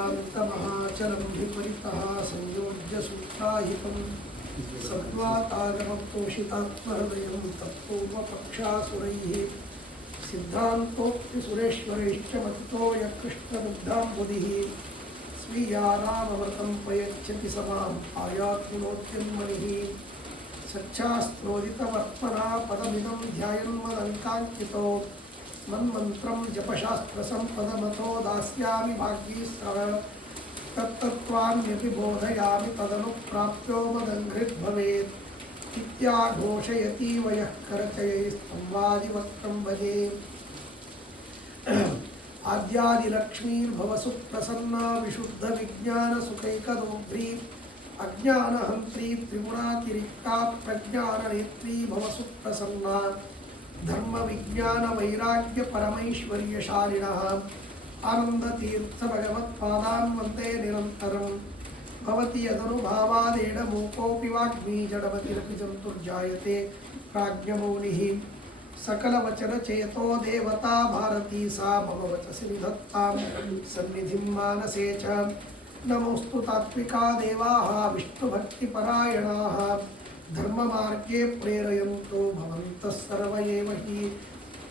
शान्तमहाचलं विपरीतः संयोज्य सूत्राहितं सत्त्वातागमतोषितात्महृदयं तत्पूर्वपक्षासुरैः सिद्धान्तोक्ति सुरेश्वरैश्च मतितो यकृष्णबुद्धाम्बुधिः स्वीयानाममृतं प्रयच्छति समाम् आयात्पुनोद्यन्मनिः सच्छास्त्रोदितवर्त्मना पदमिदं ध्यायन्मदङ्काङ्कितो मन्मन्त्रं जपशास्त्रसम्पदमतो दास्यामि भाग्यैस्सह तत्तत्त्वान्यपि बोधयामि तदनुप्राप्तो मदङ्घ्रिद्भवेत् इत्याघोषयतीव यः करचयैस्तम्वादिवक्त्रं भजे आद्यादिलक्ष्मीर्भवसु प्रसन्ना विशुद्धविज्ञानसुखैकदोग्ध्री अज्ञानहन्त्री त्रिगुणातिरिक्ता प्रज्ञाननेत्री भवसु प्रसन्ना धर्मविज्ञानवैराग्यपरमैश्वर्यशालिनः आनन्दतीर्थभगवत्पादान् वन्दे निरन्तरं भवति यदनुभावादेडमूकोऽपि वाग्मी जडमतिरपि जन्तुर्जायते प्राज्ञमौनिः सकलवचनचेतो देवता भारती सा मम वचसि निधत्तां सन्निधिं मानसे च नमोऽस्तु तात्विका देवाः विष्णुभक्तिपरायणाः धर्ममार्गे प्रेरयन्तो भवन्तः सर्व एव हि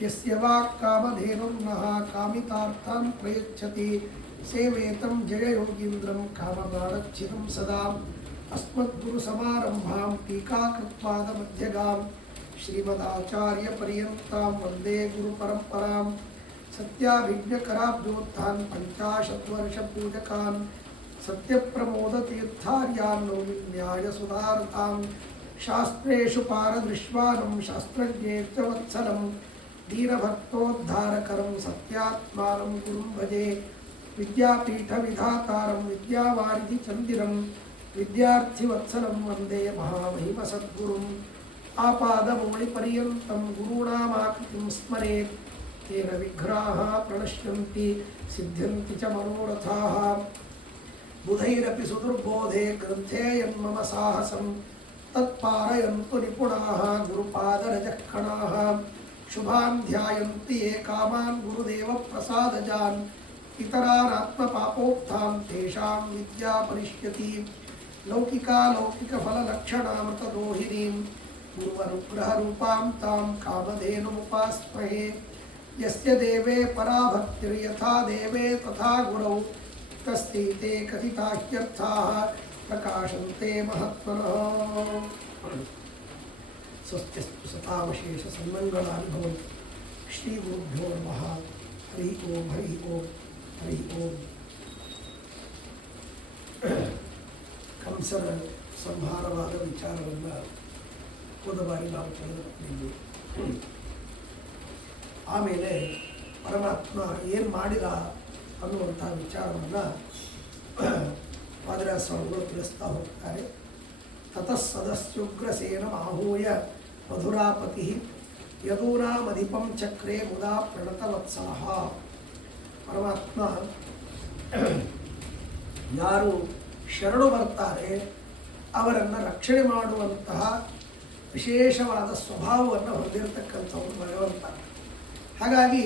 यस्य वाक्कामधेनुर्नः कामितार्थान् प्रयच्छति सेवेतं जययोगीन्द्रं कामबाणच्छिदं सदा अस्मद्गुरुसमारम्भां टीकाकृत्पादमध्यगां श्रीमदाचार्यपर्यन्तां वन्दे गुरुपरम्परां सत्याभिज्ञकराब्जोत्थान् पञ्चाशद्वर्षपूजकान् सत्यप्रमोदतीर्थार्यान् नौमि न्यायसुधारतां शास्त्रेषु पारदृश्वानं शास्त्रज्ञेश्च वत्सलं दीनभक्तोद्धारकरं सत्यात्मानं गुरुं भजे विद्यापीठविधातारं विद्यावारिधिचन्दिरं विद्यार्थिवत्सलं वन्दे महामहिमसद्गुरुम् आपादमौलिपर्यन्तं गुरूणामाकृतिं स्मरेत् तेन विघ्नाः प्रणश्यन्ति सिद्ध्यन्ति च मनोरथाः बुधैरपि सुदुर्बोधे ग्रन्थे यन्मम साहसं तत्पारयन्तु निपुणाः गुरुपादरजःकणाः शुभान् ध्यायन्ति ये कामान् गुरुदेवप्रसादजान् इतरानात्मपापोत्थां तेषां विद्या परिष्यति लौकिकालौकिकफललक्षणामृतदोहिनीं गुरुवनुग्रहरूपां तां कामधेनुमुपास्महे यस्य देवे पराभक्तिर्यथा देवे तथा गुरौ तस्ते कथिताह्यर्थाः प्रकाशन्ते महत्मनः स्वस्तिस्तु सतावशेषसन्मङ्गलानि भवन्तु श्रीगुरुभ्यो नमः हरि ओं हरि ओं हरि ओं ಕಂಸನ ಸಂಹಾರವಾದ ವಿಚಾರವನ್ನು ಹೋದ ಬಾರಿ ನಾವು ತಿಳಿದುಕೊಂಡಿದ್ವಿ. ಆಮೇಲೆ ಪರಮಾತ್ಮ ಏನು ಮಾಡಿದ ಅನ್ನುವಂಥ ವಿಚಾರವನ್ನು ವಾದಿರಾಜ ಸ್ವಾಮಿಗಳು ತಿಳಿಸ್ತಾ ಹೋಗ್ತಾರೆ. ತತಃ ಸದಸ್ಯುಗ್ರಸೇನ ಆಹೂಯ ಮಧುರಾಪತಿ ಯದೂನಾಮಧಿಪಂ ಚಕ್ರೆ ಮುದಾ ಪ್ರಣತವತ್ಸಲಃ. ಪರಮಾತ್ಮ ಯಾರು ಶರಣು ಬರ್ತಾರೆ ಅವರನ್ನು ರಕ್ಷಣೆ ಮಾಡುವಂತಹ ವಿಶೇಷವಾದ ಸ್ವಭಾವವನ್ನು ಹೊಂದಿರತಕ್ಕಂಥವನು ಭಗವಂತ. ಹಾಗಾಗಿ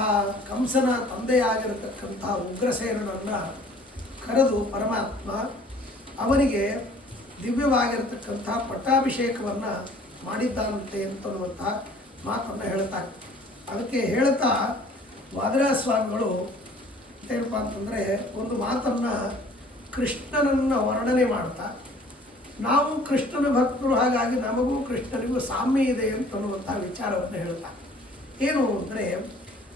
ಆ ಕಂಸನ ತಂದೆಯಾಗಿರತಕ್ಕಂಥ ಉಗ್ರಸೇನನನ್ನು ಕರೆದು ಪರಮಾತ್ಮ ಅವನಿಗೆ ದಿವ್ಯವಾಗಿರತಕ್ಕಂಥ ಪಟ್ಟಾಭಿಷೇಕವನ್ನು ಮಾಡಿದ್ದಾನಂತೆ ಅಂತನ್ನುವಂಥ ಮಾತನ್ನು ಹೇಳ್ತಾರೆ. ಅದಕ್ಕೆ ಹೇಳ್ತಾ ವಾದಿರಾಜ ಸ್ವಾಮಿಗಳು ಏನಪ್ಪ ಅಂತಂದರೆ ಒಂದು ಮಾತನ್ನು ಕೃಷ್ಣನನ್ನು ವರ್ಣನೆ ಮಾಡ್ತಾ, ನಾವು ಕೃಷ್ಣನ ಭಕ್ತರು, ಹಾಗಾಗಿ ನಮಗೂ ಕೃಷ್ಣನಿಗೂ ಸಾಮ್ಯ ಇದೆ ಅಂತನ್ನುವಂಥ ವಿಚಾರವನ್ನು ಹೇಳ್ತಾ ಏನು ಅಂದರೆ,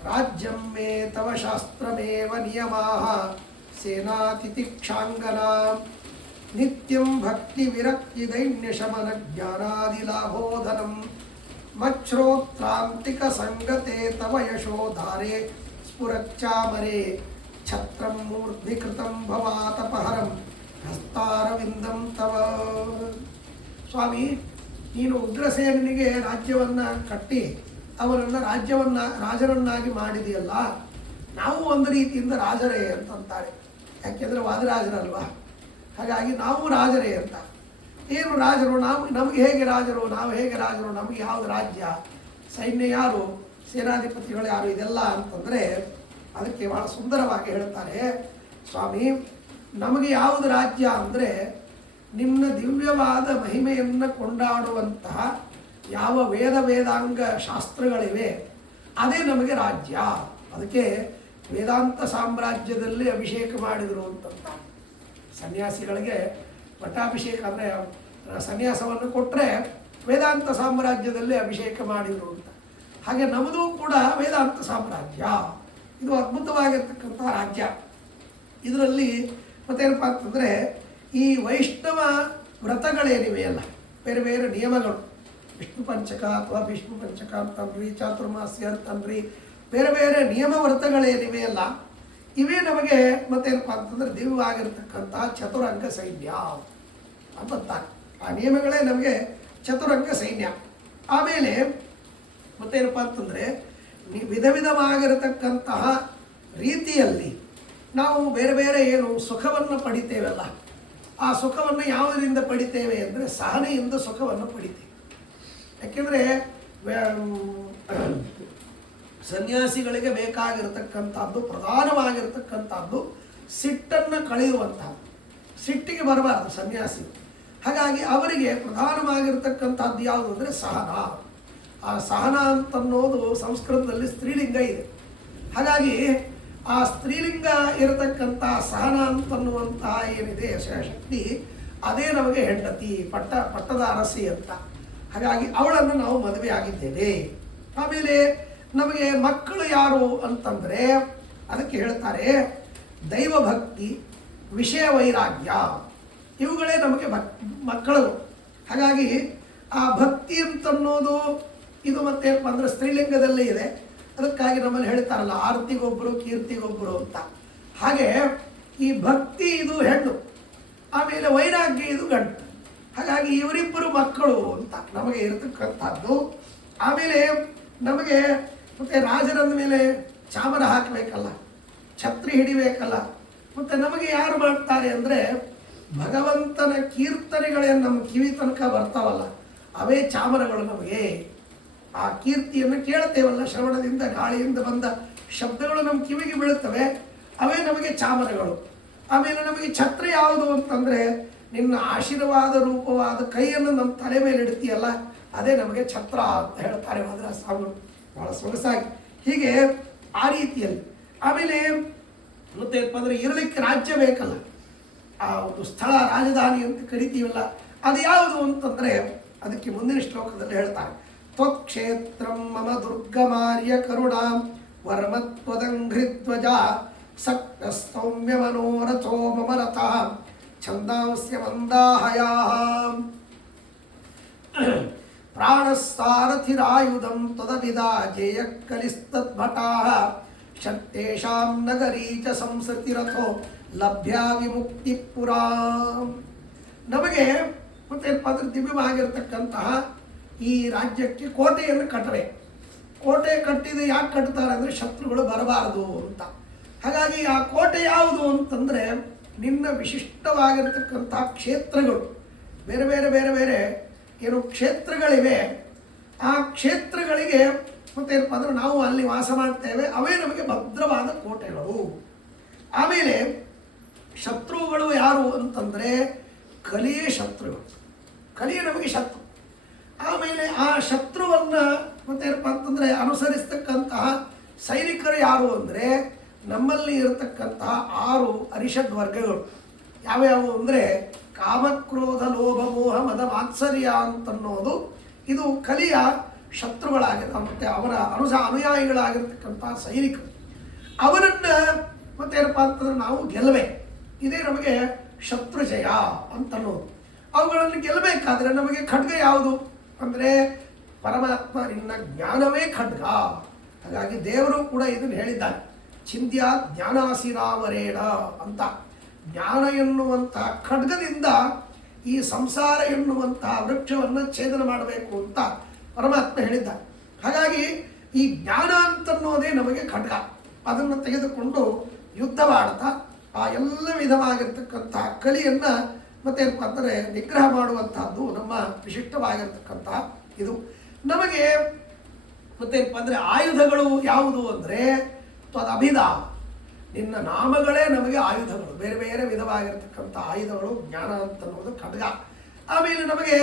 ರಾಜ್ಯಂ ಮೇ ತವ ಶಾಸ್ತ್ರಮೇವ ನಿಯಮಾಃ ಸೇನಾತಿತಿಕ್ಷಾಂಗನ ನಿತ್ಯಂ ಭಕ್ತಿ ವಿರಕ್ತಿ ದೈನ್ಯ ಶಮನ ಜ್ಞಾನಾದಿಲಾಭೋಧನಂ ಮಚ್ಛ್ರೋತ್ರಾಂತಿಕ ಸಂಗತೆ ತವ ಯಶೋಧಾರೆ ಸ್ಫುರಚ್ಚಾಮರೆ ಛತ್ರಂ ಮೂರ್ಧ್ನಿಕೃತಂ ಭವಾತಪಹರಂ ಹಸ್ತಾರವಿಂದಂ ತವ. ಸ್ವಾಮಿ, ನೀನು ಉಗ್ರಸೇನಿಗೆ ರಾಜ್ಯವನ್ನು ಕಟ್ಟಿ ಅವರನ್ನು ರಾಜರನ್ನಾಗಿ ಮಾಡಿದೆಯಲ್ಲ, ನಾವು ಒಂದು ರೀತಿಯಿಂದ ರಾಜರೇ ಅಂತಂತಾರೆ. ಯಾಕೆಂದರೆ ವಾದಿರಾಜರಲ್ವಾ, ಹಾಗಾಗಿ ನಾವು ರಾಜರೇ ಅಂತ. ಏನು ರಾಜರು? ನಮಗೆ ಹೇಗೆ ರಾಜರು? ನಾವು ಹೇಗೆ ರಾಜರು? ನಮಗೆ ಯಾವುದು ರಾಜ್ಯ? ಸೈನ್ಯ ಯಾರು? ಸೇನಾಧಿಪತಿಗಳು ಯಾರು? ಇದೆಲ್ಲ ಅಂತಂದರೆ ಅದಕ್ಕೆ ಬಹಳ ಸುಂದರವಾಗಿ ಹೇಳ್ತಾರೆ. ಸ್ವಾಮಿ ನಮಗೆ ಯಾವುದು ರಾಜ್ಯ ಅಂದರೆ ನಿನ್ನ ದಿವ್ಯವಾದ ಮಹಿಮೆಯನ್ನು ಕೊಂಡಾಡುವಂತಹ ಯಾವ ವೇದಾಂಗ ಶಾಸ್ತ್ರಗಳಿವೆ ಅದೇ ನಮಗೆ ರಾಜ್ಯ. ಅದಕ್ಕೆ ವೇದಾಂತ ಸಾಮ್ರಾಜ್ಯದಲ್ಲಿ ಅಭಿಷೇಕ ಮಾಡಿದರು ಅಂತಂತ. ಸನ್ಯಾಸಿಗಳಿಗೆ ಪಟ್ಟಾಭಿಷೇಕ ಅಂದರೆ ಸನ್ಯಾಸವನ್ನು ಕೊಟ್ಟರೆ ವೇದಾಂತ ಸಾಮ್ರಾಜ್ಯದಲ್ಲಿ ಅಭಿಷೇಕ ಮಾಡಿದರು ಅಂತ. ಹಾಗೆ ನಮ್ಮದು ಕೂಡ ವೇದಾಂತ ಸಾಮ್ರಾಜ್ಯ. ಇದು ಅದ್ಭುತವಾಗಿರ್ತಕ್ಕಂಥ ರಾಜ್ಯ. ಇದರಲ್ಲಿ ಮತ್ತೇನಪ್ಪ ಅಂತಂದರೆ ಈ ವೈಷ್ಣವ ವ್ರತಗಳೇನಿವೆಯಲ್ಲ, ಬೇರೆ ಬೇರೆ ನಿಯಮಗಳು, ವಿಷ್ಣು ಪಂಚಕ ಅಥವಾ ವಿಷ್ಣು ಪಂಚಕ ಅಂತಂದ್ರಿ, ಚಾತುರ್ಮಾಸ್ಯ ಅಂತಂದ್ರಿ, ಬೇರೆ ಬೇರೆ ನಿಯಮ ವ್ರತಗಳೇನಿವೆಯಲ್ಲ ಇವೇ ನಮಗೆ ಮತ್ತೇನಪ್ಪ ಅಂತಂದರೆ ದಿವ್ಯವಾಗಿರ್ತಕ್ಕಂಥ ಚತುರಂಗ ಸೈನ್ಯ ಅಂತ. ಆ ನಿಯಮಗಳೇ ನಮಗೆ ಚತುರಂಗ ಸೈನ್ಯ. ಆಮೇಲೆ ಮತ್ತೇನಪ್ಪ ಅಂತಂದರೆ ವಿಧ ವಿಧವಾಗಿರತಕ್ಕಂತಹ ರೀತಿಯಲ್ಲಿ ನಾವು ಬೇರೆ ಬೇರೆ ಏನು ಸುಖವನ್ನು ಪಡಿತೇವಲ್ಲ, ಆ ಸುಖವನ್ನು ಯಾವುದರಿಂದ ಪಡಿತೇವೆ ಅಂದರೆ ಸಹನೆಯಿಂದ ಸುಖವನ್ನು ಪಡಿತೇವೆ. ಯಾಕೆಂದರೆ ಸನ್ಯಾಸಿಗಳಿಗೆ ಬೇಕಾಗಿರತಕ್ಕಂಥದ್ದು ಪ್ರಧಾನವಾಗಿರ್ತಕ್ಕಂಥದ್ದು ಸಿಟ್ಟನ್ನು ಕಳೆಯುವಂಥದ್ದು. ಸಿಟ್ಟಿಗೆ ಬರಬಾರ್ದು ಸನ್ಯಾಸಿ. ಹಾಗಾಗಿ ಅವರಿಗೆ ಪ್ರಧಾನವಾಗಿರ್ತಕ್ಕಂಥದ್ದು ಯಾವುದು ಅಂದರೆ ಸಹನ. ಆ ಸಹನ ಅಂತನ್ನೋದು ಸಂಸ್ಕೃತದಲ್ಲಿ ಸ್ತ್ರೀಲಿಂಗ ಇದೆ. ಹಾಗಾಗಿ ಆ ಸ್ತ್ರೀಲಿಂಗ ಇರತಕ್ಕಂಥ ಸಹನ ಅಂತನ್ನುವಂತಹ ಏನಿದೆ ಶಕ್ತಿ, ಅದೇ ನಮಗೆ ಹೆಂಡತಿ, ಪಟ್ಟದ ಅರಸಿ ಅಂತ. ಹಾಗಾಗಿ ಅವಳನ್ನು ನಾವು ಮದುವೆ ಆಗಿದ್ದೇವೆ. ಆಮೇಲೆ ನಮಗೆ ಮಕ್ಕಳು ಯಾರು ಅಂತಂದರೆ ಅದಕ್ಕೆ ಹೇಳ್ತಾರೆ ದೈವಭಕ್ತಿ, ವಿಷಯ ವೈರಾಗ್ಯ, ಇವುಗಳೇ ನಮಗೆ ಮಕ್ಕಳು. ಹಾಗಾಗಿ ಆ ಭಕ್ತಿ ಅಂತನ್ನೋದು ಇದು ಮತ್ತೇನಪ್ಪ ಅಂದರೆ ಸ್ತ್ರೀಲಿಂಗದಲ್ಲೇ ಇದೆ. ಅದಕ್ಕಾಗಿ ನಮ್ಮಲ್ಲಿ ಹೇಳ್ತಾರಲ್ಲ ಆರತಿಗೊಬ್ಬರು ಕೀರ್ತಿಗೊಬ್ಬರು ಅಂತ. ಹಾಗೆ ಈ ಭಕ್ತಿ ಇದು ಹೆಣ್ಣು, ಆಮೇಲೆ ವೈರಾಗ್ಯ ಇದು ಗಂಡು. ಹಾಗಾಗಿ ಇವರಿಬ್ಬರು ಮಕ್ಕಳು ಅಂತ ನಮಗೆ ಇರತಕ್ಕಂಥದ್ದು. ಆಮೇಲೆ ನಮಗೆ ಮತ್ತು ರಾಜರಂದ ಮೇಲೆ ಚಾಮರ ಹಾಕಬೇಕಲ್ಲ, ಛತ್ರಿ ಹಿಡಿಬೇಕಲ್ಲ. ಮತ್ತು ನಮಗೆ ಯಾರು ಮಾಡ್ತಾರೆ ಅಂದರೆ ಭಗವಂತನ ಕೀರ್ತನೆಗಳೇನು ನಮ್ಮ ಕಿವಿ ತನಕ ಬರ್ತಾವಲ್ಲ ಅವೇ ಚಾಮರಗಳು. ನಮಗೆ ಆ ಕೀರ್ತಿಯನ್ನು ಕೇಳ್ತೇವಲ್ಲ, ಶ್ರವಣದಿಂದ ಗಾಳಿಯಿಂದ ಬಂದ ಶಬ್ದಗಳು ನಮ್ಮ ಕಿವಿಗೆ ಬೀಳುತ್ತವೆ, ಅವೇ ನಮಗೆ ಚಾಮರಗಳು. ಆಮೇಲೆ ನಮಗೆ ಛತ್ರಿ ಯಾವುದು ಅಂತಂದರೆ ನಿನ್ನ ಆಶೀರ್ವಾದ ರೂಪವಾದ ಕೈಯನ್ನು ನಮ್ಮ ತಲೆ ಮೇಲೆ ಇಡ್ತೀಯಲ್ಲ ಅದೇ ನಮಗೆ ಛತ್ರ ಅಂತ ಹೇಳ್ತಾರೆ ಮದ್ರಾಸ್ ಸ್ವಾಮಿಗಳು ಭಾಳ ಸೊಗಸಾಗಿ. ಹೀಗೆ ಆ ರೀತಿಯಲ್ಲಿ. ಆಮೇಲೆ ಮತ್ತೇನಪ್ಪ ಅಂದರೆ ಇರಲಿಕ್ಕೆ ರಾಜ್ಯ ಬೇಕಲ್ಲ, ಆ ಒಂದು ಸ್ಥಳ ರಾಜಧಾನಿ ಅಂತ ಕರಿತೀವಲ್ಲ ಅದು ಯಾವುದು ಅಂತಂದರೆ ಅದಕ್ಕೆ ಮುಂದಿನ ಶ್ಲೋಕದಲ್ಲಿ ಹೇಳ್ತಾರೆ ತ್ವಕ್ಷೇತ್ರಂ ಮಮ ದುರ್ಗಮಾರ್ಯ ಕರುಣಾಂ ವರ್ಮತ್ವದಂಘ್ರಿಧ್ವಜ ಸಕ್ತಸ್ತೌಮ್ಯ ಮನೋರಥೋ ಮಮ ರಥಃ ಛಂದಾಂಸ್ಯ ಮಂದಾಹಯಾಂ ಪ್ರಾಣಸ್ಸಾರಥಿರಾಯುಧಂ ತದವಿದಾ ಜೇಯಕ್ಕಲಿಸ್ತದ್ಭಟಾಃ ಶಕ್ತೇಷಾಂ ನಗರೀ ಚ ಸಂಸೃತಿರಥೋ ಲಭ್ಯ ವಿಮುಕ್ತಿ ಪುರಾ. ನಮಗೆ ಮತ್ತೇನಪ್ಪ ಅಂದರೆ ದಿವ್ಯವಾಗಿರ್ತಕ್ಕಂತಹ ಈ ರಾಜ್ಯಕ್ಕೆ ಕೋಟೆಯನ್ನು ಕಟ್ಟಬೇಕು. ಕೋಟೆ ಕಟ್ಟಿದ ಯಾಕೆ ಕಟ್ತಾರೆ ಅಂದರೆ ಶತ್ರುಗಳು ಬರಬಾರದು ಅಂತ. ಹಾಗಾಗಿ ಆ ಕೋಟೆ ಯಾವುದು ಅಂತಂದರೆ ನಿನ್ನ ವಿಶಿಷ್ಟವಾಗಿರ್ತಕ್ಕಂಥ ಕ್ಷೇತ್ರಗಳು, ಬೇರೆ ಬೇರೆ ಬೇರೆ ಬೇರೆ ಏನು ಕ್ಷೇತ್ರಗಳಿವೆ, ಆ ಕ್ಷೇತ್ರಗಳಿಗೆ ಮತ್ತೇನಪ್ಪ ಅಂದರೆ ನಾವು ಅಲ್ಲಿ ವಾಸ ಮಾಡ್ತೇವೆ, ಅವೇ ನಮಗೆ ಭದ್ರವಾದ ಕೋಟೆಗಳು. ಆಮೇಲೆ ಶತ್ರುಗಳು ಯಾರು ಅಂತಂದರೆ ಕಲಿಯೇ ಶತ್ರುಗಳು, ಕಲಿಯೇ ನಮಗೆ ಶತ್ರು. ಆಮೇಲೆ ಆ ಶತ್ರುವನ್ನು ಮತ್ತೇನಪ್ಪ ಅಂತಂದರೆ ಅನುಸರಿಸ್ತಕ್ಕಂತಹ ಸೈನಿಕರು ಯಾರು ಅಂದರೆ ನಮ್ಮಲ್ಲಿ ಇರತಕ್ಕಂತಹ 6 ಅರಿಷಡ್ ವರ್ಗಗಳು. ಯಾವ್ಯಾವು ಅಂದರೆ ಕಾಮಕ್ರೋಧ ಲೋಭ ಮೋಹ ಮದ ಮಾತ್ಸರ್ಯ ಅಂತನ್ನೋದು ಇದು ಕಲಿಯ ಶತ್ರುಗಳಾಗಿದ್ದ ಮತ್ತು ಅವರ ಅನುಯಾಯಿಗಳಾಗಿರ್ತಕ್ಕಂಥ ಸೈನಿಕರು. ಅವರನ್ನು ಮತ್ತೇನಪ್ಪ ಅಂತಂದ್ರೆ ನಾವು ಗೆಲ್ಲಬೇಕು, ಇದೇ ನಮಗೆ ಶತ್ರು ಜಯ ಅಂತನ್ನೋದು. ಅವುಗಳನ್ನು ಗೆಲ್ಲಬೇಕಾದ್ರೆ ನಮಗೆ ಖಡ್ಗ ಯಾವುದು ಅಂದರೆ ಪರಮಾತ್ಮ ನಿನ್ನ ಜ್ಞಾನವೇ ಖಡ್ಗ. ಹಾಗಾಗಿ ದೇವರು ಕೂಡ ಇದನ್ನು ಹೇಳಿದ್ದಾನೆ, ಚಿಂದ್ಯ ಜ್ಞಾನಾಸಿರಾವರೇಣ ಅಂತ. ಜ್ಞಾನ ಎನ್ನುವಂಥ ಖಡ್ಗದಿಂದ ಈ ಸಂಸಾರ ಎನ್ನುವಂಥ ವೃಕ್ಷವನ್ನು ಛೇದನ ಮಾಡಬೇಕು ಅಂತ ಪರಮಾತ್ಮ ಹೇಳಿದ್ದ. ಹಾಗಾಗಿ ಈ ಜ್ಞಾನ ಅಂತನ್ನೋದೇ ನಮಗೆ ಖಡ್ಗ. ಅದನ್ನು ತೆಗೆದುಕೊಂಡು ಯುದ್ಧ ಮಾಡ್ತಾ ಆ ಎಲ್ಲ ವಿಧವಾಗಿರ್ತಕ್ಕಂಥ ಕಲಿಯನ್ನು ಮತ್ತೇನಪ್ಪ ಅಂದರೆ ನಿಗ್ರಹ ಮಾಡುವಂಥದ್ದು ನಮ್ಮ ವಿಶಿಷ್ಟವಾಗಿರ್ತಕ್ಕಂಥ ಇದು. ನಮಗೆ ಮತ್ತೇನಪ್ಪ ಅಂದರೆ ಆಯುಧಗಳು ಯಾವುದು ಅಂದರೆ ತ್ವದಭಿಧ, ನಿನ್ನ ನಾಮಗಳೇ ನಮಗೆ ಆಯುಧಗಳು, ಬೇರೆ ಬೇರೆ ವಿಧವಾಗಿರ್ತಕ್ಕಂಥ ಆಯುಧಗಳು. ಜ್ಞಾನ ಅಂತನ್ನುವುದು ಖಡ್ಗ. ಆಮೇಲೆ ನಮಗೆ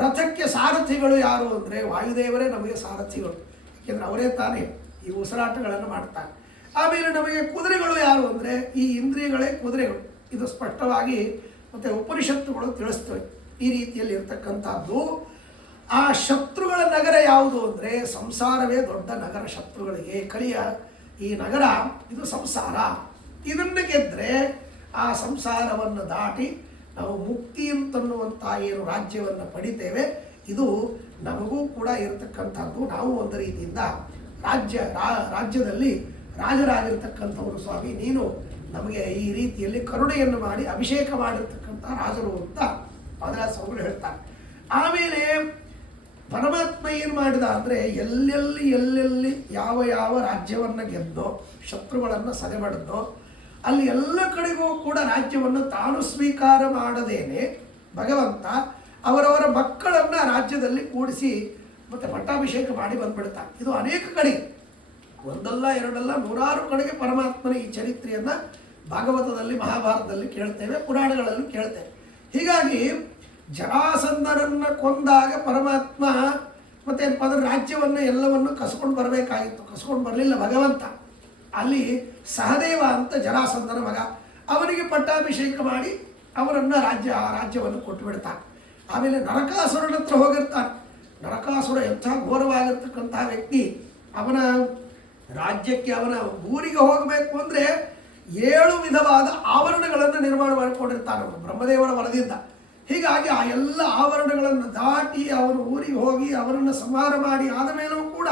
ರಥಕ್ಕೆ ಸಾರಥಿಗಳು ಯಾರು ಅಂದರೆ ವಾಯುದೇವರೇ ನಮಗೆ ಸಾರಥಿಗಳು, ಏಕೆಂದರೆ ಅವರೇ ತಾನೇ ಈ ಉಸಿರಾಟಗಳನ್ನು ಮಾಡ್ತಾರೆ. ಆಮೇಲೆ ನಮಗೆ ಕುದುರೆಗಳು ಯಾರು ಅಂದರೆ ಈ ಇಂದ್ರಿಯಗಳೇ ಕುದುರೆಗಳು. ಇದು ಸ್ಪಷ್ಟವಾಗಿ ಮತ್ತು ಉಪನಿಷತ್ತುಗಳು ತಿಳಿಸ್ತವೆ. ಈ ರೀತಿಯಲ್ಲಿ ಇರ್ತಕ್ಕಂಥದ್ದು. ಆ ಶತ್ರುಗಳ ನಗರ ಯಾವುದು ಅಂದರೆ ಸಂಸಾರವೇ ದೊಡ್ಡ ನಗರ ಶತ್ರುಗಳಿಗೆ. ಕಲಿಯ ಈ ನಗರ ಇದು ಸಂಸಾರ. ಇದನ್ನು ಗೆದ್ದರೆ ಆ ಸಂಸಾರವನ್ನು ದಾಟಿ ನಾವು ಮುಕ್ತಿ ಅಂತನ್ನುವಂಥ ಏನು ರಾಜ್ಯವನ್ನು ಪಡಿತೇವೆ, ಇದು ನಮಗೂ ಕೂಡ ಇರತಕ್ಕಂಥದ್ದು. ನಾವು ಒಂದು ರೀತಿಯಿಂದ ರಾಜ್ಯದಲ್ಲಿ ರಾಜರಾಗಿರ್ತಕ್ಕಂಥವರು. ಸ್ವಾಮಿ, ನೀನು ನಮಗೆ ಈ ರೀತಿಯಲ್ಲಿ ಕರುಣೆಯನ್ನು ಮಾಡಿ ಅಭಿಷೇಕ ಮಾಡಿರ್ತಕ್ಕಂಥ ರಾಜರು ಅಂತ ಪಾದರಾಜ ಸ್ವಾಮಿಗಳು ಹೇಳ್ತಾರೆ. ಆಮೇಲೆ ಪರಮಾತ್ಮ ಏನು ಮಾಡಿದ ಅಂದರೆ ಎಲ್ಲೆಲ್ಲಿ ಯಾವ ಯಾವ ರಾಜ್ಯವನ್ನು ಗೆದ್ದೋ, ಶತ್ರುಗಳನ್ನು ಸದೆಬಡಿದೋ, ಅಲ್ಲಿ ಎಲ್ಲ ಕಡೆಗೂ ಕೂಡ ರಾಜ್ಯವನ್ನು ತಾನು ಸ್ವೀಕಾರ ಮಾಡದೇನೆ ಭಗವಂತ ಅವರವರ ಮಕ್ಕಳನ್ನು ರಾಜ್ಯದಲ್ಲಿ ಕೂಡಿಸಿ ಮತ್ತು ಪಟ್ಟಾಭಿಷೇಕ ಮಾಡಿ ಬಂದ್ಬಿಡ್ತಾನೆ. ಇದು ಅನೇಕ ಕಡೆ, ಒಂದಲ್ಲ ಎರಡಲ್ಲ, ನೂರಾರು ಕಡೆಗೆ ಪರಮಾತ್ಮನ ಈ ಚರಿತ್ರೆಯನ್ನು ಭಾಗವತದಲ್ಲಿ, ಮಹಾಭಾರತದಲ್ಲಿ ಕೇಳ್ತೇವೆ, ಪುರಾಣಗಳಲ್ಲಿ ಕೇಳ್ತೇವೆ. ಹೀಗಾಗಿ ಜರಾಸಂಧನನ್ನು ಕೊಂದಾಗ ಪರಮಾತ್ಮ ಮತ್ತೆ ಅದರ ರಾಜ್ಯವನ್ನು ಎಲ್ಲವನ್ನು ಕಸ್ಕೊಂಡು ಬರಬೇಕಾಗಿತ್ತು. ಕಸ್ಕೊಂಡು ಬರಲಿಲ್ಲ ಭಗವಂತ. ಅಲ್ಲಿ ಸಹದೇವ ಅಂತ ಜರಾಸಂಧನ ಮಗ, ಅವನಿಗೆ ಪಟ್ಟಾಭಿಷೇಕ ಮಾಡಿ ಅವರನ್ನು ರಾಜ್ಯವನ್ನು ಕೊಟ್ಟು ಬಿಡ್ತಾನೆ. ಆಮೇಲೆ ನರಕಾಸುರನ ಹತ್ರ ಹೋಗಿರ್ತಾನೆ. ನರಕಾಸುರ ಎಂಥ ಘೋರವಾಗಿರ್ತಕ್ಕಂತಹ ವ್ಯಕ್ತಿ. ಅವನ ರಾಜ್ಯಕ್ಕೆ, ಅವನ ಊರಿಗೆ ಹೋಗಬೇಕು ಅಂದರೆ 7 ವಿಧವಾದ ಆವರಣಗಳನ್ನು ನಿರ್ಮಾಣ ಮಾಡಿಕೊಂಡಿರ್ತಾನೆ ಅವನು ಬ್ರಹ್ಮದೇವರ ವರದಿಂದ. ಹೀಗಾಗಿ ಆ ಎಲ್ಲ ಆವರಣಗಳನ್ನು ದಾಟಿ ಅವನ ಊರಿಗೆ ಹೋಗಿ ಅವರನ್ನು ಸಂಹಾರ ಮಾಡಿ ಆದ ಮೇಲೂ ಕೂಡ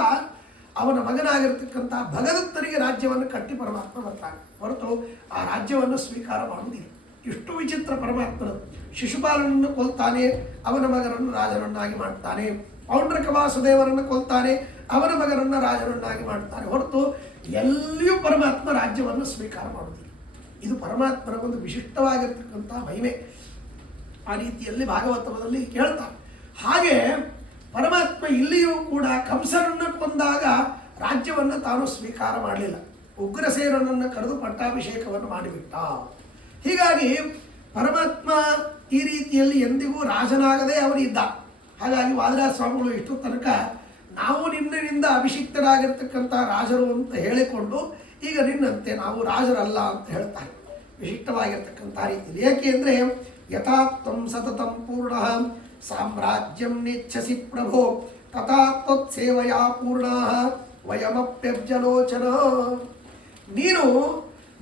ಅವನ ಮಗನಾಗಿರ್ತಕ್ಕಂಥ ಭಗದತ್ತನಿಗೆ ರಾಜ್ಯವನ್ನು ಕಟ್ಟಿ ಪರಮಾತ್ಮ ಬರ್ತಾನೆ, ಹೊರತು ಆ ರಾಜ್ಯವನ್ನು ಸ್ವೀಕಾರ ಮಾಡುವುದಿಲ್ಲ. ಇಷ್ಟು ವಿಚಿತ್ರ ಪರಮಾತ್ಮನದು. ಶಿಶುಪಾಲನನ್ನು ಕೊಲ್ತಾನೆ, ಅವನ ಮಗನನ್ನು ರಾಜನನ್ನಾಗಿ ಮಾಡ್ತಾನೆ. ಪೌಂಡ್ರಕ ವಾಸುದೇವರನ್ನು ಕೊಲ್ತಾನೆ, ಅವನ ಮಗನನ್ನು ರಾಜನನ್ನಾಗಿ ಮಾಡ್ತಾನೆ, ಹೊರತು ಎಲ್ಲಿಯೂ ಪರಮಾತ್ಮ ರಾಜ್ಯವನ್ನು ಸ್ವೀಕಾರ ಮಾಡುವುದಿಲ್ಲ. ಇದು ಪರಮಾತ್ಮನ ಒಂದು ವಿಶಿಷ್ಟವಾಗಿರ್ತಕ್ಕಂಥ ಮಹಿಮೆ. ಆ ರೀತಿಯಲ್ಲಿ ಭಾಗವತದಲ್ಲಿ ಕೇಳ್ತಾರೆ. ಹಾಗೆ ಪರಮಾತ್ಮ ಇಲ್ಲಿಯೂ ಕೂಡ ಕಂಸನನ್ನು ಕೊಂದಾಗ ರಾಜ್ಯವನ್ನು ತಾನು ಸ್ವೀಕಾರ ಮಾಡಲಿಲ್ಲ, ಉಗ್ರಸೇನನನ್ನು ಕರೆದು ಪಟ್ಟಾಭಿಷೇಕವನ್ನು ಮಾಡಿಬಿಟ್ಟ. ಹೀಗಾಗಿ ಪರಮಾತ್ಮ ಈ ರೀತಿಯಲ್ಲಿ ಎಂದಿಗೂ ರಾಜನಾಗದೆ ಅವನಿದ್ದ. ಹಾಗಾಗಿ ವಾದರಾಜ ಸ್ವಾಮಿಗಳು ಇಷ್ಟು ತನಕ ನಾವು ನಿನ್ನಿಂದ ಅಭಿಷಿಕ್ತರಾಗಿರ್ತಕ್ಕಂಥ ರಾಜರು ಅಂತ ಹೇಳಿಕೊಂಡು ಈಗ ನಿನ್ನಂತೆ ನಾವು ರಾಜರಲ್ಲ ಅಂತ ಹೇಳ್ತಾರೆ, ವಿಶಿಷ್ಟವಾಗಿರ್ತಕ್ಕಂಥ ರೀತಿಯಲ್ಲಿ. ಏಕೆ ಅಂದರೆ ಯಥಾತ್ವಂ ಸತತಂ ಪೂರ್ಣ ಸಾಮ್ರಾಜ್ಯಂ ನೆಚ್ಛಸಿ ಪ್ರಭೋ ತಥಾ ತ್ವತ್ಸೇವಯಾ ಪೂರ್ಣ ವಯಮಪ್ಯಬ್ಜಲೋಚನ. ನೀನು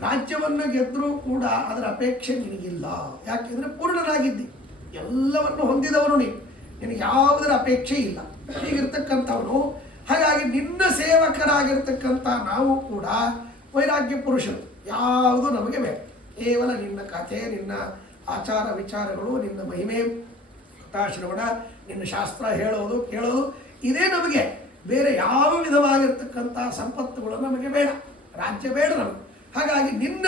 ರಾಜ್ಯವನ್ನು ಗೆದ್ದರೂ ಕೂಡ ಅದರ ಅಪೇಕ್ಷೆ ನಿನಗಿಲ್ಲ. ಯಾಕೆಂದರೆ ಪೂರ್ಣನಾಗಿದ್ದಿ, ಎಲ್ಲವನ್ನು ಹೊಂದಿದವನು ನಿನಗೆ ಯಾವುದರ ಅಪೇಕ್ಷೆ ಇಲ್ಲ, ಹೀಗಿರ್ತಕ್ಕಂಥವನು. ಹಾಗಾಗಿ ನಿನ್ನ ಸೇವಕರಾಗಿರ್ತಕ್ಕಂಥ ನಾವು ಕೂಡ ವೈರಾಗ್ಯ ಪುರುಷರು, ಯಾವುದು ನಮಗೆ ಬೇಡ. ಕೇವಲ ನಿನ್ನ ಕಥೆ, ನಿನ್ನ ಆಚಾರ ವಿಚಾರಗಳು, ನಿನ್ನ ಮಹಿಮೆ ಕಥಾಶ್ರವಣ, ನಿನ್ನ ಶಾಸ್ತ್ರ ಹೇಳೋದು ಕೇಳೋದು, ಇದೇ ನಮಗೆ. ಬೇರೆ ಯಾವ ವಿಧವಾಗಿರ್ತಕ್ಕಂಥ ಸಂಪತ್ತುಗಳು ನಮಗೆ ಬೇಡ, ರಾಜ್ಯ ಬೇಡ ನಮಗೆ. ಹಾಗಾಗಿ ನಿನ್ನ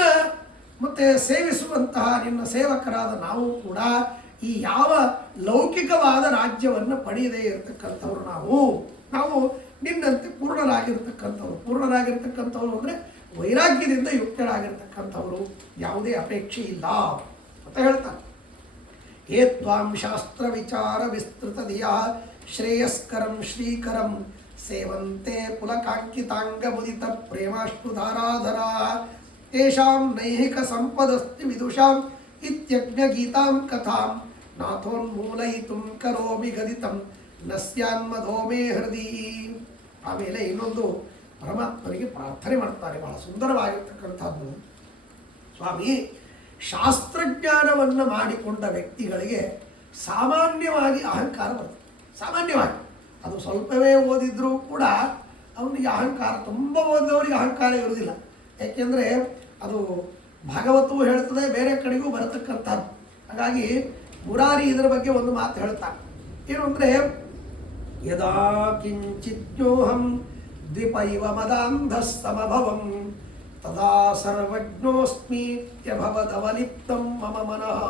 ಮತ್ತೆ ಸೇವಿಸುವಂತಹ ನಿನ್ನ ಸೇವಕರಾದ ನಾವು ಕೂಡ ಈ ಯಾವ ಲೌಕಿಕವಾದ ರಾಜ್ಯವನ್ನು ಪಡೆಯದೇ ಇರತಕ್ಕಂಥವ್ರು ನಾವು ನಿನ್ನಂತೆ ಪೂರ್ಣರಾಗಿರ್ತಕ್ಕಂಥವ್ರು ಅಂದರೆ ವೈರಾಗ್ಯದಿಂದ ಯುಕ್ತರಾಗಿರ್ತಕ್ಕಂಥವ್ರು, ಯಾವುದೇ ಅಪೇಕ್ಷೆ ಇಲ್ಲ ಅಂತ ಹೇಳ್ತಾರೆ. ಏ ತ್ವಾಂ ಶಾಸ್ತ್ರ ವಿಚಾರ ವಿಸ್ತೃತ ದಿಯ ಶ್ರೇಯಸ್ಕರಂ ಶ್ರೀಕರಂ ಸೇವಂತೆ ಪುಲಕಾಂಕಿತಾಂಗ ಮುದಿತ ಪ್ರೇಮಾಷ್ಟು ಧಾರಾಧರ ತೇಷಾಂ ನೈಹಿಕ ಸಂಪದಸ್ತಿ ವಿದುಷಾಂ ಇತ್ಯಜ್ಞ ಗೀತಾಂ ಕಥಾಂ ನಾಥೋನ್ಮೂಲಯಿತುಂ ಕರೋಮಿ ಗದಿತಂ ನಸ್ಯಾನ್ಮಧೋ ಮೇ ಹೃದಯ. ಆಮೇಲೆ ಇನ್ನೊಂದು ಪರಮಾತ್ಮನಿಗೆ ಪ್ರಾರ್ಥನೆ ಮಾಡ್ತಾರೆ, ಬಹಳ ಸುಂದರವಾಗಿರ್ತಕ್ಕಂಥದ್ದು. ಸ್ವಾಮಿ, ಶಾಸ್ತ್ರಜ್ಞಾನವನ್ನು ಮಾಡಿಕೊಂಡ ವ್ಯಕ್ತಿಗಳಿಗೆ ಸಾಮಾನ್ಯವಾಗಿ ಅಹಂಕಾರ ಬರ್ತದೆ. ಸಾಮಾನ್ಯವಾಗಿ ಅದು ಸ್ವಲ್ಪವೇ ಓದಿದ್ರೂ ಕೂಡ ಅವನಿಗೆ ಅಹಂಕಾರ, ತುಂಬ ಓದಿದವರಿಗೆ ಅಹಂಕಾರ ಇರುವುದಿಲ್ಲ. ಯಾಕೆಂದರೆ ಅದು ಭಾಗವತವೂ ಹೇಳ್ತದೆ, ಬೇರೆ ಕಡೆಗೂ ಬರತಕ್ಕಂಥದ್ದು. ಹಾಗಾಗಿ ಮುರಾರಿ ಇದರ ಬಗ್ಗೆ ಒಂದು ಮಾತು ಹೇಳ್ತಾರೆ, ಏನು ಅಂದರೆ ಯದಾ ಕಿಂಚಿಜ್ಞೋಹಂ ದ್ವಿಪೈವ ಮದಾಂಧಸ್ತಮಭವಂ ತದಾ ಸರ್ವಜ್ಞೋಸ್ಮೀತ್ಯಭವದವಲಿಪ್ತಂ ಮಮ ಮನಃ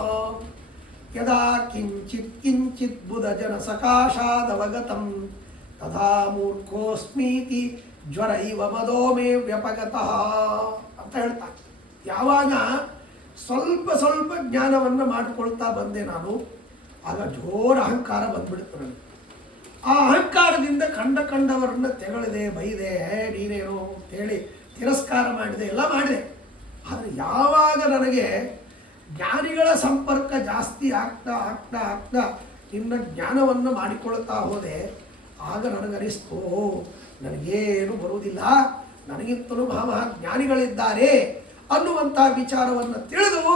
ಯದಾ ಕಿಂಚಿತ್ ಬುಧಜನ ಸಕಾಶಾದವಗತಂ ತದಾ ಮೂರ್ಖೋಸ್ಮೀತಿ ಜ್ವರ ಇವ ಮದೋ ಮೇ ವ್ಯಪಗತಃ ಅಂತ ಹೇಳ್ತಾರೆ. ಯಾವಾಗ ಸ್ವಲ್ಪ ಸ್ವಲ್ಪ ಜ್ಞಾನವನ್ನು ಮಾಡಿಕೊಳ್ತಾ ಬಂದೆ ನಾನು, ಆಗ ಜೋರ ಅಹಂಕಾರ ಬಂದ್ಬಿಡುತ್ತೆ ನನಗೆ. ಆ ಅಹಂಕಾರದಿಂದ ಕಂಡವರನ್ನ ತೆಗಳಿದೆ, ಬೈದೆ, ನೀನೇನು ಅಂತೇಳಿ ತಿರಸ್ಕಾರ ಮಾಡಿದೆ, ಎಲ್ಲ ಮಾಡಿದೆ. ಆದರೆ ಯಾವಾಗ ನನಗೆ ಜ್ಞಾನಿಗಳ ಸಂಪರ್ಕ ಜಾಸ್ತಿ ಆಗ್ತಾ ಆಗ್ತಾ ಆಗ್ತಾ ಇನ್ನು ಜ್ಞಾನವನ್ನು ಮಾಡಿಕೊಳ್ತಾ ಹೋದೆ, ಆಗ ನನಗನಿಸ್ತು ನನಗೇನು ಬರುವುದಿಲ್ಲ, ನನಗಿಂತಲೂ ಮಹಾ ಜ್ಞಾನಿಗಳಿದ್ದಾರೆ ಅನ್ನುವಂಥ ವಿಚಾರವನ್ನು ತಿಳಿದು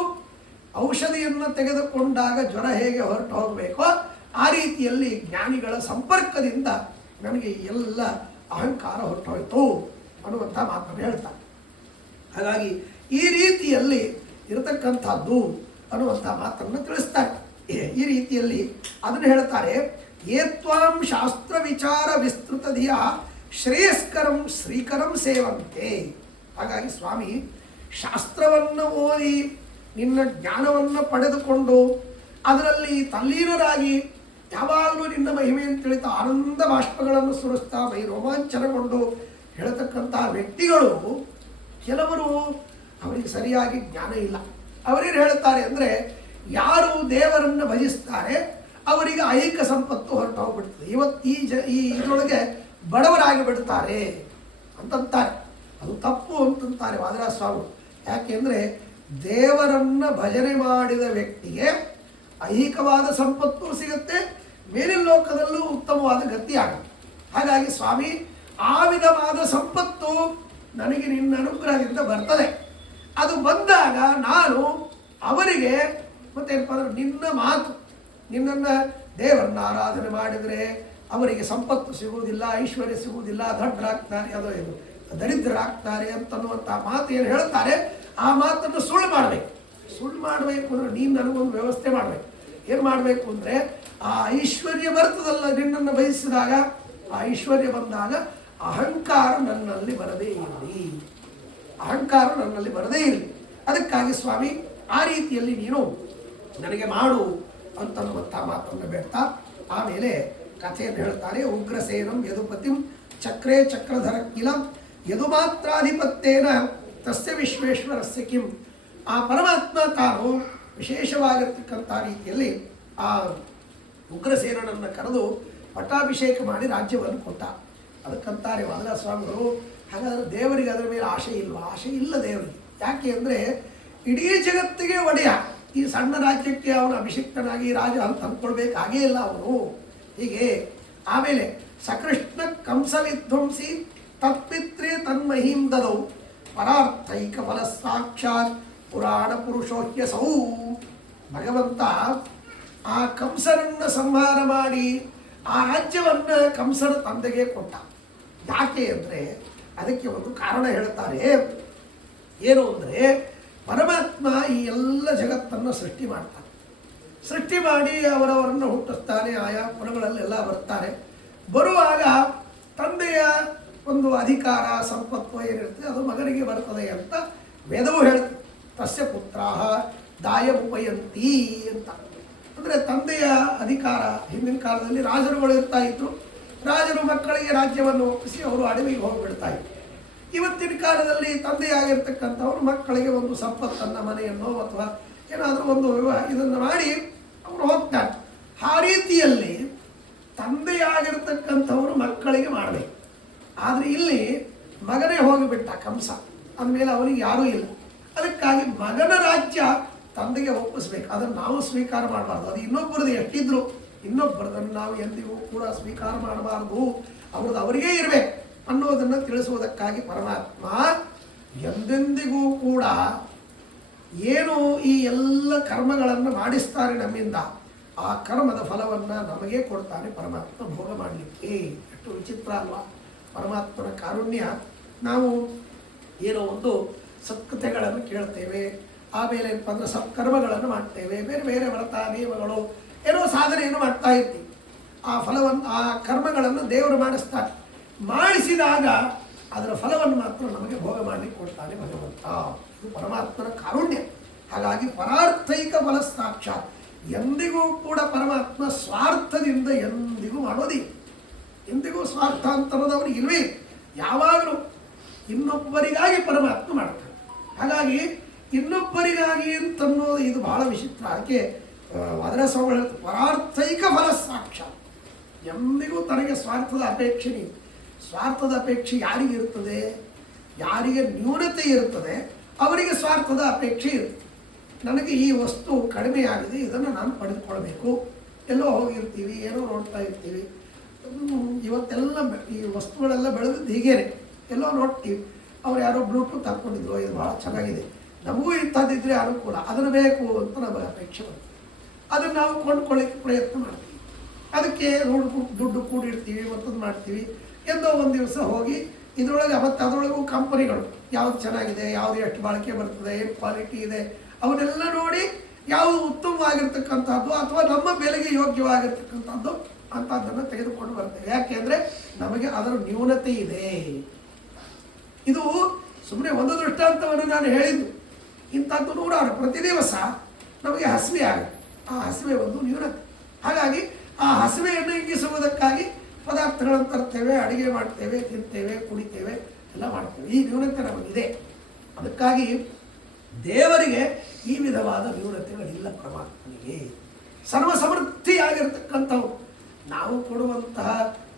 ಔಷಧಿಯನ್ನು ತೆಗೆದುಕೊಂಡಾಗ ಜ್ವರ ಹೇಗೆ ಹೊರಟು ಹೋಗಬೇಕೋ ಆ ರೀತಿಯಲ್ಲಿ ಜ್ಞಾನಿಗಳ ಸಂಪರ್ಕದಿಂದ ನನಗೆ ಎಲ್ಲ ಅಹಂಕಾರ ಹೊರಟೋಯ್ತು ಅನ್ನುವಂಥ ಮಾತನ್ನು ಹೇಳ್ತಾರೆ. ಹಾಗಾಗಿ ಈ ರೀತಿಯಲ್ಲಿ ಇರತಕ್ಕಂಥದ್ದು ಅನ್ನುವಂಥ ಮಾತನ್ನು ತಿಳಿಸ್ತಾರೆ. ಈ ರೀತಿಯಲ್ಲಿ ಅದನ್ನು ಹೇಳ್ತಾರೆ, ಏತ್ವಾಂ ಶಾಸ್ತ್ರ ವಿಚಾರ ವಿಸ್ತೃತಧಿಯ ಶ್ರೇಯಸ್ಕರಂ ಶ್ರೀಕರಂ ಸೇವಂತೆ. ಹಾಗಾಗಿ ಸ್ವಾಮಿ ಶಾಸ್ತ್ರವನ್ನು ಓದಿ ನಿನ್ನ ಜ್ಞಾನವನ್ನು ಪಡೆದುಕೊಂಡು ಅದರಲ್ಲಿ ತಲ್ಲೀನರಾಗಿ ಯಾವಾಗಲೂ ನಿನ್ನ ಮಹಿಮೆಯನ್ನು ತಿಳಿತಾ ಆನಂದ ಬಾಷ್ಪಗಳನ್ನು ಸುರಿಸ್ತಾ ಮೈ ರೋಮಾಂಚನಗೊಂಡು ಹೇಳತಕ್ಕಂಥ ವ್ಯಕ್ತಿಗಳು ಕೆಲವರು ಅವರಿಗೆ ಸರಿಯಾಗಿ ಜ್ಞಾನ ಇಲ್ಲ. ಅವರೇನು ಹೇಳ್ತಾರೆ ಅಂದರೆ, ಯಾರು ದೇವರನ್ನು ಭಜಿಸ್ತಾರೆ ಅವರಿಗೆ ಐಹಿಕ ಸಂಪತ್ತು ಹೊರಟು ಹೋಗ್ಬಿಡ್ತದೆ, ಇವತ್ತು ಈ ಇದರೊಳಗೆ ಬಡವರಾಗಿ ಬಿಡ್ತಾರೆ ಅಂತಂತಾರೆ. ಅದು ತಪ್ಪು ಅಂತಂತಾರೆ ವಾದಿರಾಜ ಸ್ವಾಮಿ. ಯಾಕೆಂದರೆ ದೇವರನ್ನು ಭಜನೆ ಮಾಡಿದ ವ್ಯಕ್ತಿಗೆ ಐಹಿಕವಾದ ಸಂಪತ್ತು ಸಿಗುತ್ತೆ, ಮೇಲಿನ ಲೋಕದಲ್ಲೂ ಉತ್ತಮವಾದ ಗತಿ ಆಗುತ್ತೆ. ಹಾಗಾಗಿ ಸ್ವಾಮಿ ಆ ವಿಧವಾದ ಸಂಪತ್ತು ನನಗೆ ನಿನ್ನ ಅನುಗ್ರಹದಿಂದ ಬರ್ತದೆ. ಅದು ಬಂದಾಗ ನಾನು ಅವರಿಗೆ ಮತ್ತೇನಪ್ಪ ಅಂದ್ರೆ ನಿನ್ನ ಮಾತು, ನಿನ್ನನ್ನು ದೇವರನ್ನ ಆರಾಧನೆ ಮಾಡಿದರೆ ಅವರಿಗೆ ಸಂಪತ್ತು ಸಿಗುವುದಿಲ್ಲ, ಐಶ್ವರ್ಯ ಸಿಗುವುದಿಲ್ಲ, ದಡ್ಡರಾಗ್ತಾರೆ, ಅದು ಏನು ದರಿದ್ರರಾಗ್ತಾರೆ ಅಂತನ್ನುವಂಥ ಮಾತು ಏನು ಹೇಳ್ತಾರೆ, ಆ ಮಾತನ್ನು ಸುಳ್ಳು ಮಾಡಬೇಕು. ಸುಳ್ಳು ಮಾಡಬೇಕು ಅಂದರೆ ನೀನು ನನಗೊಂದು ವ್ಯವಸ್ಥೆ ಮಾಡಬೇಕು. ಏನು ಮಾಡಬೇಕು ಅಂದರೆ, ಆ ಐಶ್ವರ್ಯ ಬರ್ತದಲ್ಲ ನಿನ್ನನ್ನು ಬಯಸಿದಾಗ, ಆ ಐಶ್ವರ್ಯ ಬಂದಾಗ ಅಹಂಕಾರ ನನ್ನಲ್ಲಿ ಬರದೇ ಇರಲಿ, ಅಹಂಕಾರ ನನ್ನಲ್ಲಿ ಬರದೇ ಇರಲಿ. ಅದಕ್ಕಾಗಿ ಸ್ವಾಮಿ ಆ ರೀತಿಯಲ್ಲಿ ನೀನು ನನಗೆ ಮಾಡು ಅಂತನ್ನುವಂಥ ಮಾತನ್ನು ಬೇಡ್ತಾ ಆಮೇಲೆ ಕಥೆಯನ್ನು ಹೇಳ್ತಾರೆ. ಉಗ್ರಸೇನಂ ಯದುಪತಿಂ ಚಕ್ರೇ ಚಕ್ರಧರ ಕಿಲಂ ಯದುಮಾತ್ರಾಧಿಪತ್ಯೇನ ತಸ್ಯ ವಿಶ್ವೇಶ್ವರಸ್ಯ ಕಿಂ. ಆ ಪರಮಾತ್ಮ ತಾನು ವಿಶೇಷವಾಗಿರ್ತಕ್ಕಂಥ ರೀತಿಯಲ್ಲಿ ಆ ಉಗ್ರಸೇನನನ್ನು ಕರೆದು ಪಟ್ಟಾಭಿಷೇಕ ಮಾಡಿ ರಾಜ್ಯವನ್ನು ಕೊಟ್ಟ. ಅದಕ್ಕಂತಾರೆ ವಾದಿರಾಜ ಸ್ವಾಮಿಗಳು, ಹಾಗಾದರೆ ದೇವರಿಗೆ ಅದರ ಮೇಲೆ ಆಶೆ ಇಲ್ವಾ? ಆಶೆ ಇಲ್ಲ ದೇವರಿಗೆ. ಯಾಕೆ ಅಂದರೆ ಇಡೀ ಜಗತ್ತಿಗೆ ಒಡೆಯ, ಈ ಸಣ್ಣ ರಾಜ್ಯಕ್ಕೆ ಅವನು ಅಭಿಷಿಕ್ತನಾಗಿ ರಾಜ ಅಂತ ಅಂದ್ಕೊಳ್ಬೇಕಾಗೇ ಇಲ್ಲ ಅವನು. ಹೀಗೆ ಆಮೇಲೆ ಸಕೃಷ್ಣ ಕಂಸ ವಿಧ್ವಂಸಿ ತತ್ಪಿತ್ರೆ ತನ್ಮಹಿಂ ದದೌ ಪರಾರ್ಥೈಕ ಫಲ ಸಾಕ್ಷಾತ್ ಪುರಾಣ ಪುರುಷೋಹ್ಯಸೌ. ಭಗವಂತ ಆ ಕಂಸನನ್ನು ಸಂಹಾರ ಮಾಡಿ ಆ ರಾಜ್ಯವನ್ನು ಕಂಸನ ತಂದೆಗೆ ಕೊಟ್ಟ. ಯಾಕೆ ಅಂದರೆ ಅದಕ್ಕೆ ಒಂದು ಕಾರಣ ಹೇಳ್ತಾರೆ. ಏನು ಅಂದರೆ ಪರಮಾತ್ಮ ಈ ಎಲ್ಲ ಜಗತ್ತನ್ನು ಸೃಷ್ಟಿ ಮಾಡ್ತಾನೆ. ಸೃಷ್ಟಿ ಮಾಡಿ ಅವರವರನ್ನು ಹುಟ್ಟಿಸ್ತಾನೆ, ಆಯಾ ಪುರಗಳಲ್ಲೆಲ್ಲ ಬರ್ತಾರೆ. ಬರುವಾಗ ತಂದೆಯ ಒಂದು ಅಧಿಕಾರ ಸಂಪತ್ತು ಏನಿರ್ತದೆ ಅದು ಮಗನಿಗೆ ಬರ್ತದೆ ಅಂತ ವೇದವು ಹೇಳ್ತದೆ. ತಸ್ಯ ಪುತ್ರಾಹ ದಾಯಮುಪಯಂತಿ ಅಂತ. ಅಂದರೆ ತಂದೆಯ ಅಧಿಕಾರ ಹಿಂದಿನ ಕಾಲದಲ್ಲಿ ರಾಜರುಗಳು ಇರ್ತಾ ಇದ್ರು. ರಾಜರು ಮಕ್ಕಳಿಗೆ ರಾಜ್ಯವನ್ನು ಒಪ್ಪಿಸಿ ಅವರು ಅಡವಿಗೆ ಹೋಗಿಬಿಡ್ತಾ ಇದ್ರು. ಇವತ್ತಿನ ಕಾಲದಲ್ಲಿ ತಂದೆಯಾಗಿರ್ತಕ್ಕಂಥವ್ರು ಮಕ್ಕಳಿಗೆ ಒಂದು ಸಂಪತ್ತನ್ನು, ಮನೆಯನ್ನು ಅಥವಾ ಏನಾದರೂ ಒಂದು ಇದನ್ನು ಮಾಡಿ ಅವರು ಹೋಗ್ತಾರೆ. ಆ ರೀತಿಯಲ್ಲಿ ತಂದೆಯಾಗಿರ್ತಕ್ಕಂಥವರು ಮಕ್ಕಳಿಗೆ ಮಾಡಬೇಕು. ಆದರೆ ಇಲ್ಲಿ ಮಗನೇ ಹೋಗಿಬಿಟ್ಟ ಕಂಸ, ಅಂದಮೇಲೆ ಅವನಿಗೆ ಯಾರೂ ಇಲ್ಲ. ಅದಕ್ಕಾಗಿ ಮಗನ ರಾಜ್ಯ ತಂದೆಗೆ ಒಪ್ಪಿಸ್ಬೇಕು. ಅದನ್ನು ನಾವು ಸ್ವೀಕಾರ ಮಾಡಬಾರ್ದು. ಅದು ಇನ್ನೊಬ್ಬರದ್ದು ಎಷ್ಟಿದ್ರು ಇನ್ನೊಬ್ಬರದನ್ನು ನಾವು ಎಂದಿಗೂ ಕೂಡ ಸ್ವೀಕಾರ ಮಾಡಬಾರ್ದು. ಅವ್ರದ್ದು ಅವರಿಗೇ ಇರಬೇಕು ಅನ್ನೋದನ್ನು ತಿಳಿಸುವುದಕ್ಕಾಗಿ ಪರಮಾತ್ಮ ಎಂದೆಂದಿಗೂ ಕೂಡ ಏನು ಈ ಎಲ್ಲ ಕರ್ಮಗಳನ್ನು ಮಾಡಿಸ್ತಾರೆ ನಮ್ಮಿಂದ, ಆ ಕರ್ಮದ ಫಲವನ್ನು ನಮಗೇ ಕೊಡ್ತಾನೆ ಪರಮಾತ್ಮ ಭೋಗ ಮಾಡಲಿಕ್ಕೆ. ಎಷ್ಟು ವಿಚಿತ್ರ ಅಲ್ವಾ ಪರಮಾತ್ಮನ ಕಾರುಣ್ಯ. ನಾವು ಏನೋ ಒಂದು ಸತ್ಕತೆಗಳನ್ನು ಕೇಳ್ತೇವೆ, ಆಮೇಲೆ ಏನಪ್ಪ ಅಂದರೆ ಸತ್ಕರ್ಮಗಳನ್ನು ಮಾಡ್ತೇವೆ, ಬೇರೆ ಬೇರೆ ವ್ರತ ನಿಯಮಗಳು ಏನೋ ಸಾಧನೆಯನ್ನು ಮಾಡ್ತಾ ಇರ್ತೀವಿ. ಆ ಫಲವನ್ನು, ಆ ಕರ್ಮಗಳನ್ನು ದೇವರು ಮಾಡಿಸ್ತಾರೆ. ಮಾಡಿಸಿದಾಗ ಅದರ ಫಲವನ್ನು ಮಾತ್ರ ನಮಗೆ ಭೋಗ ಮಾಡಲಿಕ್ಕೆ ಕೊಡ್ತಾನೆ ಭಗವಂತ. ಇದು ಪರಮಾತ್ಮನ ಕಾರುಣ್ಯ. ಹಾಗಾಗಿ ಪರಾರ್ಥೈಕ ಫಲ ಸಾಕ್ಷಾತ್. ಎಂದಿಗೂ ಕೂಡ ಪರಮಾತ್ಮ ಸ್ವಾರ್ಥದಿಂದ ಎಂದಿಗೂ ಮಾಡೋದಿಲ್ಲ. ಎಂದಿಗೂ ಸ್ವಾರ್ಥ ಅಂತನ್ನೋದವ್ರಿಗೆ ಇಲ್ವೇ. ಯಾವಾಗಲೂ ಇನ್ನೊಬ್ಬರಿಗಾಗಿ ಪರಮಾತ್ಮ ಮಾಡ್ತಾನೆ. ಹಾಗಾಗಿ ಇನ್ನೊಬ್ಬರಿಗಾಗಿ ಅಂತನ್ನೋದು ಇದು ಬಹಳ ವಿಚಿತ್ರ. ಅದಕ್ಕೆ ವಾದರಾಜಸ್ವಾಮಿಗಳು ಹೇಳ್ತಾರೆ, ಪರಾರ್ಥೈಕ ಫಲ ಸಾಕ್ಷಾತ್. ಎಂದಿಗೂ ತನಗೆ ಸ್ವಾರ್ಥದ ಅಪೇಕ್ಷೆ ನೀವು. ಸ್ವಾರ್ಥದ ಅಪೇಕ್ಷೆ ಯಾರಿಗಿರುತ್ತದೆ? ಯಾರಿಗೆ ನ್ಯೂನತೆ ಇರುತ್ತದೆ ಅವರಿಗೆ ಸ್ವಾರ್ಥದ ಅಪೇಕ್ಷೆ ಇರುತ್ತೆ. ನನಗೆ ಈ ವಸ್ತು ಕಡಿಮೆಯಾಗಿದೆ, ಇದನ್ನು ನಾನು ಪಡೆದುಕೊಳ್ಬೇಕು. ಎಲ್ಲೋ ಹೋಗಿರ್ತೀವಿ, ಏನೋ ನೋಡ್ತಾ ಇರ್ತೀವಿ. ಇವತ್ತೆಲ್ಲ ಈ ವಸ್ತುಗಳೆಲ್ಲ ಬೆಳೆದಿದ್ದು ಹೀಗೇನೆ. ಎಲ್ಲೋ ನೋಡ್ತೀವಿ, ಅವ್ರು ಯಾರೋ ಬ್ಲೂಟೂತ್ ಹಾಕ್ಕೊಂಡಿದ್ರು, ಇದು ಭಾಳ ಚೆನ್ನಾಗಿದೆ, ನಮಗೂ ಇಂಥದ್ದಿದ್ರೆ ಅನುಕೂಲ, ಅದನ್ನು ಬೇಕು ಅಂತ ನಮಗೆ ಅಪೇಕ್ಷೆ ಬರುತ್ತೆ. ಅದನ್ನು ನಾವು ಕೊಂಡ್ಕೊಳ್ಳಿಕ್ಕೆ ಪ್ರಯತ್ನ ಮಾಡ್ತೀವಿ. ಅದಕ್ಕೆ ದುಡ್ಡು ಕೂಡಿಡ್ತೀವಿ, ಮತ್ತೊಂದು ಮಾಡ್ತೀವಿ. ಎಂದೋ ಒಂದು ದಿವಸ ಹೋಗಿ ಇದರೊಳಗೆ ಮತ್ತು ಅದರೊಳಗೂ ಕಂಪನಿಗಳು ಯಾವುದು ಚೆನ್ನಾಗಿದೆ, ಯಾವುದು ಎಷ್ಟು ಬಾಳಿಕೆ ಬರ್ತದೆ, ಏನು ಕ್ವಾಲಿಟಿ ಇದೆ, ಅವನ್ನೆಲ್ಲ ನೋಡಿ ಯಾವುದು ಉತ್ತಮವಾಗಿರ್ತಕ್ಕಂಥದ್ದು ಅಥವಾ ನಮ್ಮ ಬೆಲೆಗೆ ಯೋಗ್ಯವಾಗಿರ್ತಕ್ಕಂಥದ್ದು ಅಂಥದ್ದನ್ನು ತೆಗೆದುಕೊಂಡು ಬರ್ತೇವೆ. ಯಾಕೆಂದರೆ ನಮಗೆ ಅದರ ನ್ಯೂನತೆ ಇದೆ. ಇದು ಸುಮ್ಮನೆ ಒಂದು ದೃಷ್ಟಾಂತವನ್ನು ನಾನು ಹೇಳಿದ್ದು. ಇಂಥದ್ದು ನೂರಾರು ಪ್ರತಿ ದಿವಸ ನಮಗೆ ಹಸಿವೆ ಆಗುತ್ತೆ. ಆ ಹಸಿವೆ ಒಂದು ನ್ಯೂನತೆ. ಹಾಗಾಗಿ ಆ ಹಸಿವೆಯನ್ನು ಇಂಗಿಸುವುದಕ್ಕಾಗಿ ಪದಾರ್ಥಗಳನ್ನು ತರ್ತೇವೆ, ಅಡುಗೆ ಮಾಡ್ತೇವೆ, ತಿಂತೇವೆ, ಕುಡಿತೇವೆ, ಎಲ್ಲ ಮಾಡ್ತೇವೆ. ಈ ನ್ಯೂನತೆ ನಮಗಿದೆ. ಅದಕ್ಕಾಗಿ ದೇವರಿಗೆ ಈ ವಿಧವಾದ ನ್ಯೂನತೆಗಳಿಲ್ಲ. ಪರಮಾತ್ಮನಿಗೆ ಸರ್ವಸಮೃದ್ಧಿಯಾಗಿರ್ತಕ್ಕಂಥವು. ನಾವು ಕೊಡುವಂತಹ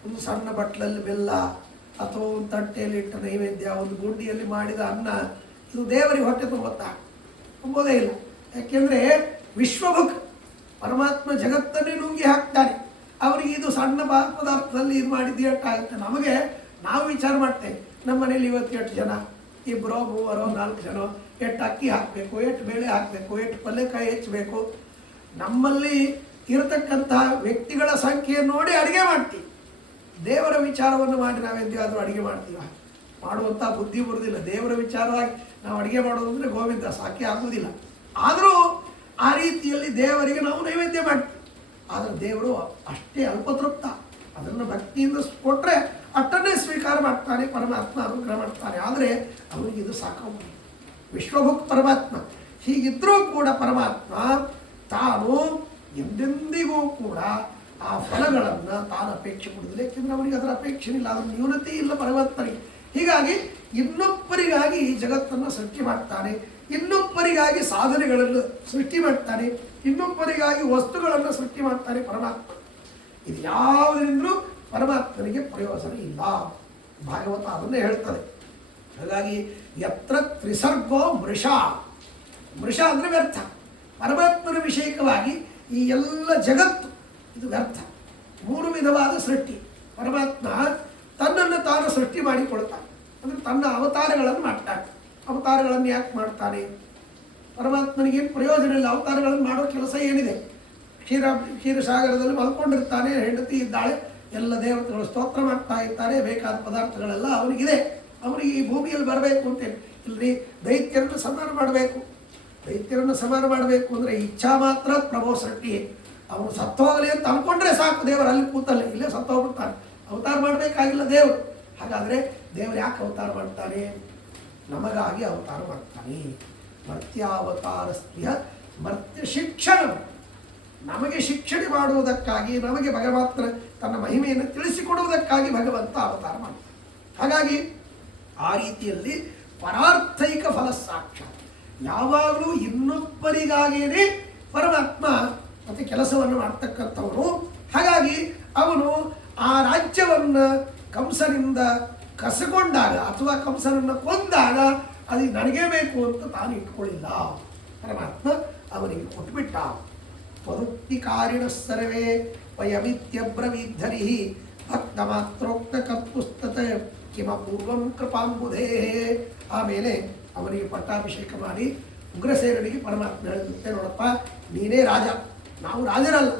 ಒಂದು ಸಣ್ಣ ಬಟ್ಲಲ್ಲಿ ಬೆಲ್ಲ ಅಥವಾ ಒಂದು ತಟ್ಟೆಯಲ್ಲಿ ಇಟ್ಟ ನೈವೇದ್ಯ, ಒಂದು ಗುಂಡಿಯಲ್ಲಿ ಮಾಡಿದ ಅನ್ನ, ಇದು ದೇವರಿಗೆ ಹೊಟ್ಟೆ ತುಂಬೋದೇ ಇಲ್ಲ. ಯಾಕೆಂದರೆ ವಿಶ್ವಭುಕ್ ಪರಮಾತ್ಮ ಜಗತ್ತನ್ನೇ ನುಂಗಿ ಹಾಕ್ತಾನೆ. ಅವರಿಗೆ ಇದು ಸಣ್ಣ ಪದಾರ್ಥದಲ್ಲಿ ಇದು ಮಾಡಿದ್ದು ಎಷ್ಟಾಗುತ್ತೆ. ನಮಗೆ ನಾವು ವಿಚಾರ ಮಾಡ್ತೇವೆ, ನಮ್ಮ ಮನೇಲಿ ಇವತ್ತು ಎಷ್ಟು ಜನ, ಇಬ್ಬರೋ ಮೂವರೋ ನಾಲ್ಕು ಜನ, ಎಷ್ಟು ಅಕ್ಕಿ ಹಾಕಬೇಕು, ಎಷ್ಟು ಬೇಳೆ ಹಾಕಬೇಕು, ಎಷ್ಟು ಪಲ್ಯಕಾಯಿ ಹೆಚ್ಚಬೇಕು. ನಮ್ಮಲ್ಲಿ ಇರತಕ್ಕಂತಹ ವ್ಯಕ್ತಿಗಳ ಸಂಖ್ಯೆ ನೋಡಿ ಅಡುಗೆ ಮಾಡ್ತೀವಿ. ದೇವರ ವಿಚಾರವನ್ನು ಮಾಡಿ ನಾವೆಂದಾದರೂ ಅಡುಗೆ ಮಾಡ್ತೀವ? ಮಾಡುವಂಥ ಬುದ್ಧಿ ಬರುವುದಿಲ್ಲ. ದೇವರ ವಿಚಾರವಾಗಿ ನಾವು ಅಡುಗೆ ಮಾಡೋದು ಅಂದರೆ ಗೋವಿಂದ ಸಾಕೆ ಆಗುವುದಿಲ್ಲ. ಆದರೂ ಆ ರೀತಿಯಲ್ಲಿ ದೇವರಿಗೆ ನಾವು ನೈವೇದ್ಯ ಮಾಡ್ತೀವಿ. ಆದರೆ ದೇವರು ಅಷ್ಟೇ ಅಲ್ಪತೃಪ್ತ. ಅದನ್ನು ಭಕ್ತಿಯಿಂದ ಕೊಟ್ಟರೆ ಅಷ್ಟನ್ನೇ ಸ್ವೀಕಾರ ಮಾಡ್ತಾನೆ, ಪರಮಾತ್ಮ ಅನುಗ್ರಹ ಮಾಡ್ತಾನೆ. ಆದರೆ ಅವನಿಗೆ ಇದು ಸಾಕಾಗುವುದು. ವಿಶ್ವಭುಕ್ ಪರಮಾತ್ಮ. ಹೀಗಿದ್ದರೂ ಕೂಡ ಪರಮಾತ್ಮ ತಾನು ಎಂದೆಂದಿಗೂ ಕೂಡ ಆ ಫಲಗಳನ್ನು ತಾನು ಅಪೇಕ್ಷೆ ಪಡುವುದಿಲ್ಲ. ಏಕೆಂದರೆ ಅವನಿಗೆ ಅದರ ಅಪೇಕ್ಷೆ ಇಲ್ಲ, ಅದರ ನ್ಯೂನತೆ ಇಲ್ಲ ಪರಮಾತ್ಮನಿಗೆ. ಹೀಗಾಗಿ ಇನ್ನೊಬ್ಬರಿಗಾಗಿ ಈ ಜಗತ್ತನ್ನು ಸೃಷ್ಟಿ ಮಾಡ್ತಾನೆ, ಇನ್ನೊಬ್ಬರಿಗಾಗಿ ಸಾಧನೆಗಳನ್ನು ಸೃಷ್ಟಿ ಮಾಡ್ತಾನೆ, ಇನ್ನೊಬ್ಬರಿಗಾಗಿ ವಸ್ತುಗಳನ್ನು ಸೃಷ್ಟಿ ಮಾಡ್ತಾನೆ ಪರಮಾತ್ಮ. ಇದು ಯಾವುದರಿಂದಲೂ ಪರಮಾತ್ಮನಿಗೆ ಪ್ರಯೋಜನ ಇಲ್ಲ. ಭಾಗವತ ಅದನ್ನೇ ಹೇಳ್ತದೆ. ಹಾಗಾಗಿ ಯತ್ರ ತ್ರಿಸರ್ಗೋ ಮೃಷ, ಮೃಷ ಅಂದರೆ ವ್ಯರ್ಥ. ಪರಮಾತ್ಮನ ವಿಷಯಕವಾಗಿ ಈ ಎಲ್ಲ ಜಗತ್ತು ಇದು ವ್ಯರ್ಥ. ಮೂರು ವಿಧವಾದ ಸೃಷ್ಟಿ. ಪರಮಾತ್ಮ ತನ್ನನ್ನು ತಾನು ಸೃಷ್ಟಿ ಮಾಡಿಕೊಳ್ತಾನೆ. ಅಂದರೆ ತನ್ನ ಅವತಾರಗಳನ್ನು ಮಾಡ್ತಾನೆ. ಅವತಾರಗಳನ್ನು ಯಾಕೆ ಮಾಡ್ತಾನೆ? ಪರಮಾತ್ಮನಿಗೇನು ಪ್ರಯೋಜನ ಇಲ್ಲ. ಅವತಾರಗಳನ್ನು ಮಾಡೋ ಕೆಲಸ ಏನಿದೆ? ಕ್ಷೀರಸಾಗರದಲ್ಲಿ ಮಲ್ಕೊಂಡಿರ್ತಾನೆ, ಹೆಂಡತಿ ಇದ್ದಾಳೆ, ಎಲ್ಲ ದೇವತೆಗಳು ಸ್ತೋತ್ರ ಮಾಡ್ತಾ ಇರ್ತಾರೆ, ಬೇಕಾದ ಪದಾರ್ಥಗಳೆಲ್ಲ ಅವನಿಗಿದೆ. ಅವನಿಗೆ ಈ ಭೂಮಿಯಲ್ಲಿ ಬರಬೇಕು ಅಂತೇಳಿ ಇಲ್ಲರಿ ದೈತ್ಯರನ್ನು ಸಮಾನ ಮಾಡಬೇಕು. ದೈತ್ಯರನ್ನು ಸಮಾನ ಮಾಡಬೇಕು ಅಂದರೆ ಇಚ್ಛಾ ಮಾತ್ರ ಪ್ರಭೋ ಸೃಷ್ಟಿ. ಅವನು ಸತ್ತೋಗಲಿ ಅಂತ ಅಂದ್ಕೊಂಡ್ರೆ ಸಾಕು, ದೇವರು ಅಲ್ಲಿ ಕೂತಲ್ಲೇ ಇಲ್ಲೇ ಸತ್ತೋಗ್ಬಿಡ್ತಾನೆ. ಅವತಾರ ಮಾಡಬೇಕಾಗಿಲ್ಲ ದೇವರು. ಹಾಗಾದರೆ ದೇವರು ಯಾಕೆ ಅವತಾರ ಮಾಡ್ತಾನೆ? ನಮಗಾಗಿ ಅವತಾರ ಮಾಡ್ತಾನೆ. ಮರ್ತ್ಯಾವತಾರಸ್ತ್ಯ ಮರ್ತ್ಯ ಶಿಕ್ಷಣ, ನಮಗೆ ಶಿಕ್ಷಣೆ ಮಾಡುವುದಕ್ಕಾಗಿ, ನಮಗೆ ಭಗವಂತ ತನ್ನ ಮಹಿಮೆಯನ್ನು ತಿಳಿಸಿಕೊಡುವುದಕ್ಕಾಗಿ ಭಗವಂತ ಅವತಾರ ಮಾಡ್ತಾನೆ. ಹಾಗಾಗಿ ಆ ರೀತಿಯಲ್ಲಿ ಪರಾರ್ಥೈಕ ಫಲ ಸಾಕ್ಷಾತ್. ಯಾವಾಗಲೂ ಇನ್ನೊಬ್ಬರಿಗಾಗಿಯೇ ಪರಮಾತ್ಮ ಮತ್ತು ಕೆಲಸವನ್ನು ಮಾಡ್ತಕ್ಕಂಥವನು. ಹಾಗಾಗಿ ಅವನು ಆ ರಾಜ್ಯವನ್ನು ಕಂಸನಿಂದ ಕಸಗೊಂಡಾಗ ಅಥವಾ ಕಂಸನನ್ನು ಕೊಂದಾಗ ಅದು ನನಗೇ ಬೇಕು ಅಂತ ತಾನು ಇಟ್ಕೊಳ್ಳಿಲ್ಲ. ಪರಮಾತ್ಮ ಅವನಿಗೆ ಕೊಟ್ಬಿಟ್ಟ. ತ್ವರುಕ್ತಿಕಾರಿಣ ಸರ್ವೇ ವಯಮಿತ್ಯಬ್ರವೀದ್ಧರಿ ಭಕ್ತ ಮಾತ್ರೋಕ್ತ ಕತ್ಪುಸ್ತತ ಕಿಮ ಪೂರ್ವಂ ಕೃಪಾಂಬುಧೇ. ಆಮೇಲೆ ಅವನಿಗೆ ಪಟ್ಟಾಭಿಷೇಕ ಮಾಡಿ ಉಗ್ರಸೇನನಿಗೆ ಪರಮಾತ್ಮ ಹೇಳಿದಂತೆ, ನೋಡಪ್ಪ ನೀನೇ ರಾಜ, ನಾವು ರಾಜರಲ್ಲ,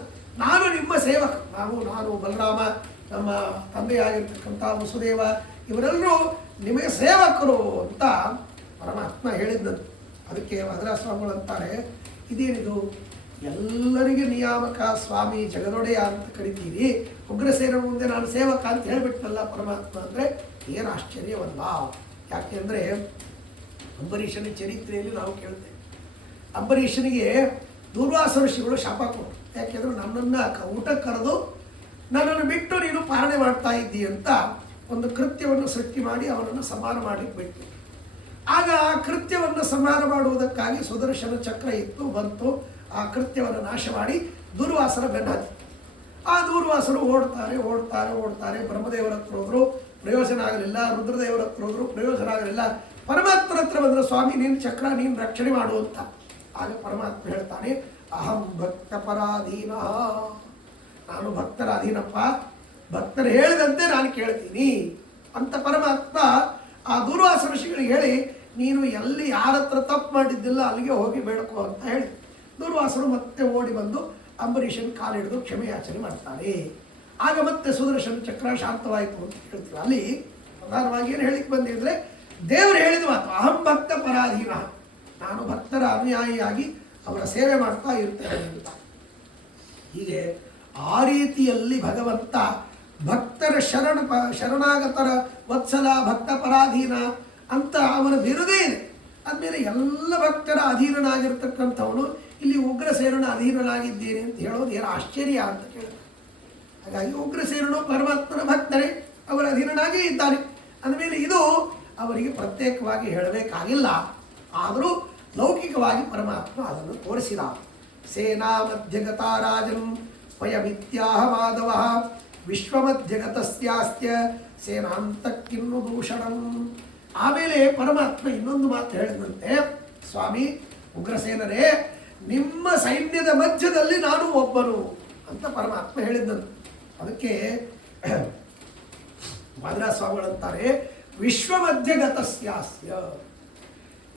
ನಾನು ನಿಮ್ಮ ಸೇವಕ. ನಾನು ಬಲರಾಮ, ನಮ್ಮ ತಂದೆಯಾಗಿರ್ತಕ್ಕಂಥ ವಸುದೇವ, ಇವರೆಲ್ಲರೂ ನಿಮಗೆ ಸೇವಕರು ಅಂತ ಪರಮಾತ್ಮ ಹೇಳಿದ್ದಂತೆ. ಅದಕ್ಕೆ ವಾದರಾಜಸ್ವಾಮಿಗಳು ಅಂತಾರೆ, ಇದೇನಿದು ಎಲ್ಲರಿಗೆ ನಿಯಾಮಕ ಸ್ವಾಮಿ ಜಗದೊಡೆಯ ಅಂತ ಕರಿತೀರಿ, ಉಗ್ರಸೇನ ಮುಂದೆ ನಾನು ಸೇವಕ ಅಂತ ಹೇಳಿಬಿಟ್ಟಲ್ಲ ಪರಮಾತ್ಮ ಅಂದರೆ ಏನು ಆಶ್ಚರ್ಯವಲ್ಲ. ಯಾಕೆಂದರೆ ಅಂಬರೀಷನ ಚರಿತ್ರೆಯಲ್ಲಿ ನಾವು ಕೇಳ್ತೇವೆ, ಅಂಬರೀಷನಿಗೆ ದೂರ್ವಾಸ ಋಷಿಗಳು ಶಾಪ ಕೊಟ್ಟರು. ಯಾಕೆಂದರೆ ನನ್ನನ್ನು ಊಟಕ್ಕೆ ಕರೆದು ನನ್ನನ್ನು ಬಿಟ್ಟು ನೀನು ಪಾಲನೆ ಮಾಡ್ತಾ ಇದ್ದಿ ಅಂತ ಒಂದು ಕೃತ್ಯವನ್ನು ಸೃಷ್ಟಿ ಮಾಡಿ ಅವನನ್ನು ಸಮಾನ ಮಾಡಲಿಕ್ಕೆ ಬಿಟ್ಟು, ಆಗ ಆ ಕೃತ್ಯವನ್ನು ಸಂಹಾರ ಮಾಡುವುದಕ್ಕಾಗಿ ಸುದರ್ಶನ ಚಕ್ರ ಇತ್ತು, ಬಂತು, ಆ ಕೃತ್ಯವನ್ನು ನಾಶ ಮಾಡಿ ದುರ್ವಾಸನ ಬೆನ್ನತ್ತಿ. ಆ ದೂರ್ವಾಸರು ಓಡ್ತಾರೆ ಓಡ್ತಾರೆ ಓಡ್ತಾರೆ, ಬ್ರಹ್ಮದೇವರ ಹತ್ರ ಹೋದ್ರು, ಪ್ರಯೋಜನ ಆಗಲಿಲ್ಲ. ರುದ್ರದೇವರ ಹತ್ರ ಹೋದ್ರು, ಪ್ರಯೋಜನ ಆಗಲಿಲ್ಲ. ಪರಮಾತ್ಮನ ಹತ್ರ ಬಂದರೆ, ಸ್ವಾಮಿ ನೀನು ಚಕ್ರ ನೀನು ರಕ್ಷಣೆ ಮಾಡು ಅಂತ. ಆಗ ಪರಮಾತ್ಮ ಹೇಳ್ತಾನೆ, ಅಹಂ ಭಕ್ತ ಪರಾಧೀನ, ನಾನು ಭಕ್ತರ ಅಧೀನಪ್ಪ, ಭಕ್ತರು ಹೇಳಿದಂತೆ ನಾನು ಕೇಳ್ತೀನಿ ಅಂತ ಪರಮಾತ್ಮ ಆ ದೂರ್ವಾಸ ಋಷಿಗಳಿಗೆ ಹೇಳಿ, ನೀನು ಎಲ್ಲಿ ಯಾರ ಹತ್ರ ತಪ್ಪು ಮಾಡಿದ್ದಿಲ್ಲ ಅಲ್ಲಿಗೆ ಹೋಗಿ ಬೇಡ್ಕೋ ಅಂತ ಹೇಳಿ ದೂರ್ವಾಸರು ಮತ್ತೆ ಓಡಿ ಬಂದು ಅಂಬರೀಷನ್ ಕಾಲಿಡಿದು ಕ್ಷಮೆಯಾಚನೆ ಮಾಡ್ತಾರೆ. ಆಗ ಮತ್ತೆ ಸುದರ್ಶನ ಚಕ್ರ ಶಾಂತವಾಯಿತು ಅಂತ ಹೇಳ್ತೀವಿ. ಅಲ್ಲಿ ಪ್ರಧಾನವಾಗಿ ಏನು ಹೇಳಿಕ್ಕೆ ಬಂದಿದ್ರೆ, ದೇವರು ಹೇಳಿದ ಮಾತು ಅಹಂ ಭಕ್ತ ಪರಾಧೀನ, ನಾನು ಭಕ್ತರ ಅನುಯಾಯಿಯಾಗಿ ಅವರ ಸೇವೆ ಮಾಡ್ತಾ ಇರ್ತೇನೆ ಅಂತ. ಹೀಗೆ ಆ ರೀತಿಯಲ್ಲಿ ಭಗವಂತ ಭಕ್ತರ ಶರಣಾಗತರ ವತ್ಸಲ, ಭಕ್ತ ಪರಾಧೀನ ಅಂತ ಅವನ ಬಿರುದೇ ಇದೆ. ಆದಮೇಲೆ ಎಲ್ಲ ಭಕ್ತರ ಅಧೀನನಾಗಿರ್ತಕ್ಕಂಥವನು ಇಲ್ಲಿ ಉಗ್ರಸೇನನ ಅಧೀನನಾಗಿದ್ದೇನೆ ಅಂತ ಹೇಳೋದು ಏನು ಆಶ್ಚರ್ಯ ಅಂತ ಕೇಳಿದ. ಹಾಗಾಗಿ ಉಗ್ರಸೇನನು ಪರಮಾತ್ಮನ ಭಕ್ತರೇ, ಅವರ ಅಧೀನನಾಗೇ ಇದ್ದಾನೆ. ಅಂದಮೇಲೆ ಇದು ಅವರಿಗೆ ಪ್ರತ್ಯೇಕವಾಗಿ ಹೇಳಬೇಕಾಗಿಲ್ಲ. ಆದರೂ ಲೌಕಿಕವಾಗಿ ಪರಮಾತ್ಮ ಅದನ್ನು ತೋರಿಸಿದ. ಸೇನಾ ಮಧ್ಯಗತ ರಾಜನ್ ಸ್ವಯಮಿತ್ಯಾಹ ಮಾಧವ ವಿಶ್ವಮಧ್ಯಗತಸ್ಯಾಸ್ತ್ಯ ಸೇನಾಂತಕ್ಕಿನ್ನು ದೂಷಣಂ. ಆಮೇಲೆ ಪರಮಾತ್ಮ ಇನ್ನೊಂದು ಮಾತು ಹೇಳಿದಂತೆ, ಸ್ವಾಮಿ ಉಗ್ರಸೇನರೇ, ನಿಮ್ಮ ಸೈನ್ಯದ ಮಧ್ಯದಲ್ಲಿ ನಾನು ಒಬ್ಬನು ಅಂತ ಪರಮಾತ್ಮ ಹೇಳಿದ್ದಂತೆ. ಅದಕ್ಕೆ ಮಾದರಾ ಸ್ವಾಮಿಗಳಂತಾರೆ, ವಿಶ್ವಮಧ್ಯಗತಸ್ಯಾಸ್ಯ,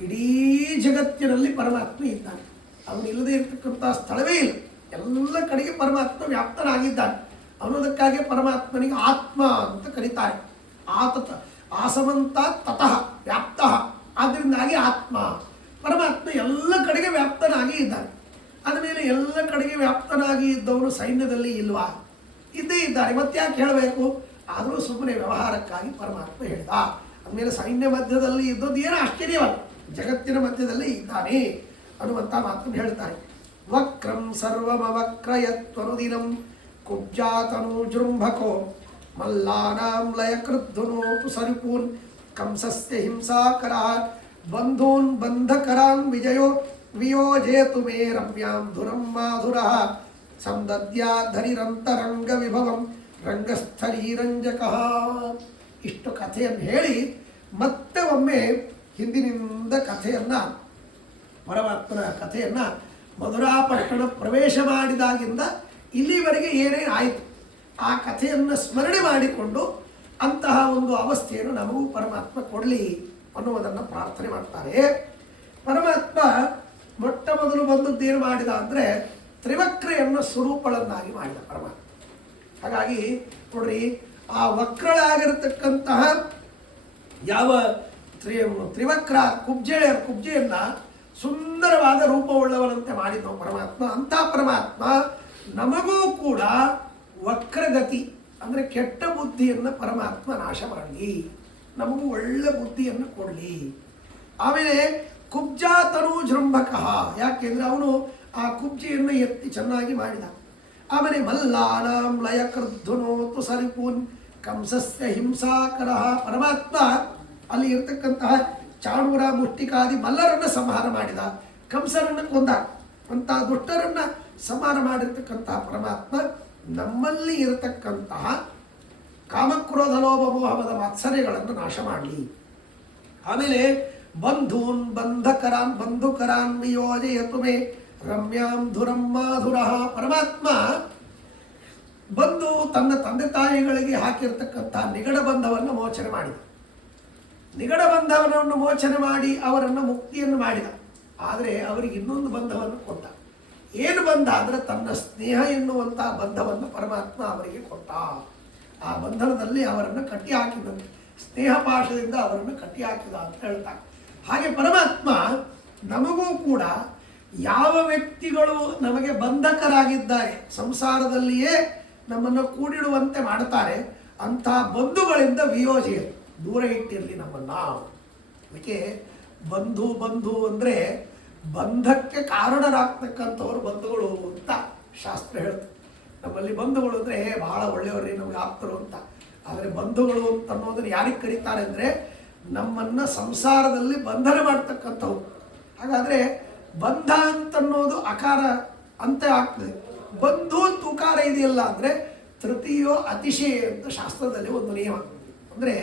ಇಡೀ ಜಗತ್ತಿನಲ್ಲಿ ಪರಮಾತ್ಮ ಇದ್ದಾನೆ. ಅವನು ಇಲ್ಲದೆ ಇರತಕ್ಕಂಥ ಸ್ಥಳವೇ ಇಲ್ಲ, ಎಲ್ಲ ಕಡೆಗೆ ಪರಮಾತ್ಮ ವ್ಯಾಪ್ತನಾಗಿದ್ದಾನೆ. ಅನ್ನೋದಕ್ಕಾಗಿ ಪರಮಾತ್ಮನಿಗೆ ಆತ್ಮ ಅಂತ ಕರೀತಾರೆ. ಆಸಮಂತ ತತಃ ವ್ಯಾಪ್ತ, ಆದ್ದರಿಂದಾಗಿ ಆತ್ಮ. ಪರಮಾತ್ಮ ಎಲ್ಲ ಕಡೆಗೆ ವ್ಯಾಪ್ತನಾಗಿ ಇದ್ದಾನೆ. ಆದಮೇಲೆ ಎಲ್ಲ ಕಡೆಗೆ ವ್ಯಾಪ್ತನಾಗಿ ಇದ್ದವನು ಸೈನ್ಯದಲ್ಲಿ ಇಲ್ವಾ? ಇದ್ದೇ ಇದ್ದಾರೆ, ಮತ್ತೆ ಯಾಕೆ ಹೇಳಬೇಕು? ಆದರೂ ಸುಮ್ಮನೆ ವ್ಯವಹಾರಕ್ಕಾಗಿ ಪರಮಾತ್ಮ ಹೇಳಿದ. ಅಂದಮೇಲೆ ಸೈನ್ಯ ಮಧ್ಯದಲ್ಲಿ ಇದ್ದದ್ದು ಏನು ಆಶ್ಚರ್ಯವಲ್ಲ, ಜಗತ್ತಿನ ಮಧ್ಯದಲ್ಲಿ ಇದ್ದಾನೆ ಅನ್ನುವಂಥ ಮಾತನ್ನು ಹೇಳ್ತಾರೆ. ವಕ್ರಂ ಸರ್ವಮವಕ್ರಯತ್ವನುದಿನಂ ಕುಬ್ಜಾತನು ಜೃಂಭಕೋ ಮಲ್ಲಾನಾಂ ಲಯಕೃದ್ಧುನೋತು ಸರಿಪೂನ್ ಕಂಸಸ್ಯ ಹಿಂಸಾಕರ ಬಂಧೂನ್ ಬಂಧಕರಾನ್ ವಿಯೋಜೇತು ಮೇ ರಮ್ಯಾಂ ಧುರಂ ಮಾಧುರಃ ಸಂದದ್ಯಾಧರಿರಂತರಂಗ ವಿಭವಂ ರಂಗಸ್ಥಳೀರಂಜಕಃ. ಇಷ್ಟು ಕಥೆಯನ್ನು ಹೇಳಿ ಮತ್ತೆ ಒಮ್ಮೆ ಹಿಂದಿನಿಂದ ಕಥೆಯನ್ನು, ಪರಮಾತ್ಮನ ಕಥೆಯನ್ನು ಮಧುರಾಪಟ್ಟಣ ಪ್ರವೇಶ ಮಾಡಿದಾಗಿಂದ ಇಲ್ಲಿವರೆಗೆ ಏನೇನು ಆಯಿತು ಆ ಕಥೆಯನ್ನು ಸ್ಮರಣೆ ಮಾಡಿಕೊಂಡು ಅಂತಹ ಒಂದು ಅವಸ್ಥೆಯನ್ನು ನಮಗೂ ಪರಮಾತ್ಮ ಕೊಡಲಿ ಅನ್ನುವುದನ್ನು ಪ್ರಾರ್ಥನೆ ಮಾಡ್ತಾರೆ. ಪರಮಾತ್ಮ ಮೊಟ್ಟ ಮೊದಲು ಬಂದದ್ದೇನು ಮಾಡಿದ ಅಂದರೆ ತ್ರಿವಕ್ರೆಯನ್ನು ಸ್ವರೂಪಳನ್ನಾಗಿ ಮಾಡಿದ ಪರಮಾತ್ಮ. ಹಾಗಾಗಿ ನೋಡ್ರಿ, ಆ ವಕ್ರಳಾಗಿರತಕ್ಕಂತಹ ಯಾವ ತ್ರಿವಕ್ರ ಕುಬ್ಜೆಯನ್ನು ಸುಂದರವಾದ ರೂಪವುಳ್ಳವನಂತೆ ಮಾಡಿದ್ದ ಪರಮಾತ್ಮ. ಅಂಥ ಪರಮಾತ್ಮ ನಮಗೂ ಕೂಡ ವಕ್ರಗತಿ ಅಂದರೆ ಕೆಟ್ಟ ಬುದ್ಧಿಯನ್ನು ಪರಮಾತ್ಮ ನಾಶ ಮಾಡಲಿ, ನಮಗೂ ಒಳ್ಳೆ ಬುದ್ಧಿಯನ್ನು ಕೊಡಲಿ. ಆಮೇಲೆ ಕುಬ್ಜಾತನು ಜೃಂಭಕಃ, ಯಾಕೆಂದರೆ ಅವನು ಆ ಕುಬ್ಜೆಯನ್ನು ಎತ್ತಿ ಚೆನ್ನಾಗಿ ಮಾಡಿದ. ಆಮೇಲೆ ಮಲ್ಲಾನಾಂ ಲಯಕೃದ್ಧುನೋತು ಸರಿಪೂನ್ ಕಂಸಸ್ಯ ಹಿಂಸಾಕರ, ಪರಮಾತ್ಮ ಅಲ್ಲಿ ಇರ್ತಕ್ಕಂತಹ ಚಾಣೂರ ಮುಷ್ಟಿಕಾದಿ ಮಲ್ಲರನ್ನು ಸಂಹಾರ ಮಾಡಿದ, ಕಂಸರನ್ನು ಕೊಂದ. ಅಂಥ ದುಷ್ಟರನ್ನು ಸಂಹಾರ ಮಾಡಿರ್ತಕ್ಕಂತಹ ಪರಮಾತ್ಮ ನಮ್ಮಲ್ಲಿ ಇರತಕ್ಕಂತಹ ಕಾಮಕ್ರೋಧ ಲೋಭ ಮೋಹದ ಮಾತ್ಸರ್ಯಗಳನ್ನು ನಾಶ ಮಾಡಲಿ. ಆಮೇಲೆ ಬಂಧೂನ್ ಬಂಧುಕರಾನ್ ವಿಯೋಜಯತು ಮೇ ರಮ್ಯಾಂ ಧುರಂ ಮಾಧುರಃ, ಪರಮಾತ್ಮ ಬಂದು ತನ್ನ ತಂದೆ ತಾಯಿಗಳಿಗೆ ಹಾಕಿರ್ತಕ್ಕಂಥ ನಿಗಡ ಬಂಧವನ್ನು ಮೋಚನೆ ಮಾಡಿದ. ನಿಗಡ ಬಂಧವನ್ನು ಮೋಚನೆ ಮಾಡಿ ಅವರನ್ನು ಮುಕ್ತಿಯನ್ನು ಮಾಡಿದ. ಆದರೆ ಅವರಿಗೆ ಇನ್ನೊಂದು ಬಂಧವನ್ನು ಕೊಟ್ಟ. ಏನು ಬಂಧ ಅಂದರೆ ತನ್ನ ಸ್ನೇಹ ಎನ್ನುವಂಥ ಬಂಧವನ್ನು ಪರಮಾತ್ಮ ಅವರಿಗೆ ಕೊಟ್ಟ. ಆ ಬಂಧನದಲ್ಲಿ ಅವರನ್ನು ಕಟ್ಟಿ ಹಾಕಿದಂತೆ, ಸ್ನೇಹ ಪಾಶದಿಂದ ಅವರನ್ನು ಕಟ್ಟಿ ಹಾಕಿದ ಅಂತ ಹೇಳ್ತಾರೆ. ಹಾಗೆ ಪರಮಾತ್ಮ ನಮಗೂ ಕೂಡ ಯಾವ ವ್ಯಕ್ತಿಗಳು ನಮಗೆ ಬಂಧಕರಾಗಿದ್ದಾರೆ, ಸಂಸಾರದಲ್ಲಿಯೇ ನಮ್ಮನ್ನು ಕೂಡಿಡುವಂತೆ ಮಾಡ್ತಾರೆ, ಅಂಥ ಬಂಧುಗಳಿಂದ ವಿಯೋಜನೆ ದೂರ ಇಟ್ಟಿರಲಿ ನಮ್ಮನ್ನು. ಅದಕ್ಕೆ ಬಂಧು ಅಂದರೆ ಬಂಧಕ್ಕೆ ಕಾರಣರಾಗ್ತಕ್ಕಂಥವ್ರು ಬಂಧುಗಳು ಅಂತ ಶಾಸ್ತ್ರ ಹೇಳ್ತಾರೆ. ನಮ್ಮಲ್ಲಿ ಬಂಧುಗಳು ಅಂದರೆ ಬಹಳ ಒಳ್ಳೆಯವ್ರಿ, ನಮ್ಗೆ ಆಪ್ತರು ಅಂತ. ಆದರೆ ಬಂಧುಗಳು ಅಂತ ಅನ್ನೋದನ್ನು ಯಾರಿಗೆ ಕರೀತಾರೆ ಅಂದರೆ ನಮ್ಮನ್ನು ಸಂಸಾರದಲ್ಲಿ ಬಂಧನ ಮಾಡ್ತಕ್ಕಂಥವ್ರು. ಹಾಗಾದರೆ ಬಂಧ ಅಂತನ್ನೋದು ಅಕಾರ ಅಂತ ಆಗ್ತದೆ, ಬಂಧು ಅಂತ ಉಕಾರ ಇದೆಯಲ್ಲ ಅಂದರೆ ತೃತೀಯೋ ಅತಿಶಯ ಅಂತ ಶಾಸ್ತ್ರದಲ್ಲಿ ಒಂದು ನಿಯಮ. ಅಂದರೆ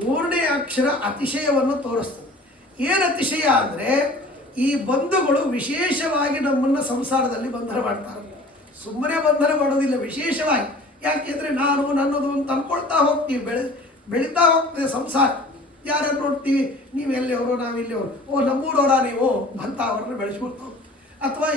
ಮೂರನೇ ಅಕ್ಷರ ಅತಿಶಯವನ್ನು ತೋರಿಸ್ತದೆ. ಏನು ಅತಿಶಯ ಅಂದರೆ ಈ ಬಂಧುಗಳು ವಿಶೇಷವಾಗಿ ನಮ್ಮನ್ನು ಸಂಸಾರದಲ್ಲಿ ಬಂಧನ ಮಾಡ್ತಾರೆ. ಸುಮ್ಮನೆ ಬಂಧನ ಮಾಡೋದಿಲ್ಲ, ವಿಶೇಷವಾಗಿ. ಯಾಕೆಂದರೆ ನಾನು ನನ್ನದು ಅಂತ ಅಂದ್ಕೊಳ್ತಾ ಹೋಗ್ತೀವಿ, ಬೆಳೀತಾ ಹೋಗ್ತದೆ ಸಂಸಾರ. ಯಾರನ್ನು ನೋಡ್ತೀವಿ, ನೀವು ಎಲ್ಲಿಯವರು ನಾವು ಇಲ್ಲಿಯವರು, ಓ ನಮ್ಮೂರವರ ನೀವು ಅಂತ ಅವ್ರನ್ನ ಬೆಳೆಸ್ಬಿಡ್ತಾವೆ. ಅಥವಾ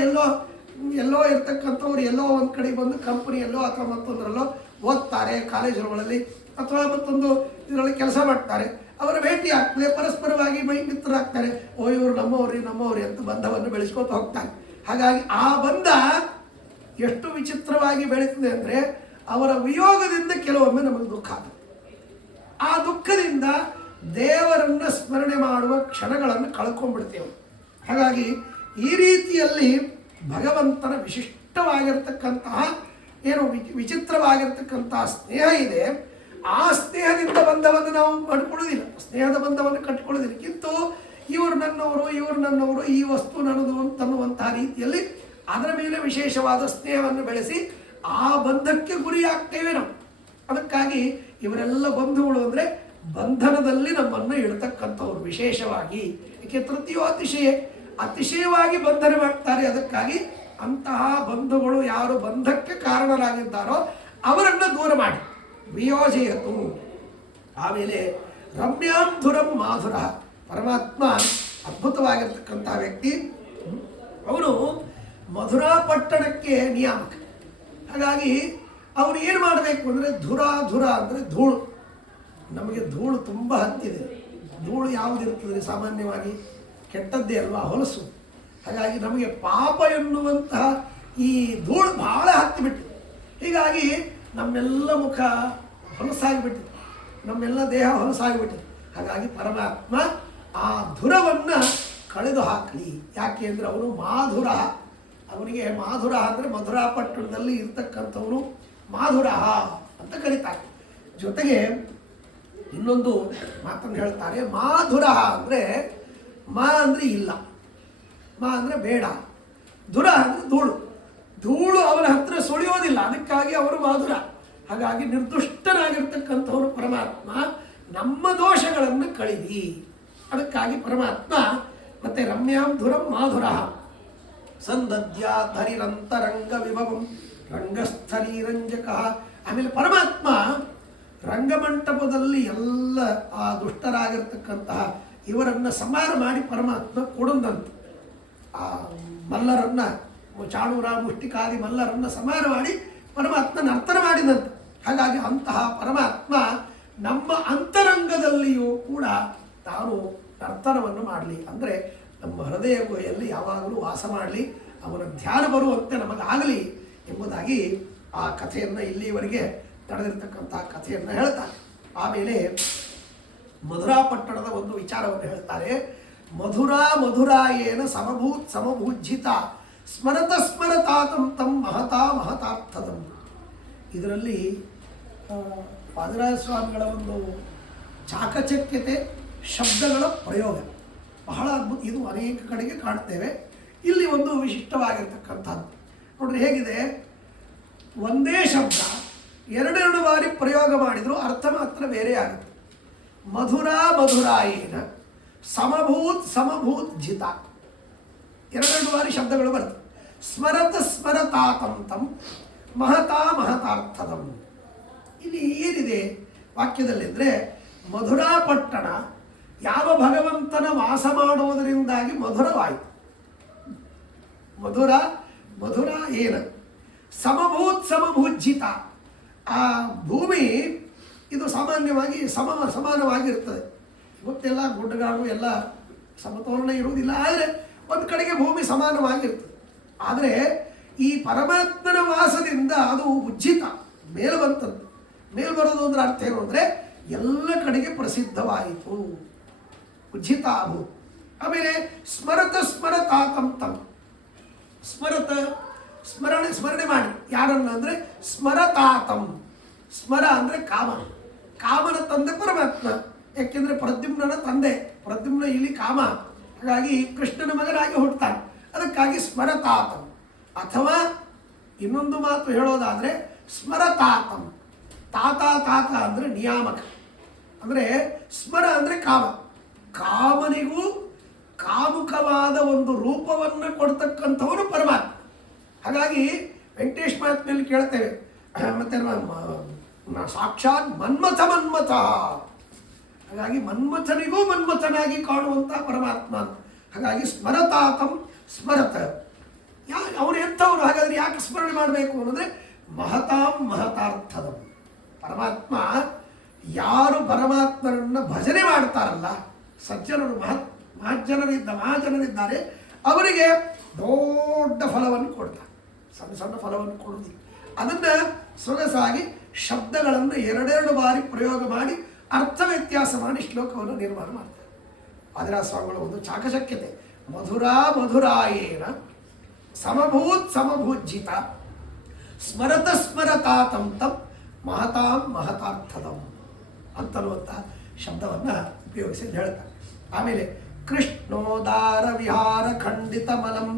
ಎಲ್ಲೋ ಇರ್ತಕ್ಕಂಥವ್ರು ಎಲ್ಲೋ ಒಂದು ಕಡೆ ಬಂದು ಕಂಪ್ನಿಯಲ್ಲೋ ಅಥವಾ ಮತ್ತೊಂದರಲ್ಲೋ ಓದ್ತಾರೆ, ಕಾಲೇಜುಗಳಲ್ಲಿ ಅಥವಾ ಮತ್ತೊಂದು ಇದರಲ್ಲಿ ಕೆಲಸ ಮಾಡ್ತಾರೆ, ಅವರ ಭೇಟಿ ಆಗ್ತದೆ, ಪರಸ್ಪರವಾಗಿ ಮಿತ್ರರಾಗ್ತಾರೆ. ಓ ಇವರು ನಮ್ಮವ್ರಿ ಅಂತ ಬಂಧವನ್ನು ಬೆಳೆಸ್ಕೊತ ಹೋಗ್ತಾರೆ. ಹಾಗಾಗಿ ಆ ಬಂಧ ಎಷ್ಟು ವಿಚಿತ್ರವಾಗಿ ಬೆಳೀತದೆ ಅಂದರೆ ಅವರ ವಿಯೋಗದಿಂದ ಕೆಲವೊಮ್ಮೆ ನಮಗೆ ದುಃಖ ಆಗ್ತದೆ. ಆ ದುಃಖದಿಂದ ದೇವರನ್ನ ಸ್ಮರಣೆ ಮಾಡುವ ಕ್ಷಣಗಳನ್ನು ಕಳ್ಕೊಂಡ್ಬಿಡ್ತೇವೆ. ಹಾಗಾಗಿ ಈ ರೀತಿಯಲ್ಲಿ ಭಗವಂತನ ವಿಶಿಷ್ಟವಾಗಿರ್ತಕ್ಕಂತಹ ಏನು ವಿಚಿತ್ರವಾಗಿರ್ತಕ್ಕಂತಹ ಸ್ನೇಹ ಇದೆ. ಆ ಸ್ನೇಹದಿಂದ ಬಂಧವನ್ನು ನಾವು ಮಾಡ್ಕೊಳ್ಳೋದಿಲ್ಲ, ಸ್ನೇಹದ ಬಂಧವನ್ನು ಕಟ್ಕೊಳ್ಳೋದಿಲ್ಲ. ಕಿಂತು ಇವರು ನನ್ನವರು, ಈ ವಸ್ತು ನನ್ನದು ಅಂತನ್ನುವಂತಹ ರೀತಿಯಲ್ಲಿ ಅದರ ಮೇಲೆ ವಿಶೇಷವಾದ ಸ್ನೇಹವನ್ನು ಬೆಳೆಸಿ ಆ ಬಂಧಕ್ಕೆ ಗುರಿಯಾಗ್ತೇವೆ ನಾವು. ಅದಕ್ಕಾಗಿ ಇವರೆಲ್ಲ ಬಂಧುಗಳು ಅಂದರೆ ಬಂಧನದಲ್ಲಿ ನಮ್ಮನ್ನು ಇಡ್ತಕ್ಕಂಥವ್ರು ವಿಶೇಷವಾಗಿ. ಏಕೆ ತೃತೀಯೋ ಅತಿಶಯವಾಗಿ ಬಂಧನ ಮಾಡ್ತಾರೆ. ಅದಕ್ಕಾಗಿ ಅಂತಹ ಬಂಧುಗಳು ಯಾರು ಬಂಧಕ್ಕೆ ಕಾರಣರಾಗಿದ್ದಾರೋ ಅವರನ್ನು ದೂರ ಮಾಡಿ ವಿಯೋಜಯತು. ಆಮೇಲೆ ರಮ್ಯಾಂ ಧುರಂ ಮಾಧುರ, ಪರಮಾತ್ಮ ಅದ್ಭುತವಾಗಿರ್ತಕ್ಕಂಥ ವ್ಯಕ್ತಿ. ಅವನು ಮಧುರಾ ಪಟ್ಟಣಕ್ಕೆ ನಿಯಾಮಕ. ಹಾಗಾಗಿ ಅವನು ಏನು ಮಾಡಬೇಕು ಅಂದರೆ ಧುರ ಅಂದರೆ ಧೂಳು. ನಮಗೆ ಧೂಳು ತುಂಬ ಹತ್ತಿದೆ. ಧೂಳು ಯಾವುದಿರ್ತದೆ ಸಾಮಾನ್ಯವಾಗಿ ಕೆಟ್ಟದ್ದೇ ಅಲ್ವಾ, ಹೊಲಸು. ಹಾಗಾಗಿ ನಮಗೆ ಪಾಪ ಎನ್ನುವಂತಹ ಈ ಧೂಳು ಬಹಳ ಹತ್ತಿಬಿಟ್ಟಿದೆ. ಹೀಗಾಗಿ ನಮ್ಮೆಲ್ಲ ಮುಖ ಹೊಲಸಾಗಿಬಿಟ್ಟಿದೆ, ನಮ್ಮೆಲ್ಲ ದೇಹ ಹೊಲಸಾಗಿಬಿಟ್ಟಿದೆ. ಹಾಗಾಗಿ ಪರಮಾತ್ಮ ಆ ಧುರವನ್ನು ಕಳೆದು ಹಾಕಲಿ. ಯಾಕೆ ಅಂದರೆ ಅವನು ಮಾಧುರ. ಅವನಿಗೆ ಮಾಧುರ ಅಂದರೆ ಮಧುರಾ ಪಟ್ಟಣದಲ್ಲಿ ಇರ್ತಕ್ಕಂಥವನು ಮಾಧುರ ಅಂತ ಕರೀತಾರೆ. ಜೊತೆಗೆ ಇನ್ನೊಂದು ಮಾತನ್ನು ಹೇಳ್ತಾರೆ, ಮಾಧುರ ಅಂದರೆ ಮಾ ಅಂದರೆ ಇಲ್ಲ, ಮಾ ಅಂದರೆ ಬೇಡ, ಧುರ ಅಂದರೆ ಧೂಳು ಅವನ ಹತ್ರ ಸುಳಿಯೋದಿಲ್ಲ, ಅದಕ್ಕಾಗಿ ಅವರು ಮಾಧುರ. ಹಾಗಾಗಿ ನಿರ್ದುಷ್ಟನಾಗಿರ್ತಕ್ಕಂಥವನು ಪರಮಾತ್ಮ. ನಮ್ಮ ದೋಷಗಳನ್ನು ಕಳಿದಿ. ಅದಕ್ಕಾಗಿ ಪರಮಾತ್ಮ ಮತ್ತೆ ರಮ್ಯಾಂ ಧುರಂ ಮಾಧುರ ಸಂದದ್ಯಾಧರಿರಂತರಂಗ ವಿಭವಂ ರಂಗಸ್ಥಲೀರಂಜಕ. ಆಮೇಲೆ ಪರಮಾತ್ಮ ರಂಗಮಂಟಪದಲ್ಲಿ ಎಲ್ಲ ಆ ದುಷ್ಟರಾಗಿರ್ತಕ್ಕಂತಹ ಇವರನ್ನು ಸಂಹಾರ ಮಾಡಿ ಪರಮಾತ್ಮ ಕೊಡುಂದಂತೆ. ಆ ಮಲ್ಲರನ್ನ, ಚಾಣೂರ ಮುಷ್ಟಿಕಾದಿ ಮಲ್ಲರನ್ನ ಸಂಹಾರ ಮಾಡಿ ಪರಮಾತ್ಮ ನರ್ತನ ಮಾಡಿದಂತೆ. ಹಾಗಾಗಿ ಅಂತಹ ಪರಮಾತ್ಮ ನಮ್ಮ ಅಂತರಂಗದಲ್ಲಿಯೂ ಕೂಡ ತಾನು ನರ್ತನವನ್ನು ಮಾಡಲಿ, ಅಂದರೆ ನಮ್ಮ ಹೃದಯ ಗುಹೆಯಲ್ಲಿ ಯಾವಾಗಲೂ ವಾಸ ಮಾಡಲಿ, ಅವನ ಧ್ಯಾನ ಬರುವಂತೆ ನಮಗಾಗಲಿ ಎಂಬುದಾಗಿ ಆ ಕಥೆಯನ್ನು ಇಲ್ಲಿವರೆಗೆ ನಡೆದಿರ್ತಕ್ಕಂಥ ಕಥೆಯನ್ನು ಹೇಳ್ತಾರೆ. ಆಮೇಲೆ ಮಧುರಾ ಪಟ್ಟಣದ ಒಂದು ವಿಚಾರವನ್ನು ಹೇಳ್ತಾರೆ. ಮಧುರಾಯೇನ ಸಮಭೂಜಿತ ಸ್ಮರತಾತಂ ತಂ ಮಹತಾರ್ಥದಂ. ಇದರಲ್ಲಿ ಪಾದರಾಜ ಸ್ವಾಮಿಗಳ ಒಂದು ಚಾಕಚಕ್ಯತೆ, ಶಬ್ದಗಳ ಪ್ರಯೋಗ ಬಹಳ ಅದ್ಭುತ. ಇದು ಅನೇಕ ಕಡೆಗೆ ಕಾಣ್ತೇವೆ. ಇಲ್ಲಿ ಒಂದು ವಿಶಿಷ್ಟವಾಗಿರ್ತಕ್ಕಂಥದ್ದು ನೋಡ್ರಿ ಹೇಗಿದೆ. ಒಂದೇ ಶಬ್ದ ಎರಡೆರಡು ಬಾರಿ ಪ್ರಯೋಗ ಮಾಡಿದರೂ ಅರ್ಥ ಮಾತ್ರ ಬೇರೆ ಆಗುತ್ತೆ. ಮಧುರಾಯೇನ ಸಮಭೂತ್ ಜಿತ, ಎರಡೆರಡು ಬಾರಿ ಶಬ್ದಗಳು ಬರ್ತವೆ. ಸ್ಮರತಾತಂ ತಂ ಮಹತಾರ್ಥದಂ. ಇಲ್ಲಿ ಏನಿದೆ ವಾಕ್ಯದಲ್ಲಿ ಅಂದರೆ ಮಧುರಾ ಪಟ್ಟಣ ಯಾವ ಭಗವಂತನ ವಾಸ ಮಾಡುವುದರಿಂದಾಗಿ ಮಧುರವಾಯಿತು. ಮಧುರ ಏನ ಸಮಭೂಜಿತ. ಆ ಭೂಮಿ ಇದು ಸಾಮಾನ್ಯವಾಗಿ ಸಮಾನವಾಗಿರ್ತದೆ. ಇವತ್ತೆಲ್ಲ ಗುಡ್ಡಗಾಡು ಎಲ್ಲ ಸಮತೋಲನ ಇರುವುದಿಲ್ಲ, ಆದರೆ ಒಂದು ಕಡೆಗೆ ಭೂಮಿ ಸಮಾನವಾಗಿರ್ತದೆ. ಆದರೆ ಈ ಪರಮಾತ್ಮನ ವಾಸದಿಂದ ಅದು ಉಜ್ಜಿತ, ಮೇಲು ಬಂತದ್ದು. ಮೇಲು ಬರೋದು ಅಂದ್ರೆ ಅರ್ಥ ಏನು ಅಂದರೆ ಎಲ್ಲ ಕಡೆಗೆ ಪ್ರಸಿದ್ಧವಾಯಿತು, ಉಜ್ಜಿತ ಅಭೂ. ಆಮೇಲೆ ಸ್ಮರತಾತಂ ತಂ, ಸ್ಮರಣೆ ಮಾಡಿ ಯಾರನ್ನ ಅಂದರೆ ಸ್ಮರತಾತಂ. ಸ್ಮರ ಅಂದರೆ ಕಾಮನ ತಂದೆ ಪರಮಾತ್ಮ. ಯಾಕೆಂದರೆ ಪ್ರದ್ಯುಮ್ನ ತಂದೆ, ಪ್ರದ್ಯುಮ್ನ ಇಲ್ಲಿ ಕಾಮ. ಹಾಗಾಗಿ ಕೃಷ್ಣನ ಮಗನಾಗಿ ಹುಟ್ಟುತ್ತಾನೆ. ಅದಕ್ಕಾಗಿ ಸ್ಮರತಾತಂ. ಅಥವಾ ಇನ್ನೊಂದು ಮಾತು ಹೇಳೋದಾದರೆ ಸ್ಮರತಾತಂ. ತಾತ ಅಂದರೆ ನಿಯಾಮಕ, ಅಂದರೆ ಸ್ಮರ ಅಂದರೆ ಕಾಮ, ಕಾಮನಿಗೂ ಕಾಮುಕವಾದ ಒಂದು ರೂಪವನ್ನು ಕೊಡ್ತಕ್ಕಂಥವನು ಪರಮಾತ್ಮ. ಹಾಗಾಗಿ ವೆಂಕಟೇಶ್ ಮಾತಿನಲ್ಲಿ ಕೇಳ್ತೇವೆ, ಮತ್ತೆ ಸಾಕ್ಷಾತ್ ಮನ್ಮಥ. ಹಾಗಾಗಿ ಮನ್ಮಥನಿಗೂ ಮನ್ಮಥನಾಗಿ ಕಾಣುವಂಥ ಪರಮಾತ್ಮ. ಹಾಗಾಗಿ ಸ್ಮರತಾತಂ ಸ್ಮರತ. ಅವನು ಎಂಥವನು? ಹಾಗಾದ್ರೆ ಯಾಕೆ ಸ್ಮರಣೆ ಮಾಡಬೇಕು ಅನ್ನೋದ್ರೆ ಮಹತಾಂ ಮಹತಾರ್ಥದಂ. ಪರಮಾತ್ಮ ಯಾರು ಪರಮಾತ್ಮನನ್ನು ಭಜನೆ ಮಾಡ್ತಾರಲ್ಲ, ಸಜ್ಜನರು ಮಹಾಜನರಿದ್ದಾರೆ, ಅವರಿಗೆ ದೊಡ್ಡ ಫಲವನ್ನು ಕೊಡ್ತಾರೆ. ಸಣ್ಣ ಸಣ್ಣ ಫಲವನ್ನು ಕೊಡುವುದಿಲ್ಲ. ಅದನ್ನು ಸೊಗಸಾಗಿ ಶಬ್ದಗಳನ್ನು ಎರಡೆರಡು ಬಾರಿ ಪ್ರಯೋಗ ಮಾಡಿ ಅರ್ಥ ವ್ಯತ್ಯಾಸ ಮಾಡಿ ಶ್ಲೋಕವನ್ನು ನಿರ್ಮಾಣ ಮಾಡ್ತಾರೆ. ವಾದಿರಾಜ ಸ್ವಾಮಿಗಳ ಒಂದು ಚಾಕಚಕ್ಯತೆ. ಮಧುರಾಯೇನ ಸಮಭೂಜ್ಜಿತ ಸ್ಮರತ ಸ್ಮರತಾತಂ ತಂ ಮಹತಾಂ ಮಹತಾರ್ಥದಂ ಅಂತನ್ನುವಂಥ ಶಬ್ದವನ್ನು ಉಪಯೋಗಿಸಿ ಹೇಳ್ತಾರೆ. ಆಮೇಲೆ ಕೃಷ್ಣೋದಾರ ವಿಹಾರ ಖಂಡಿತ ಮಲಂ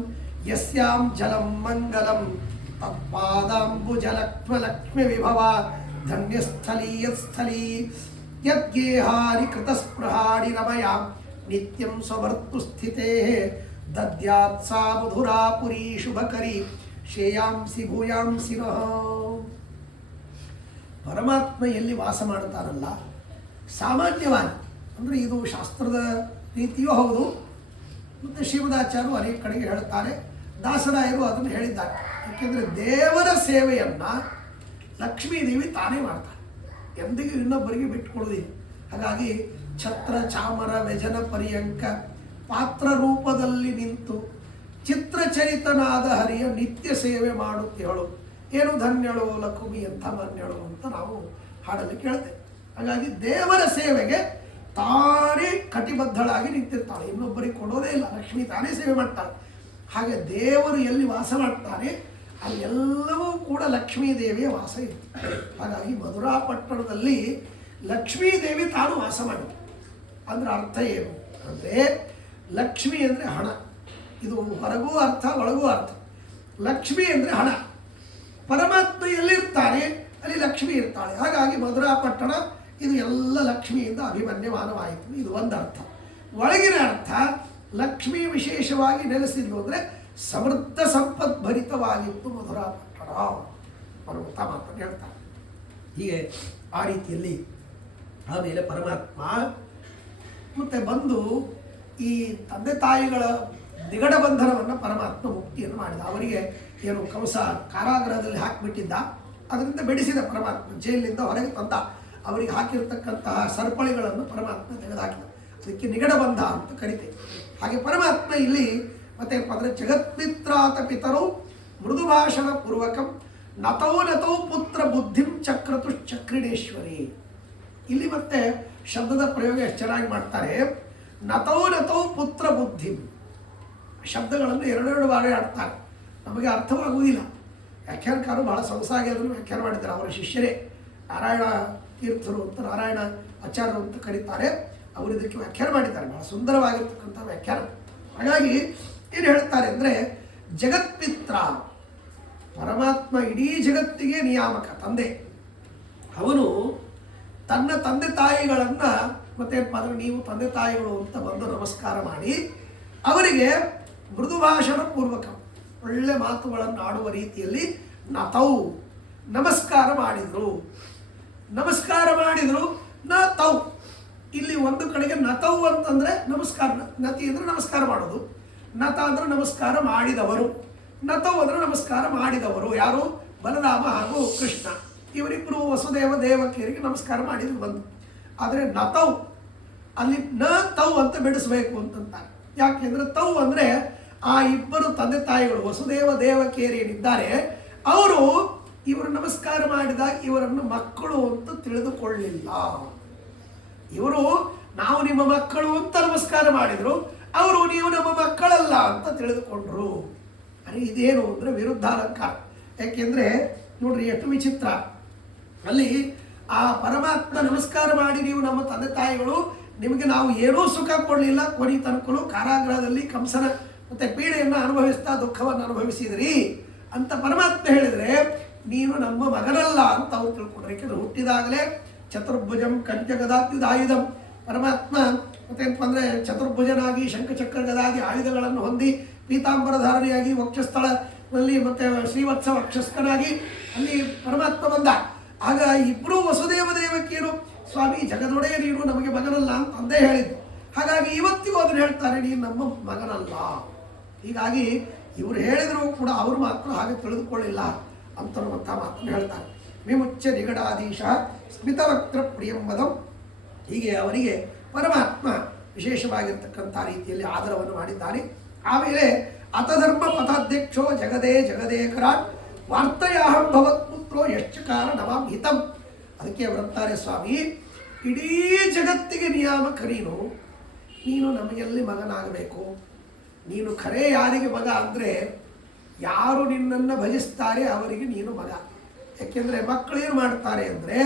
ಯಸ್ಯಾಂ ಜಲಂ ಮಂಗಲಂ ತತ್ಪಾದಾಂಬುಜಲಕ್ಷ್ಮಲಕ್ಷ್ಮಿ ವಿಭವ ಧನ್ಯಸ್ಥಳೀಯಸ್ಥಳೀ ಯದ್ಗೇಹಾರಿ ಕೃತಸ್ಪೃಹಾಡಿ ರಮಯಾ ನಿತ್ಯಂ ಸ್ವವರ್ತು ಸ್ಥಿತೇ ದದ್ಯಾತ್ ಸಾ ಮಧುರಾಪುರಿ ಶುಭಕರಿ ಶ್ರೇಯಾಂಸಿ ಭೂಯಾಂಸಿ ನಃ. ಪರಮಾತ್ಮ ಎಲ್ಲಿ ವಾಸ ಮಾಡುತ್ತಾರಲ್ಲ, ಸಾಮಾನ್ಯವಾಗಿ ಅಂದರೆ ಇದು ಶಾಸ್ತ್ರದ ರೀತಿಯೂ ಹೌದು, ಮತ್ತು ಶ್ರೀಮದಾಚಾರ್ಯರು ಅನೇಕ ಕಡೆಗೆ ಹೇಳ್ತಾರೆ, ದಾಸರಾಯರು ಅದನ್ನು ಹೇಳಿದ್ದಾರೆ. ಯಾಕೆಂದರೆ ದೇವರ ಸೇವೆಯನ್ನು ಲಕ್ಷ್ಮೀದೇವಿ ತಾನೇ ಮಾಡ್ತಾರೆ, ಎಂದಿಗೂ ಇನ್ನೊಬ್ಬರಿಗೆ ಬಿಟ್ಟುಕೊಡೋದಿಲ್ಲ. ಹಾಗಾಗಿ ಛತ್ರ ಚಾಮರ ವ್ಯಜನ ಪರ್ಯಂಕ ಪಾತ್ರ ರೂಪದಲ್ಲಿ ನಿಂತು ಚಿತ್ರಚರಿತನಾದ ಹರಿಯ ನಿತ್ಯ ಸೇವೆ ಮಾಡುತ್ತೇಳು, ಏನು ಧನ್ಯಳು ಲಕ್ಷ್ಮಿ ಎಂಥ ಮನ್ಯಳು ಅಂತ ನಾವು ಹಾಡಲ್ಲಿ ಕೇಳ್ತೇವೆ. ಹಾಗಾಗಿ ದೇವರ ಸೇವೆಗೆ ತಾನೇ ಕಟಿಬದ್ಧಳಾಗಿ ನಿಂತಿರ್ತಾಳೆ, ಇನ್ನೊಬ್ಬರಿಗೆ ಕೊಡೋದೇ ಇಲ್ಲ. ಲಕ್ಷ್ಮಿ ತಾನೇ ಸೇವೆ ಮಾಡ್ತಾಳೆ. ಹಾಗೆ ದೇವರು ಎಲ್ಲಿ ವಾಸ ಮಾಡ್ತಾನೆ ಅಲ್ಲೆಲ್ಲವೂ ಕೂಡ ಲಕ್ಷ್ಮೀದೇವಿಯ ವಾಸ ಇದೆ. ಹಾಗಾಗಿ ಮಧುರಾ ಪಟ್ಟಣದಲ್ಲಿ ಲಕ್ಷ್ಮೀದೇವಿ ತಾನು ವಾಸ ಮಾಡಿದೆ. ಅಂದ್ರೆ ಅರ್ಥ ಏನು ಅಂದರೆ, ಲಕ್ಷ್ಮಿ ಅಂದರೆ ಹಣ. ಇದು ಹೊರಗೂ ಅರ್ಥ ಒಳಗೂ ಅರ್ಥ. ಲಕ್ಷ್ಮಿ ಅಂದರೆ ಹಣ. ಪರಮಾತ್ಮ ಎಲ್ಲಿರ್ತಾನೆ ಅಲ್ಲಿ ಲಕ್ಷ್ಮಿ ಇರ್ತಾಳೆ. ಹಾಗಾಗಿ ಮಧುರಾ ಪಟ್ಟಣ ಇದು ಎಲ್ಲ ಲಕ್ಷ್ಮಿಯಿಂದ ಅಭಿಮನ್ಯಮಾನವಾಯಿತು. ಇದು ಒಂದು ಅರ್ಥ. ಒಳಗಿನ ಅರ್ಥ, ಲಕ್ಷ್ಮಿ ವಿಶೇಷವಾಗಿ ನೆಲೆಸಿದ್ದು ಅಂದರೆ ಸಮೃದ್ಧ ಸಂಪದ್ಭರಿತವಾಗಿತ್ತು ಮಧುರಾ ಪಟ್ಟಣ ಪರ್ವತ ಮಾತನ್ನು ಹೇಳ್ತಾರೆ. ಹೀಗೆ ಆ ರೀತಿಯಲ್ಲಿ ಆಮೇಲೆ ಪರಮಾತ್ಮ ಮತ್ತೆ ಬಂದು ಈ ತಂದೆ ತಾಯಿಗಳ ನಿಗಡ ಬಂಧನವನ್ನು ಪರಮಾತ್ಮ ಮುಕ್ತಿಯನ್ನು ಮಾಡಿದ. ಅವರಿಗೆ ಏನು ಕಂಸ ಕಾರಾಗೃಹದಲ್ಲಿ ಹಾಕಿಬಿಟ್ಟಿದ್ದ, ಅದರಿಂದ ಬೆಳೆಸಿದ ಪರಮಾತ್ಮ, ಜೈಲಿನಿಂದ ಹೊರಗೆ ತಂದ. ಅವರಿಗೆ ಹಾಕಿರ್ತಕ್ಕಂತಹ ಸರಪಳಿಗಳನ್ನು ಪರಮಾತ್ಮ ತೆಗೆದುಹಾಕಿದ. ಅದಕ್ಕೆ ನಿಗಡ ಬಂಧ ಅಂತ ಕರಿತೇವೆ. ಹಾಗೆ ಪರಮಾತ್ಮ ಇಲ್ಲಿ ಮತ್ತೆ ಅಂದರೆ ಜಗತ್ಮಿತ್ರಾತ ಪಿತರು ಮೃದು ಭಾಷಣ ಪೂರ್ವಕಂ ನತೌ ಪುತ್ರ ಬುದ್ಧಿಂ ಚಕ್ರತುಶ್ಚಕ್ರಿಣೇಶ್ವರಿ. ಇಲ್ಲಿ ಮತ್ತೆ ಶಬ್ದದ ಪ್ರಯೋಗ ಎಷ್ಟು ಚೆನ್ನಾಗಿ ಮಾಡ್ತಾರೆ. ನತೌ ಪುತ್ರ ಬುದ್ಧಿಂ ಶಬ್ದಗಳನ್ನು ಎರಡೆರಡು ಬಾರಿ ಆಡ್ತಾರೆ. ನಮಗೆ ಅರ್ಥವಾಗುವುದಿಲ್ಲ. ವ್ಯಾಖ್ಯಾನಕಾರರು ಬಹಳ ಸೊಗಸಾಗಿ ಅದನ್ನು ವ್ಯಾಖ್ಯಾನ ಮಾಡಿದ್ದಾರೆ. ಅವರ ಶಿಷ್ಯರೇ ನಾರಾಯಣ ತೀರ್ಥರು ಅಂತ, ನಾರಾಯಣ ಆಚಾರ್ಯರು ಅಂತ ಕರೀತಾರೆ. ಅವರು ಇದಕ್ಕೆ ವ್ಯಾಖ್ಯಾನ ಮಾಡಿದ್ದಾರೆ, ಬಹಳ ಸುಂದರವಾಗಿರ್ತಕ್ಕಂಥ ವ್ಯಾಖ್ಯಾನ. ಹಾಗಾಗಿ ಏನು ಹೇಳ್ತಾರೆ ಅಂದರೆ, ಜಗತ್ಪಿತ್ರ ಪರಮಾತ್ಮ ಇಡೀ ಜಗತ್ತಿಗೆ ನಿಯಾಮಕ, ತಂದೆ. ಅವನು ತನ್ನ ತಂದೆ ತಾಯಿಗಳನ್ನು ಮತ್ತೆ ನೀವು ತಂದೆ ತಾಯಿಗಳು ಅಂತ ಬಂದು ನಮಸ್ಕಾರ ಮಾಡಿ ಅವರಿಗೆ ಮೃದು ಭಾಷಣ ಪೂರ್ವಕ ಒಳ್ಳೆ ಮಾತುಗಳನ್ನು ಆಡುವ ರೀತಿಯಲ್ಲಿ ನತೌ ನಮಸ್ಕಾರ ಮಾಡಿದರು. ನತೌ ಇಲ್ಲಿ ಒಂದು ಕಡೆಗೆ ನತೌ ಅಂತಂದರೆ ನಮಸ್ಕಾರ, ನತಿ ಅಂದರೆ ನಮಸ್ಕಾರ ಮಾಡೋದು, ನತ ಅಂದರೆ ನಮಸ್ಕಾರ ಮಾಡಿದವರು, ನತೌ ಅಂದರೆ ನಮಸ್ಕಾರ ಮಾಡಿದವರು. ಯಾರು? ಬಲರಾಮ ಹಾಗೂ ಕೃಷ್ಣ. ಇವರಿಬ್ಬರು ವಸುದೇವ ದೇವಕಿಯರಿಗೆ ನಮಸ್ಕಾರ ಮಾಡಿದ್ರು ಬಂದು. ಆದರೆ ನತೌ ಅಲ್ಲಿ ನ ತೌ ಅಂತ ಬಿಡಿಸ್ಬೇಕು ಅಂತಂತಾರೆ. ಯಾಕೆಂದರೆ ತೌ ಅಂದರೆ ಆ ಇಬ್ಬರು ತಂದೆ ತಾಯಿಗಳು ವಸುದೇವ ದೇವಕಿಯರೇನಿದ್ದಾರೆ ಅವರು ಇವರು ನಮಸ್ಕಾರ ಮಾಡಿದಾಗ ಇವರನ್ನು ಮಕ್ಕಳು ಅಂತ ತಿಳಿದುಕೊಳ್ಳಿಲ್ಲ. ಇವರು ನಾವು ನಿಮ್ಮ ಮಕ್ಕಳು ಅಂತ ನಮಸ್ಕಾರ ಮಾಡಿದರು, ಅವರು ನೀವು ನಮ್ಮ ಮಕ್ಕಳಲ್ಲ ಅಂತ ತಿಳಿದುಕೊಂಡ್ರು. ಅರೆ ಇದೇನು ಅಂದರೆ ವಿರುದ್ಧ ಅಲಂಕಾರ. ಯಾಕೆಂದರೆ ನೋಡ್ರಿ ಎಷ್ಟು ವಿಚಿತ್ರ. ಅಲ್ಲಿ ಆ ಪರಮಾತ್ಮ ನಮಸ್ಕಾರ ಮಾಡಿ ನೀವು ನಮ್ಮ ತಂದೆ ತಾಯಿಗಳು ನಿಮಗೆ ನಾವು ಏನೂ ಸುಖ ಕೊಡಲಿಲ್ಲ, ಕೊನೆ ತನಕಲೂ ಕಾರಾಗೃಹದಲ್ಲಿ ಕಂಸನ ಮತ್ತು ಪೀಡೆಯನ್ನು ಅನುಭವಿಸ್ತಾ ದುಃಖವನ್ನು ಅನುಭವಿಸಿದ್ರಿ ಅಂತ ಪರಮಾತ್ಮ ಹೇಳಿದರೆ ನೀನು ನಮ್ಮ ಮಗನಲ್ಲ ಅಂತ ಅವ್ರು ತಿಳ್ಕೊಂಡ್ರೆ. ಯಾಕೆಂದ್ರೆ ಹುಟ್ಟಿದಾಗಲೇ ಚತುರ್ಭುಜಂ ಕಂಚಗದಾತ್ಯುಧಾಯುಧಂ ಪರಮಾತ್ಮ ಮತ್ತೇನಪ್ಪ ಅಂದರೆ ಚತುರ್ಭುಜನಾಗಿ ಶಂಖಚಕ್ರ ಗದಾದಿ ಆಯುಧಗಳನ್ನು ಹೊಂದಿ ಪೀತಾಂಬರಧಾರಣಿಯಾಗಿ ವಕ್ಷಸ್ಥಳದಲ್ಲಿ ಮತ್ತು ಶ್ರೀವತ್ಸ ವಕ್ಷಸ್ಥನಾಗಿ ಅಲ್ಲಿ ಪರಮಾತ್ಮ ಬಂದ. ಆಗ ಇಬ್ಬರೂ ವಸುದೇವ ದೇವಕಿಯರು ಸ್ವಾಮಿ ಜಗದೊಡೆಯ ನೀನು ನಮಗೆ ಮಗನಲ್ಲ ಅಂತ ತಂದೆ ಹೇಳಿದ್ದು. ಹಾಗಾಗಿ ಇವತ್ತಿಗೂ ಅದನ್ನು ಹೇಳ್ತಾರೆ, ನೀನು ನಮ್ಮ ಮಗನಲ್ಲ. ಹೀಗಾಗಿ ಇವರು ಹೇಳಿದರೂ ಕೂಡ ಅವರು ಮಾತ್ರ ಹಾಗೆ ತಿಳಿದುಕೊಳ್ಳಿಲ್ಲ ಅಂತನ್ನುವಂಥ ಮಾತನ್ನು ಹೇಳ್ತಾರೆ. ವಿಮುಚ್ಯ ನಿಗಡಾಧೀಶ ಸ್ಮಿತವಕ್ರ ಪ್ರಿಯಂಬದಂ. ಹೀಗೆ ಅವರಿಗೆ ಪರಮಾತ್ಮ ವಿಶೇಷವಾಗಿರ್ತಕ್ಕಂಥ ರೀತಿಯಲ್ಲಿ ಆದರವನ್ನು ಮಾಡಿದ್ದಾನೆ. ಆಮೇಲೆ ಅತಧರ್ಮ ಪಥಾಧ್ಯಕ್ಷೋ ಜಗದೇ ಜಗದೇಕರಾಟ್ ವಾರ್ತೆಯಾಹಂ ಭವತ್ಪುತ್ರೋ ಯಶ್ಚಕಾರ ನಮಾಂ ಹಿತಂ. ಅದಕ್ಕೆ ಅವರಂತಾರೆ, ಸ್ವಾಮಿ ಇಡೀ ಜಗತ್ತಿಗೆ ನಿಯಾಮಕ ನೀನು ನಮಗೆಲ್ಲಿ ಮಗನಾಗಬೇಕು. ನೀನು ಖರೇ ಯಾರಿಗೆ ಮಗ ಅಂದರೆ ಯಾರು ನಿನ್ನನ್ನು ಭಜಿಸ್ತಾರೆ ಅವರಿಗೆ ನೀನು ಮಗ. ಯಾಕೆಂದರೆ ಮಕ್ಕಳೇನು ಮಾಡ್ತಾರೆ ಅಂದರೆ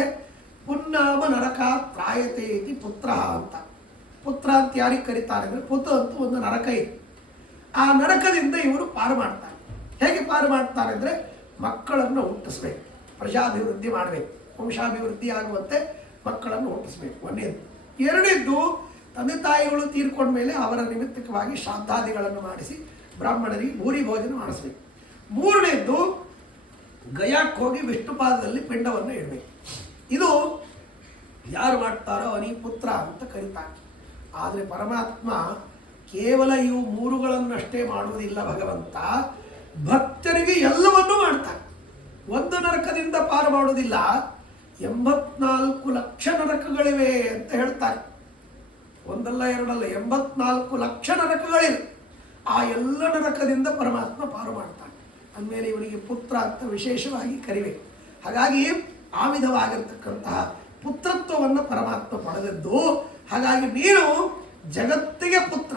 ಪುನ್ನಾಮ ನರಕ ತ್ರಾಯತೆ ಇತಿ ಪುತ್ರ ಅಂತ. ಪುತ್ರ ಅಂತ ಯಾರಿಗೆ ಕರೀತಾರೆ ಅಂದರೆ ಪುತ್ರ ಅಂತೂ ಒಂದು ನರಕ ಇದೆ. ಆ ನರಕದಿಂದ ಇವರು ಪಾರು ಮಾಡ್ತಾರೆ. ಹೇಗೆ ಪಾರು ಮಾಡ್ತಾರೆ ಅಂದರೆ ಮಕ್ಕಳನ್ನು ಹುಟ್ಟಿಸ್ಬೇಕು, ಪ್ರಜಾಭಿವೃದ್ಧಿ ಮಾಡಬೇಕು, ವಂಶಾಭಿವೃದ್ಧಿ ಆಗುವಂತೆ ಮಕ್ಕಳನ್ನು ಹುಟ್ಟಿಸ್ಬೇಕು. ಒಂದೇದು. ಎರಡನೇದ್ದು ತಂದೆ ತಾಯಿಗಳು ತೀರ್ಕೊಂಡ ಮೇಲೆ ಅವರ ನಿಮಿತ್ತಕವಾಗಿ ಶ್ರಾದ್ದಾದಿಗಳನ್ನು ಮಾಡಿಸಿ ಬ್ರಾಹ್ಮಣರಿಗೆ ಭೂರಿ ಭೋಜನ ಮಾಡಿಸ್ಬೇಕು. ಮೂರನೇದ್ದು ಗಯಾಕ್ಕೆ ಹೋಗಿ ವಿಷ್ಣುಪಾದದಲ್ಲಿ ಪಿಂಡವನ್ನು ಇಡಬೇಕು. ಇದು ಯಾರು ಮಾಡ್ತಾರೋ ಅವನಿಗೆ ಪುತ್ರ ಅಂತ ಕರೀತಾರೆ. ಆದರೆ ಪರಮಾತ್ಮ ಕೇವಲ ಇವು ಮೂರುಗಳನ್ನಷ್ಟೇ ಮಾಡುವುದಿಲ್ಲ. ಭಗವಂತ ಭಕ್ತರಿಗೆ ಎಲ್ಲವನ್ನೂ ಮಾಡ್ತಾನೆ. ಒಂದು ನರಕದಿಂದ ಪಾರು ಮಾಡುವುದಿಲ್ಲ, 84 ಲಕ್ಷ ನರಕಗಳಿವೆ ಅಂತ ಹೇಳ್ತಾರೆ. ಒಂದಲ್ಲ ಎರಡಲ್ಲ, 84 ಲಕ್ಷ ನರಕಗಳಿವೆ. ಆ ಎಲ್ಲ ನರಕದಿಂದ ಪರಮಾತ್ಮ ಪಾರು ಮಾಡ್ತಾನೆ. ಅಂದಮೇಲೆ ಇವನಿಗೆ ಪುತ್ರ ಅಂತ ವಿಶೇಷವಾಗಿ ಕರಿಬೇಕು. ಹಾಗಾಗಿ ಆ ವಿಧವಾಗಿರ್ತಕ್ಕಂತಹ ಪುತ್ರತ್ವವನ್ನು ಪರಮಾತ್ಮ ಪಡೆದದ್ದು. ಹಾಗಾಗಿ ನೀನು ಜಗತ್ತಿಗೆ ಪುತ್ರ.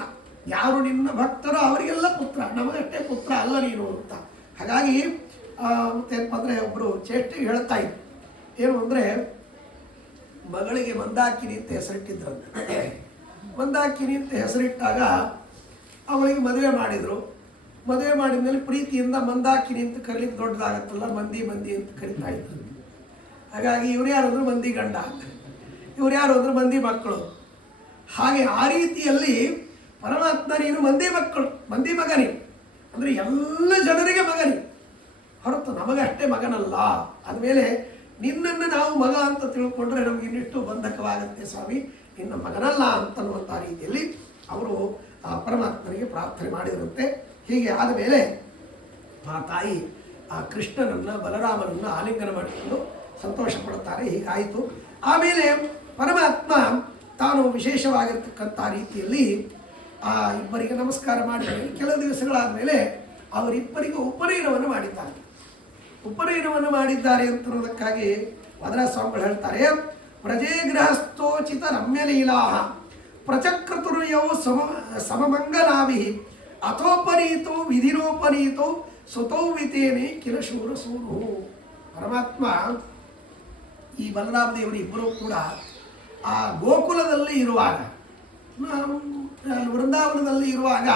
ಯಾರು ನಿನ್ನ ಭಕ್ತರೋ ಅವರಿಗೆಲ್ಲ ಪುತ್ರ, ನಮಗಷ್ಟೇ ಪುತ್ರ ಅಲ್ಲ ನೀನು ಅಂತ. ಹಾಗಾಗಿ ಮತ್ತೇನಪ್ಪ ಅಂದರೆ ಒಬ್ಬರು ಚೇಷ್ಟಿಗೆ ಹೇಳ್ತಾ ಇದ್ರು, ಏನು ಅಂದರೆ ಮಗಳಿಗೆ ಮಂದಾಕಿನಿ ಅಂತ ಹೆಸರಿಟ್ಟಿದ್ರಂತೆ. ಮಂದಾಕಿನಿ ಅಂತ ಹೆಸರಿಟ್ಟಾಗ ಅವಳಿಗೆ ಮದುವೆ ಮಾಡಿದರು. ಮದುವೆ ಮಾಡಿದ ಮೇಲೆ ಪ್ರೀತಿಯಿಂದ ಮಂದಾಕಿನಿ ಅಂತ ಕರೀಲಿಕ್ಕೆ ದೊಡ್ಡದಾಗತ್ತಲ್ಲ, ಮಂದಿ ಮಂದಿ ಅಂತ ಕರಿತಾ ಇದ್ರು. ಹಾಗಾಗಿ ಇವ್ರು ಯಾರು ಅಂದ್ರೆ ಮಂದಿ ಗಂಡ, ಇವ್ರು ಯಾರು ಅಂದ್ರೆ ಮಂದಿ ಮಕ್ಕಳು. ಹಾಗೆ ಆ ರೀತಿಯಲ್ಲಿ ಪರಮಾತ್ಮ ನೀನು ಮಂದಿ ಮಕ್ಕಳು, ಮಂದಿ ಮಗನಿ ಅಂದರೆ ಎಲ್ಲ ಜನರಿಗೆ ಮಗನಿ, ಹೊರತು ನಮಗಷ್ಟೇ ಮಗನಲ್ಲ. ಅಂದಮೇಲೆ ನಿನ್ನನ್ನು ನಾವು ಮಗ ಅಂತ ತಿಳ್ಕೊಂಡ್ರೆ ನಮಗೆ ಇನ್ನಿಷ್ಟು ಬಂಧಕವಾಗುತ್ತೆ ಸ್ವಾಮಿ, ನಿನ್ನ ಮಗನಲ್ಲ ಅಂತನ್ನುವಂಥ ರೀತಿಯಲ್ಲಿ ಅವರು ಪರಮಾತ್ಮನಿಗೆ ಪ್ರಾರ್ಥನೆ ಮಾಡಿದಂತೆ. ಹೀಗೆ ಆದ ಮೇಲೆ ಆ ತಾಯಿ ಆ ಕೃಷ್ಣನನ್ನು ಬಲರಾಮನನ್ನು ಆಲಿಂಗನ ಮಾಡಿಕೊಂಡು ಸಂತೋಷ ಪಡುತ್ತಾರೆ. ಹೀಗಾಯಿತು. ಆಮೇಲೆ ಪರಮಾತ್ಮ ತಾನು ವಿಶೇಷವಾಗಿರ್ತಕ್ಕಂಥ ರೀತಿಯಲ್ಲಿ ಆ ಇಬ್ಬರಿಗೆ ನಮಸ್ಕಾರ ಮಾಡಿದರೆ ಕೆಲವು ದಿವಸಗಳಾದ ಮೇಲೆ ಅವರಿಬ್ಬರಿಗೂ ಉಪನಯನವನ್ನು ಮಾಡಿದ್ದಾರೆ. ಉಪನಯನವನ್ನು ಮಾಡಿದ್ದಾರೆ ಅಂತನ್ನೋದಕ್ಕಾಗಿ ವದರ ಸ್ವಾಮಿಗಳು ಹೇಳ್ತಾರೆ, ಪ್ರಜೆ ಗೃಹಸ್ಥೋಚಿತ ರಮ್ಯಲೀಲಾ ಪ್ರಚಕ್ರತುರ್ಯೌ ಸಮಮಂಗಲಾಭಿ ಅಥೋಪನೀತೋ ವಿಧಿನೋಪನೀತೋ ಸುತೌ ವಿತೇನೆ ಕಿಲ ಶೂರ ಸೂನು. ಪರಮಾತ್ಮ ಈ ಬಲರಾಮ ದೇವರು ಇಬ್ಬರೂ ಕೂಡ ಆ ಗೋಕುಲದಲ್ಲಿ ಇರುವಾಗ, ವೃಂದಾವನದಲ್ಲಿ ಇರುವಾಗ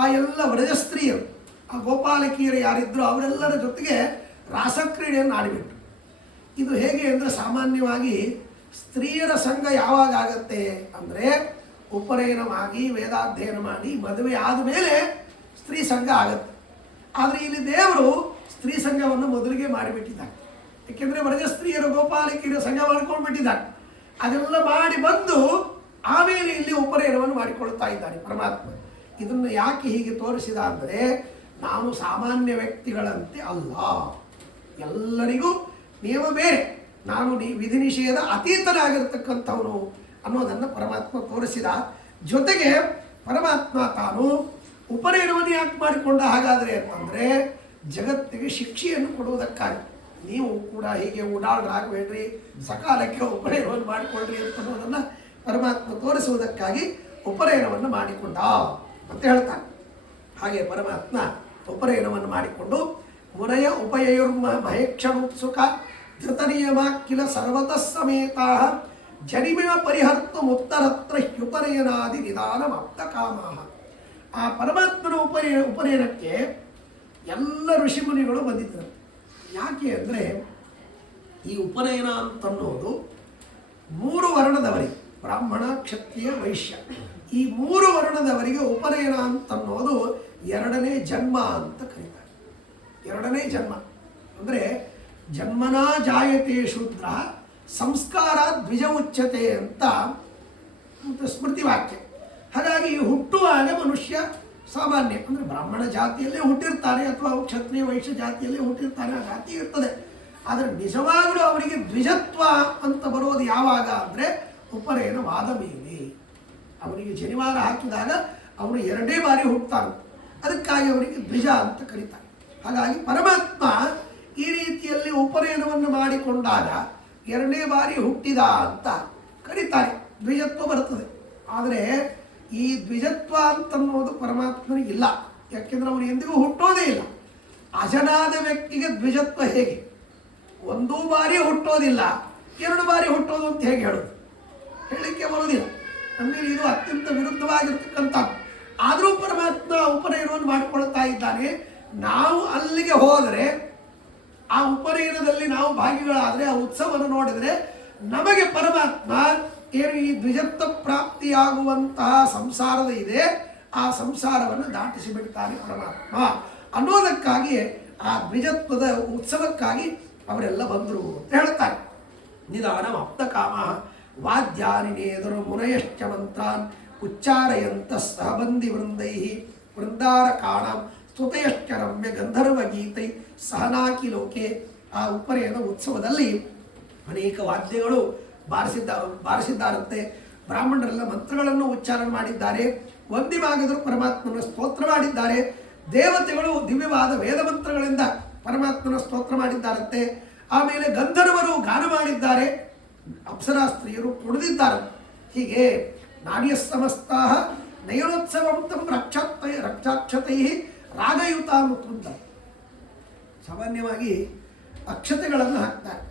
ಆ ಎಲ್ಲ ವ್ರಜಸ್ತ್ರೀಯರು, ಆ ಗೋಪಾಲಕಿಯರು ಯಾರಿದ್ರು ಅವರೆಲ್ಲರ ಜೊತೆಗೆ ರಾಸಕ್ರೀಡೆಯನ್ನು ಆಡಿಬಿಟ್ರು. ಇದು ಹೇಗೆ ಅಂದರೆ ಸಾಮಾನ್ಯವಾಗಿ ಸ್ತ್ರೀಯರ ಸಂಘ ಯಾವಾಗ ಆಗತ್ತೆ ಅಂದರೆ ಉಪನಯನವಾಗಿ ವೇದಾಧ್ಯಯನ ಮಾಡಿ ಮದುವೆ ಆದಮೇಲೆ ಸ್ತ್ರೀ ಸಂಘ ಆಗುತ್ತೆ. ಆದರೆ ಇಲ್ಲಿ ದೇವರು ಸ್ತ್ರೀ ಸಂಘವನ್ನು ಮೊದಲಿಗೆ ಮಾಡಿಬಿಟ್ಟಿದ್ದಾರೆ. ಏಕೆಂದರೆ ವ್ರಜ ಸ್ತ್ರೀಯರು ಗೋಪಾಲಕಿಯರು ಸಂಘ ಮಾಡ್ಕೊಂಡ್ಬಿಟ್ಟಿದ್ದಾರೆ. ಅದೆಲ್ಲ ಮಾಡಿ ಬಂದು ಆಮೇಲೆ ಇಲ್ಲಿ ಉಪನಯನವನ್ನು ಮಾಡಿಕೊಳ್ತಾ ಇದ್ದಾನೆ ಪರಮಾತ್ಮ. ಇದನ್ನು ಯಾಕೆ ಹೀಗೆ ತೋರಿಸಿದ ಅಂದರೆ ನಾನು ಸಾಮಾನ್ಯ ವ್ಯಕ್ತಿಗಳಂತೆ ಅಲ್ಲ, ಎಲ್ಲರಿಗೂ ನಿಯಮ ಬೇರೆ, ನಾನು ವಿಧಿ ನಿಷೇಧ ಅತೀತನಾಗಿರ್ತಕ್ಕಂಥವನು ಅನ್ನೋದನ್ನು ಪರಮಾತ್ಮ ತೋರಿಸಿದ. ಜೊತೆಗೆ ಪರಮಾತ್ಮ ತಾನು ಉಪನಯನವನ್ನು ಯಾಕೆ ಮಾಡಿಕೊಂಡ ಹಾಗಾದರೆ ಅಂತಂದರೆ ಜಗತ್ತಿಗೆ ಶಿಕ್ಷೆಯನ್ನು ಕೊಡುವುದಕ್ಕಾಗಿ. ನೀವು ಕೂಡ ಹೀಗೆ ಉಡಾಳರಾಗಬೇಡ್ರಿ, ಸಕಾಲಕ್ಕೆ ಉಪನಯನವನ್ನು ಮಾಡಿಕೊಳ್ಳ್ರಿ ಅಂತನ್ನೋದನ್ನು ಪರಮಾತ್ಮ ತೋರಿಸುವುದಕ್ಕಾಗಿ ಉಪನಯನವನ್ನು ಮಾಡಿಕೊಂಡ ಅಂತ ಹೇಳ್ತಾನೆ. ಹಾಗೆ ಪರಮಾತ್ಮ ಉಪನಯನವನ್ನು ಮಾಡಿಕೊಂಡು ಮುನಯ ಉಪಯಯುರ್ಮ ಭಯಕ್ಷಣೋತ್ಸುಕ ಧೃತನಿಯಮ ಕಿಲ ಸರ್ವತಃ ಸಮೇತಾ ಜನಿಮಿವ ಪರಿಹರ್ತು ಮುತ್ತರತ್ರ ಹ್ಯುಪನಯನಾದಿ ನಿಧಾನಮಾಪ್ತ ಕಾಮ. ಆ ಪರಮಾತ್ಮನ ಉಪನಯನಕ್ಕೆ ಎಲ್ಲ ಋಷಿಮುನಿಗಳು ಬಂದಿದ್ದರು. ಯಾಕೆ ಅಂದರೆ ಈ ಉಪನಯನ ಅಂತನ್ನೋದು 3 ವರ್ಣದವರಿಗೆ, ಬ್ರಾಹ್ಮಣ, ಕ್ಷತ್ರಿಯ, ವೈಶ್ಯ, ಈ 3 ವರ್ಣದವರಿಗೆ ಉಪನಯನ ಅಂತನ್ನೋದು 2ನೇ ಜನ್ಮ ಅಂತ ಕರೀತಾರೆ. 2ನೇ ಜನ್ಮ ಅಂದರೆ ಜನ್ಮನಾ ಜಾಯತೆ ಶೂದ್ರ ಸಂಸ್ಕಾರ ದ್ವಿಜ ಉಚ್ಯತೆ ಅಂತ ಸ್ಮೃತಿ ವಾಕ್ಯ. ಹಾಗಾಗಿ ಹುಟ್ಟುವಾಗ ಮನುಷ್ಯ ಸಾಮಾನ್ಯ ಅಂದರೆ ಬ್ರಾಹ್ಮಣ ಜಾತಿಯಲ್ಲೇ ಹುಟ್ಟಿರ್ತಾನೆ ಅಥವಾ ಕ್ಷತ್ರಿಯ ವೈಶ್ಯ ಜಾತಿಯಲ್ಲೇ ಹುಟ್ಟಿರ್ತಾನೆ, ಆ ಜಾತಿ ಇರ್ತದೆ. ಆದರೆ ನಿಜವಾಗಲೂ ಅವರಿಗೆ ದ್ವಿಜತ್ವ ಅಂತ ಬರೋದು ಯಾವಾಗ ಅಂದರೆ ಉಪನಯನವಾದ ಮೇಲೆ. ಅವನಿಗೆ ಜನಿವಾರ ಹಾಕಿದಾಗ ಅವನು 2ನೇ ಬಾರಿ ಹುಟ್ಟುತ್ತಾನೆ, ಅದಕ್ಕಾಗಿ ಅವನಿಗೆ ದ್ವಿಜ ಅಂತ ಕರೀತಾರೆ. ಹಾಗಾಗಿ ಪರಮಾತ್ಮ ಈ ರೀತಿಯಲ್ಲಿ ಉಪನಯನವನ್ನು ಮಾಡಿಕೊಂಡಾಗ 2ನೇ ಬಾರಿ ಹುಟ್ಟಿದ ಅಂತ ಕರೀತಾರೆ, ದ್ವಿಜತ್ವ ಬರ್ತದೆ. ಆದರೆ ಈ ದ್ವಿಜತ್ವ ಅಂತನ್ನೋದು ಪರಮಾತ್ಮನಿಗೆ ಇಲ್ಲ. ಯಾಕೆಂದರೆ ಅವನು ಎಂದಿಗೂ ಹುಟ್ಟೋದೇ ಇಲ್ಲ. ಅಜನಾದ ವ್ಯಕ್ತಿಗೆ ದ್ವಿಜತ್ವ ಹೇಗೆ? 1 ಬಾರಿ ಹುಟ್ಟೋದಿಲ್ಲ, 2 ಬಾರಿ ಹುಟ್ಟೋದು ಅಂತ ಹೇಗೆ ಹೇಳೋದು? ಹೇಳಲಿಕ್ಕೆ ಬರೋದಿಲ್ಲ. ನಮಗೆ ಇದು ಅತ್ಯಂತ ವಿರುದ್ಧವಾಗಿರ್ತಕ್ಕಂಥದ್ದು. ಆದರೂ ಪರಮಾತ್ಮ ಉಪನಯನವನ್ನು ಮಾಡಿಕೊಳ್ತಾ ಇದ್ದಾನೆ. ನಾವು ಅಲ್ಲಿಗೆ ಹೋದರೆ, ಆ ಉಪನಯನದಲ್ಲಿ ನಾವು ಭಾಗಿಗಳಾದರೆ, ಆ ಉತ್ಸವವನ್ನು ನೋಡಿದರೆ ನಮಗೆ ಪರಮಾತ್ಮ ಏನು ಈ ದ್ವಿಜತ್ವ ಪ್ರಾಪ್ತಿಯಾಗುವಂತಹ ಸಂಸಾರದ ಇದೆ, ಆ ಸಂಸಾರವನ್ನು ದಾಟಿಸಿ ಬಿಡ್ತಾನೆ ಪರಮಾತ್ಮ ಅನ್ನೋದಕ್ಕಾಗಿ ಆ ದ್ವಿಜತ್ವದ ಉತ್ಸವಕ್ಕಾಗಿ ಅವರೆಲ್ಲ ಬಂದರು ಅಂತ ಹೇಳ್ತಾರೆ. ನಿಧಾನ ಆಪ್ತ ಕಾಮ ವಾದ್ಯಾನಿ ನೇದರು ಮುನಯಶ್ಚ ಮಂತ್ರಾನ್ ಉಚ್ಚಾರಯಂತ ಸಹಬಂದಿ ವೃಂದೈ ವೃಂದಾರ ಕಾಣಂ ಸ್ತುತಯಶ್ಚ ರಮ್ಯ ಗಂಧರ್ವ ಗೀತೈ ಸಹನಾಕಿ ಲೋಕೆ. ಆ ಉಪನಯನ ಉತ್ಸವದಲ್ಲಿ ಅನೇಕ ವಾದ್ಯಗಳು ಬಾರಿಸಿದ್ದಾರಂತೆ. ಬ್ರಾಹ್ಮಣರೆಲ್ಲ ಮಂತ್ರಗಳನ್ನು ಉಚ್ಚಾರಣೆ ಮಾಡಿದ್ದಾರೆ, ವಂದಿಮಾಗದರು ಪರಮಾತ್ಮನ ಸ್ತೋತ್ರ ಮಾಡಿದ್ದಾರೆ. ದೇವತೆಗಳು ದಿವ್ಯವಾದ ವೇದ ಮಂತ್ರಗಳಿಂದ ಪರಮಾತ್ಮನ ಸ್ತೋತ್ರ ಮಾಡಿದ್ದಾರಂತೆ. ಆಮೇಲೆ ಗಂಧರ್ವರು ಗಾನ ಮಾಡಿದ್ದಾರೆ, ಅಪ್ಸರಾ ಸ್ತ್ರೀಯರು ಕುಣಿದಿದ್ದಾರೆ. ಹೀಗೆ ನಾಣ್ಯ ಸಮಸ್ತಾ ನಯನೋತ್ಸವಂ ತಂ ರಕ್ಷಾಕ್ಷತೈ ರಾಗಯುತ ಮುಕುಂದ. ಸಾಮಾನ್ಯವಾಗಿ ಅಕ್ಷತೆಗಳನ್ನು ಹಾಕ್ತಾರೆ.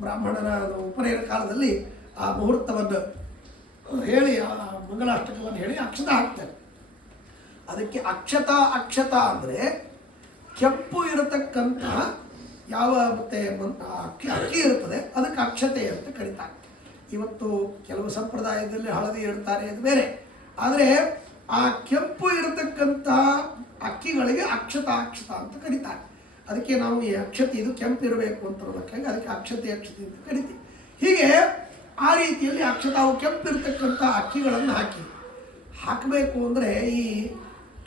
ಬ್ರಾಹ್ಮಣನ ಉಪನಯನ ಕಾಲದಲ್ಲಿ ಆ ಮುಹೂರ್ತವನ್ನು ಹೇಳಿ, ಆ ಮಂಗಲಾಷ್ಟಕವನ್ನು ಹೇಳಿ ಅಕ್ಷತ ಹಾಕ್ತಾರೆ. ಅದಕ್ಕೆ ಅಕ್ಷತ ಅಂದರೆ ಕೆಂಪು ಇರತಕ್ಕಂತಹ ಯಾವ ಮತ್ತೆ ಅಕ್ಕಿ ಇರುತ್ತದೆ, ಅದಕ್ಕೆ ಅಕ್ಷತೆ ಅಂತ ಕರೀತಾರೆ. ಇವತ್ತು ಕೆಲವು ಸಂಪ್ರದಾಯದಲ್ಲಿ ಹಳದಿ ಇಡ್ತಾರೆ, ಅದು ಬೇರೆ. ಆದರೆ ಆ ಕೆಂಪು ಇರತಕ್ಕಂತಹ ಅಕ್ಕಿಗಳಿಗೆ ಅಕ್ಷತ ಅಂತ ಕರೀತಾರೆ. ಅದಕ್ಕೆ ನಾವು ಈ ಅಕ್ಷತೆ ಇದು ಕೆಂಪು ಇರಬೇಕು ಅಂತ ಅನ್ನೋದಕ್ಕಾಗಿ ಅದಕ್ಕೆ ಅಕ್ಷತೆ ಅಂತ ಕರಿತೀವಿ. ಹೀಗೆ ಆ ರೀತಿಯಲ್ಲಿ ಅವು ಕೆಂಪು ಇರತಕ್ಕಂಥ ಅಕ್ಕಿಗಳನ್ನು ಹಾಕಬೇಕು ಅಂದರೆ ಈ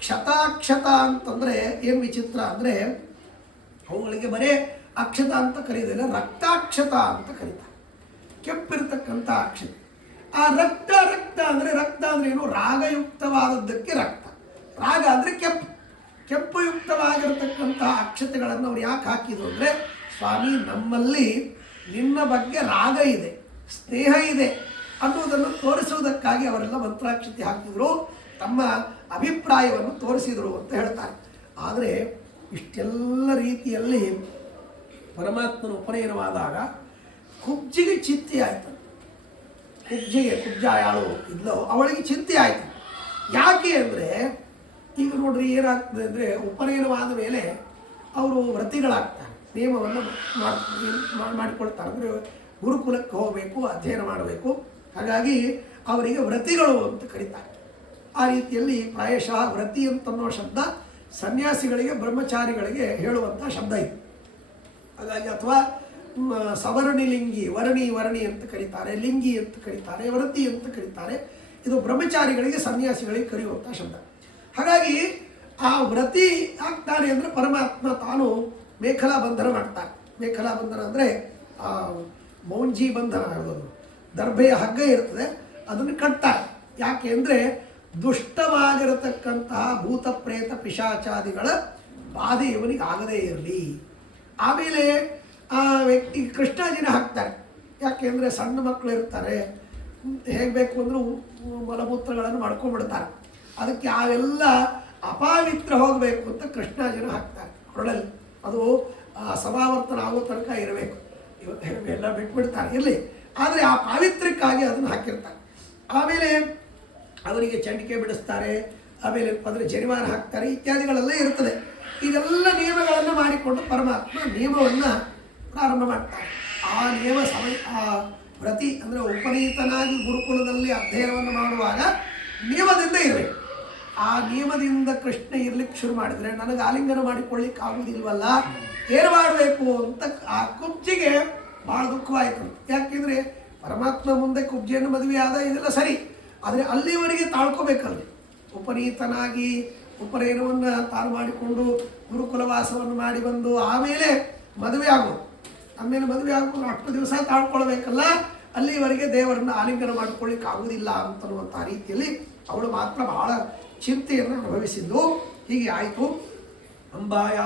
ಕ್ಷತಾಕ್ಷತ ಅಂತಂದರೆ ಏನು ವಿಚಿತ್ರ ಅಂದರೆ ಅವುಗಳಿಗೆ ಬರೇ ಅಕ್ಷತ ಅಂತ ಕರೆಯೋದಿಲ್ಲ, ರಕ್ತಾಕ್ಷತ ಅಂತ ಕರೀತಾರೆ. ಕೆಂಪಿರ್ತಕ್ಕಂಥ ಅಕ್ಷತೆ. ಆ ರಕ್ತ ಅಂದರೆ ಏನು? ರಾಗಯುಕ್ತವಾದದ್ದಕ್ಕೆ ರಕ್ತ, ರಾಗ ಅಂದರೆ ಕೆಂಪು ಯುಕ್ತವಾಗಿರತಕ್ಕಂಥ ಅಕ್ಷತೆಗಳನ್ನು ಅವ್ರು ಯಾಕೆ ಹಾಕಿದ್ರು ಅಂದರೆ, ಸ್ವಾಮಿ ನಮ್ಮಲ್ಲಿ ನಿನ್ನ ಬಗ್ಗೆ ರಾಗ ಇದೆ, ಸ್ನೇಹ ಇದೆ ಅನ್ನೋದನ್ನು ತೋರಿಸುವುದಕ್ಕಾಗಿ ಅವರೆಲ್ಲ ಮಂತ್ರಾಕ್ಷತೆ ಹಾಕಿದ್ರು, ತಮ್ಮ ಅಭಿಪ್ರಾಯವನ್ನು ತೋರಿಸಿದರು ಅಂತ ಹೇಳ್ತಾರೆ. ಆದರೆ ಇಷ್ಟೆಲ್ಲ ರೀತಿಯಲ್ಲಿ ಪರಮಾತ್ಮನ ಉಪನಯನವಾದಾಗ ಕುಬ್ಜಿಗೆ ಚಿಂತೆ ಆಯಿತು. ಕುಬ್ಜ ಯಾಳು ಇದ್ಲೋ ಅವಳಿಗೆ ಚಿಂತೆ ಆಯಿತು. ಯಾಕೆ ಅಂದರೆ ಈಗ ನೋಡ್ರಿ ಏನಾಗ್ತದೆ ಅಂದರೆ, ಉಪನಯನವಾದ ಮೇಲೆ ಅವರು ವ್ರತಿಗಳಾಗ್ತಾರೆ, ನಿಯಮವನ್ನು ಮಾಡಿಕೊಳ್ತಾರೆ. ಅಂದರೆ ಗುರುಕುಲಕ್ಕೆ ಹೋಗಬೇಕು, ಅಧ್ಯಯನ ಮಾಡಬೇಕು. ಹಾಗಾಗಿ ಅವರಿಗೆ ವ್ರತಿಗಳು ಅಂತ ಕರೀತಾರೆ. ಆ ರೀತಿಯಲ್ಲಿ ಪ್ರಾಯಶಃ ವ್ರತಿ ಅಂತನ್ನೋ ಶಬ್ದ ಸನ್ಯಾಸಿಗಳಿಗೆ, ಬ್ರಹ್ಮಚಾರಿಗಳಿಗೆ ಹೇಳುವಂಥ ಶಬ್ದ ಇದು. ಹಾಗಾಗಿ ಅಥವಾ ಸವರ್ಣಿ ಲಿಂಗಿ, ವರ್ಣಿ ಅಂತ ಕರೀತಾರೆ, ಲಿಂಗಿ ಅಂತ ಕರೀತಾರೆ, ವ್ರತಿ ಅಂತ ಕರೀತಾರೆ. ಇದು ಬ್ರಹ್ಮಚಾರಿಗಳಿಗೆ, ಸನ್ಯಾಸಿಗಳಿಗೆ ಕರೆಯುವಂಥ ಶಬ್ದ. ಹಾಗಾಗಿ ಆ ವ್ರತಿ ಆಗ್ತಾನೆ ಅಂದರೆ ಪರಮಾತ್ಮ ತಾನು ಮೇಖಲಾ ಬಂಧನ ಮಾಡ್ತಾನೆ. ಮೇಖಲಾ ಬಂಧನ ಅಂದರೆ ಮೌಂಜಿ ಬಂಧನ ಆಗೋದು, ದರ್ಭೆಯ ಹಗ್ಗ ಇರ್ತದೆ, ಅದನ್ನು ಕಟ್ತಾರೆ. ಯಾಕೆ ಅಂದರೆ ದುಷ್ಟವಾಗಿರತಕ್ಕಂತಹ ಭೂತ ಪ್ರೇತ ಪಿಶಾಚಾದಿಗಳ ಬಾಧೆ ಇವನಿಗೆ ಆಗದೇ ಇರಲಿ. ಆಮೇಲೆ ಆ ವ್ಯಕ್ತಿ ಕೃಷ್ಣಾಜಿನ ಹಾಕ್ತಾರೆ. ಯಾಕೆ ಅಂದರೆ ಸಣ್ಣ ಮಕ್ಕಳು ಇರ್ತಾರೆ, ಹೇಗೆ ಬೇಕು ಅಂದರೂ ಮಲಮೂತ್ರಗಳನ್ನು ಮಾಡ್ಕೊಂಡ್ಬಿಡ್ತಾರೆ. ಅದಕ್ಕೆ ಅವೆಲ್ಲ ಅಪಾವಿತ್ರ ಹೋಗಬೇಕು ಅಂತ ಕೃಷ್ಣಾಜಿನ ಹಾಕ್ತಾರೆ ಹೊರಳಲ್ಲಿ. ಅದು ಸಮಾವರ್ತನ ಆಗೋ ತನಕ ಇರಬೇಕು. ಇವತ್ತು ಎಲ್ಲ ಬಿಟ್ಬಿಡ್ತಾರೆ. ಇರಲಿ, ಆದರೆ ಆ ಪಾವಿತ್ರ್ಯಕ್ಕಾಗಿ ಅದನ್ನು ಹಾಕಿರ್ತಾರೆ. ಆಮೇಲೆ ಅವರಿಗೆ ಚಂಡಿಕೆ ಬಿಡಿಸ್ತಾರೆ, ಆಮೇಲೆ ಅಂದರೆ ಜನಿವಾರ ಹಾಕ್ತಾರೆ, ಇತ್ಯಾದಿಗಳೆಲ್ಲ ಇರ್ತದೆ. ಇದೆಲ್ಲ ನಿಯಮಗಳನ್ನು ಮಾಡಿಕೊಂಡು ಪರಮಾತ್ಮ ನಿಯಮವನ್ನು ಪ್ರಾರಂಭ ಮಾಡ್ತಾರೆ. ಆ ನಿಯಮ ಆ ವ್ರತಿ ಅಂದರೆ ಉಪನೀತನಾಗಿ ಗುರುಕುಲದಲ್ಲಿ ಅಧ್ಯಯನವನ್ನು ಮಾಡುವಾಗ ನಿಯಮದಿಂದ ಇರಬೇಕು. ಆ ನಿಯಮದಿಂದ ಕೃಷ್ಣ ಇರ್ಲಿಕ್ಕೆ ಶುರು ಮಾಡಿದರೆ ನನಗೆ ಆಲಿಂಗನ ಮಾಡಿಕೊಳ್ಳಿಕ್ಕೆ ಆಗುವುದಿಲ್ವಲ್ಲ, ಏನು ಮಾಡಬೇಕು ಅಂತ ಆ ಕುಬ್ಜಿಗೆ ಭಾಳ ದುಃಖವಾಯಿತು. ಯಾಕೆಂದರೆ ಪರಮಾತ್ಮ ಮುಂದೆ ಕುಬ್ಜಿಯನ್ನು ಮದುವೆ ಆದ ಇದೆಲ್ಲ ಸರಿ, ಆದರೆ ಅಲ್ಲಿವರೆಗೆ ತಾಳ್ಕೋಬೇಕಲ್ಲಿ. ಉಪನೀತನಾಗಿ ಉಪನಯನವನ್ನು ತಾನು ಮಾಡಿಕೊಂಡು ಗುರುಕುಲವಾಸವನ್ನು ಮಾಡಿ ಬಂದು ಆಮೇಲೆ ಮದುವೆ ಆಗೋದು. ಆಮೇಲೆ ಮದುವೆ ಆಗೋದು ಅಷ್ಟು ದಿವಸ ತಾಳ್ಕೊಳ್ಬೇಕಲ್ಲ, ಅಲ್ಲಿವರೆಗೆ ದೇವರನ್ನು ಆಲಿಂಗನ ಮಾಡಿಕೊಳ್ಳಿಕ್ಕೆ ಆಗುವುದಿಲ್ಲ ಅಂತನ್ನುವಂಥ ರೀತಿಯಲ್ಲಿ ಅವಳು ಮಾತ್ರ ಬಹಳ ಚಿಂತೆಯನ್ನು ಅನುಭವಿಸಿದ್ದು. ಹೀಗೆ ಆಯಿತು. ಅಂಬಾಯಾ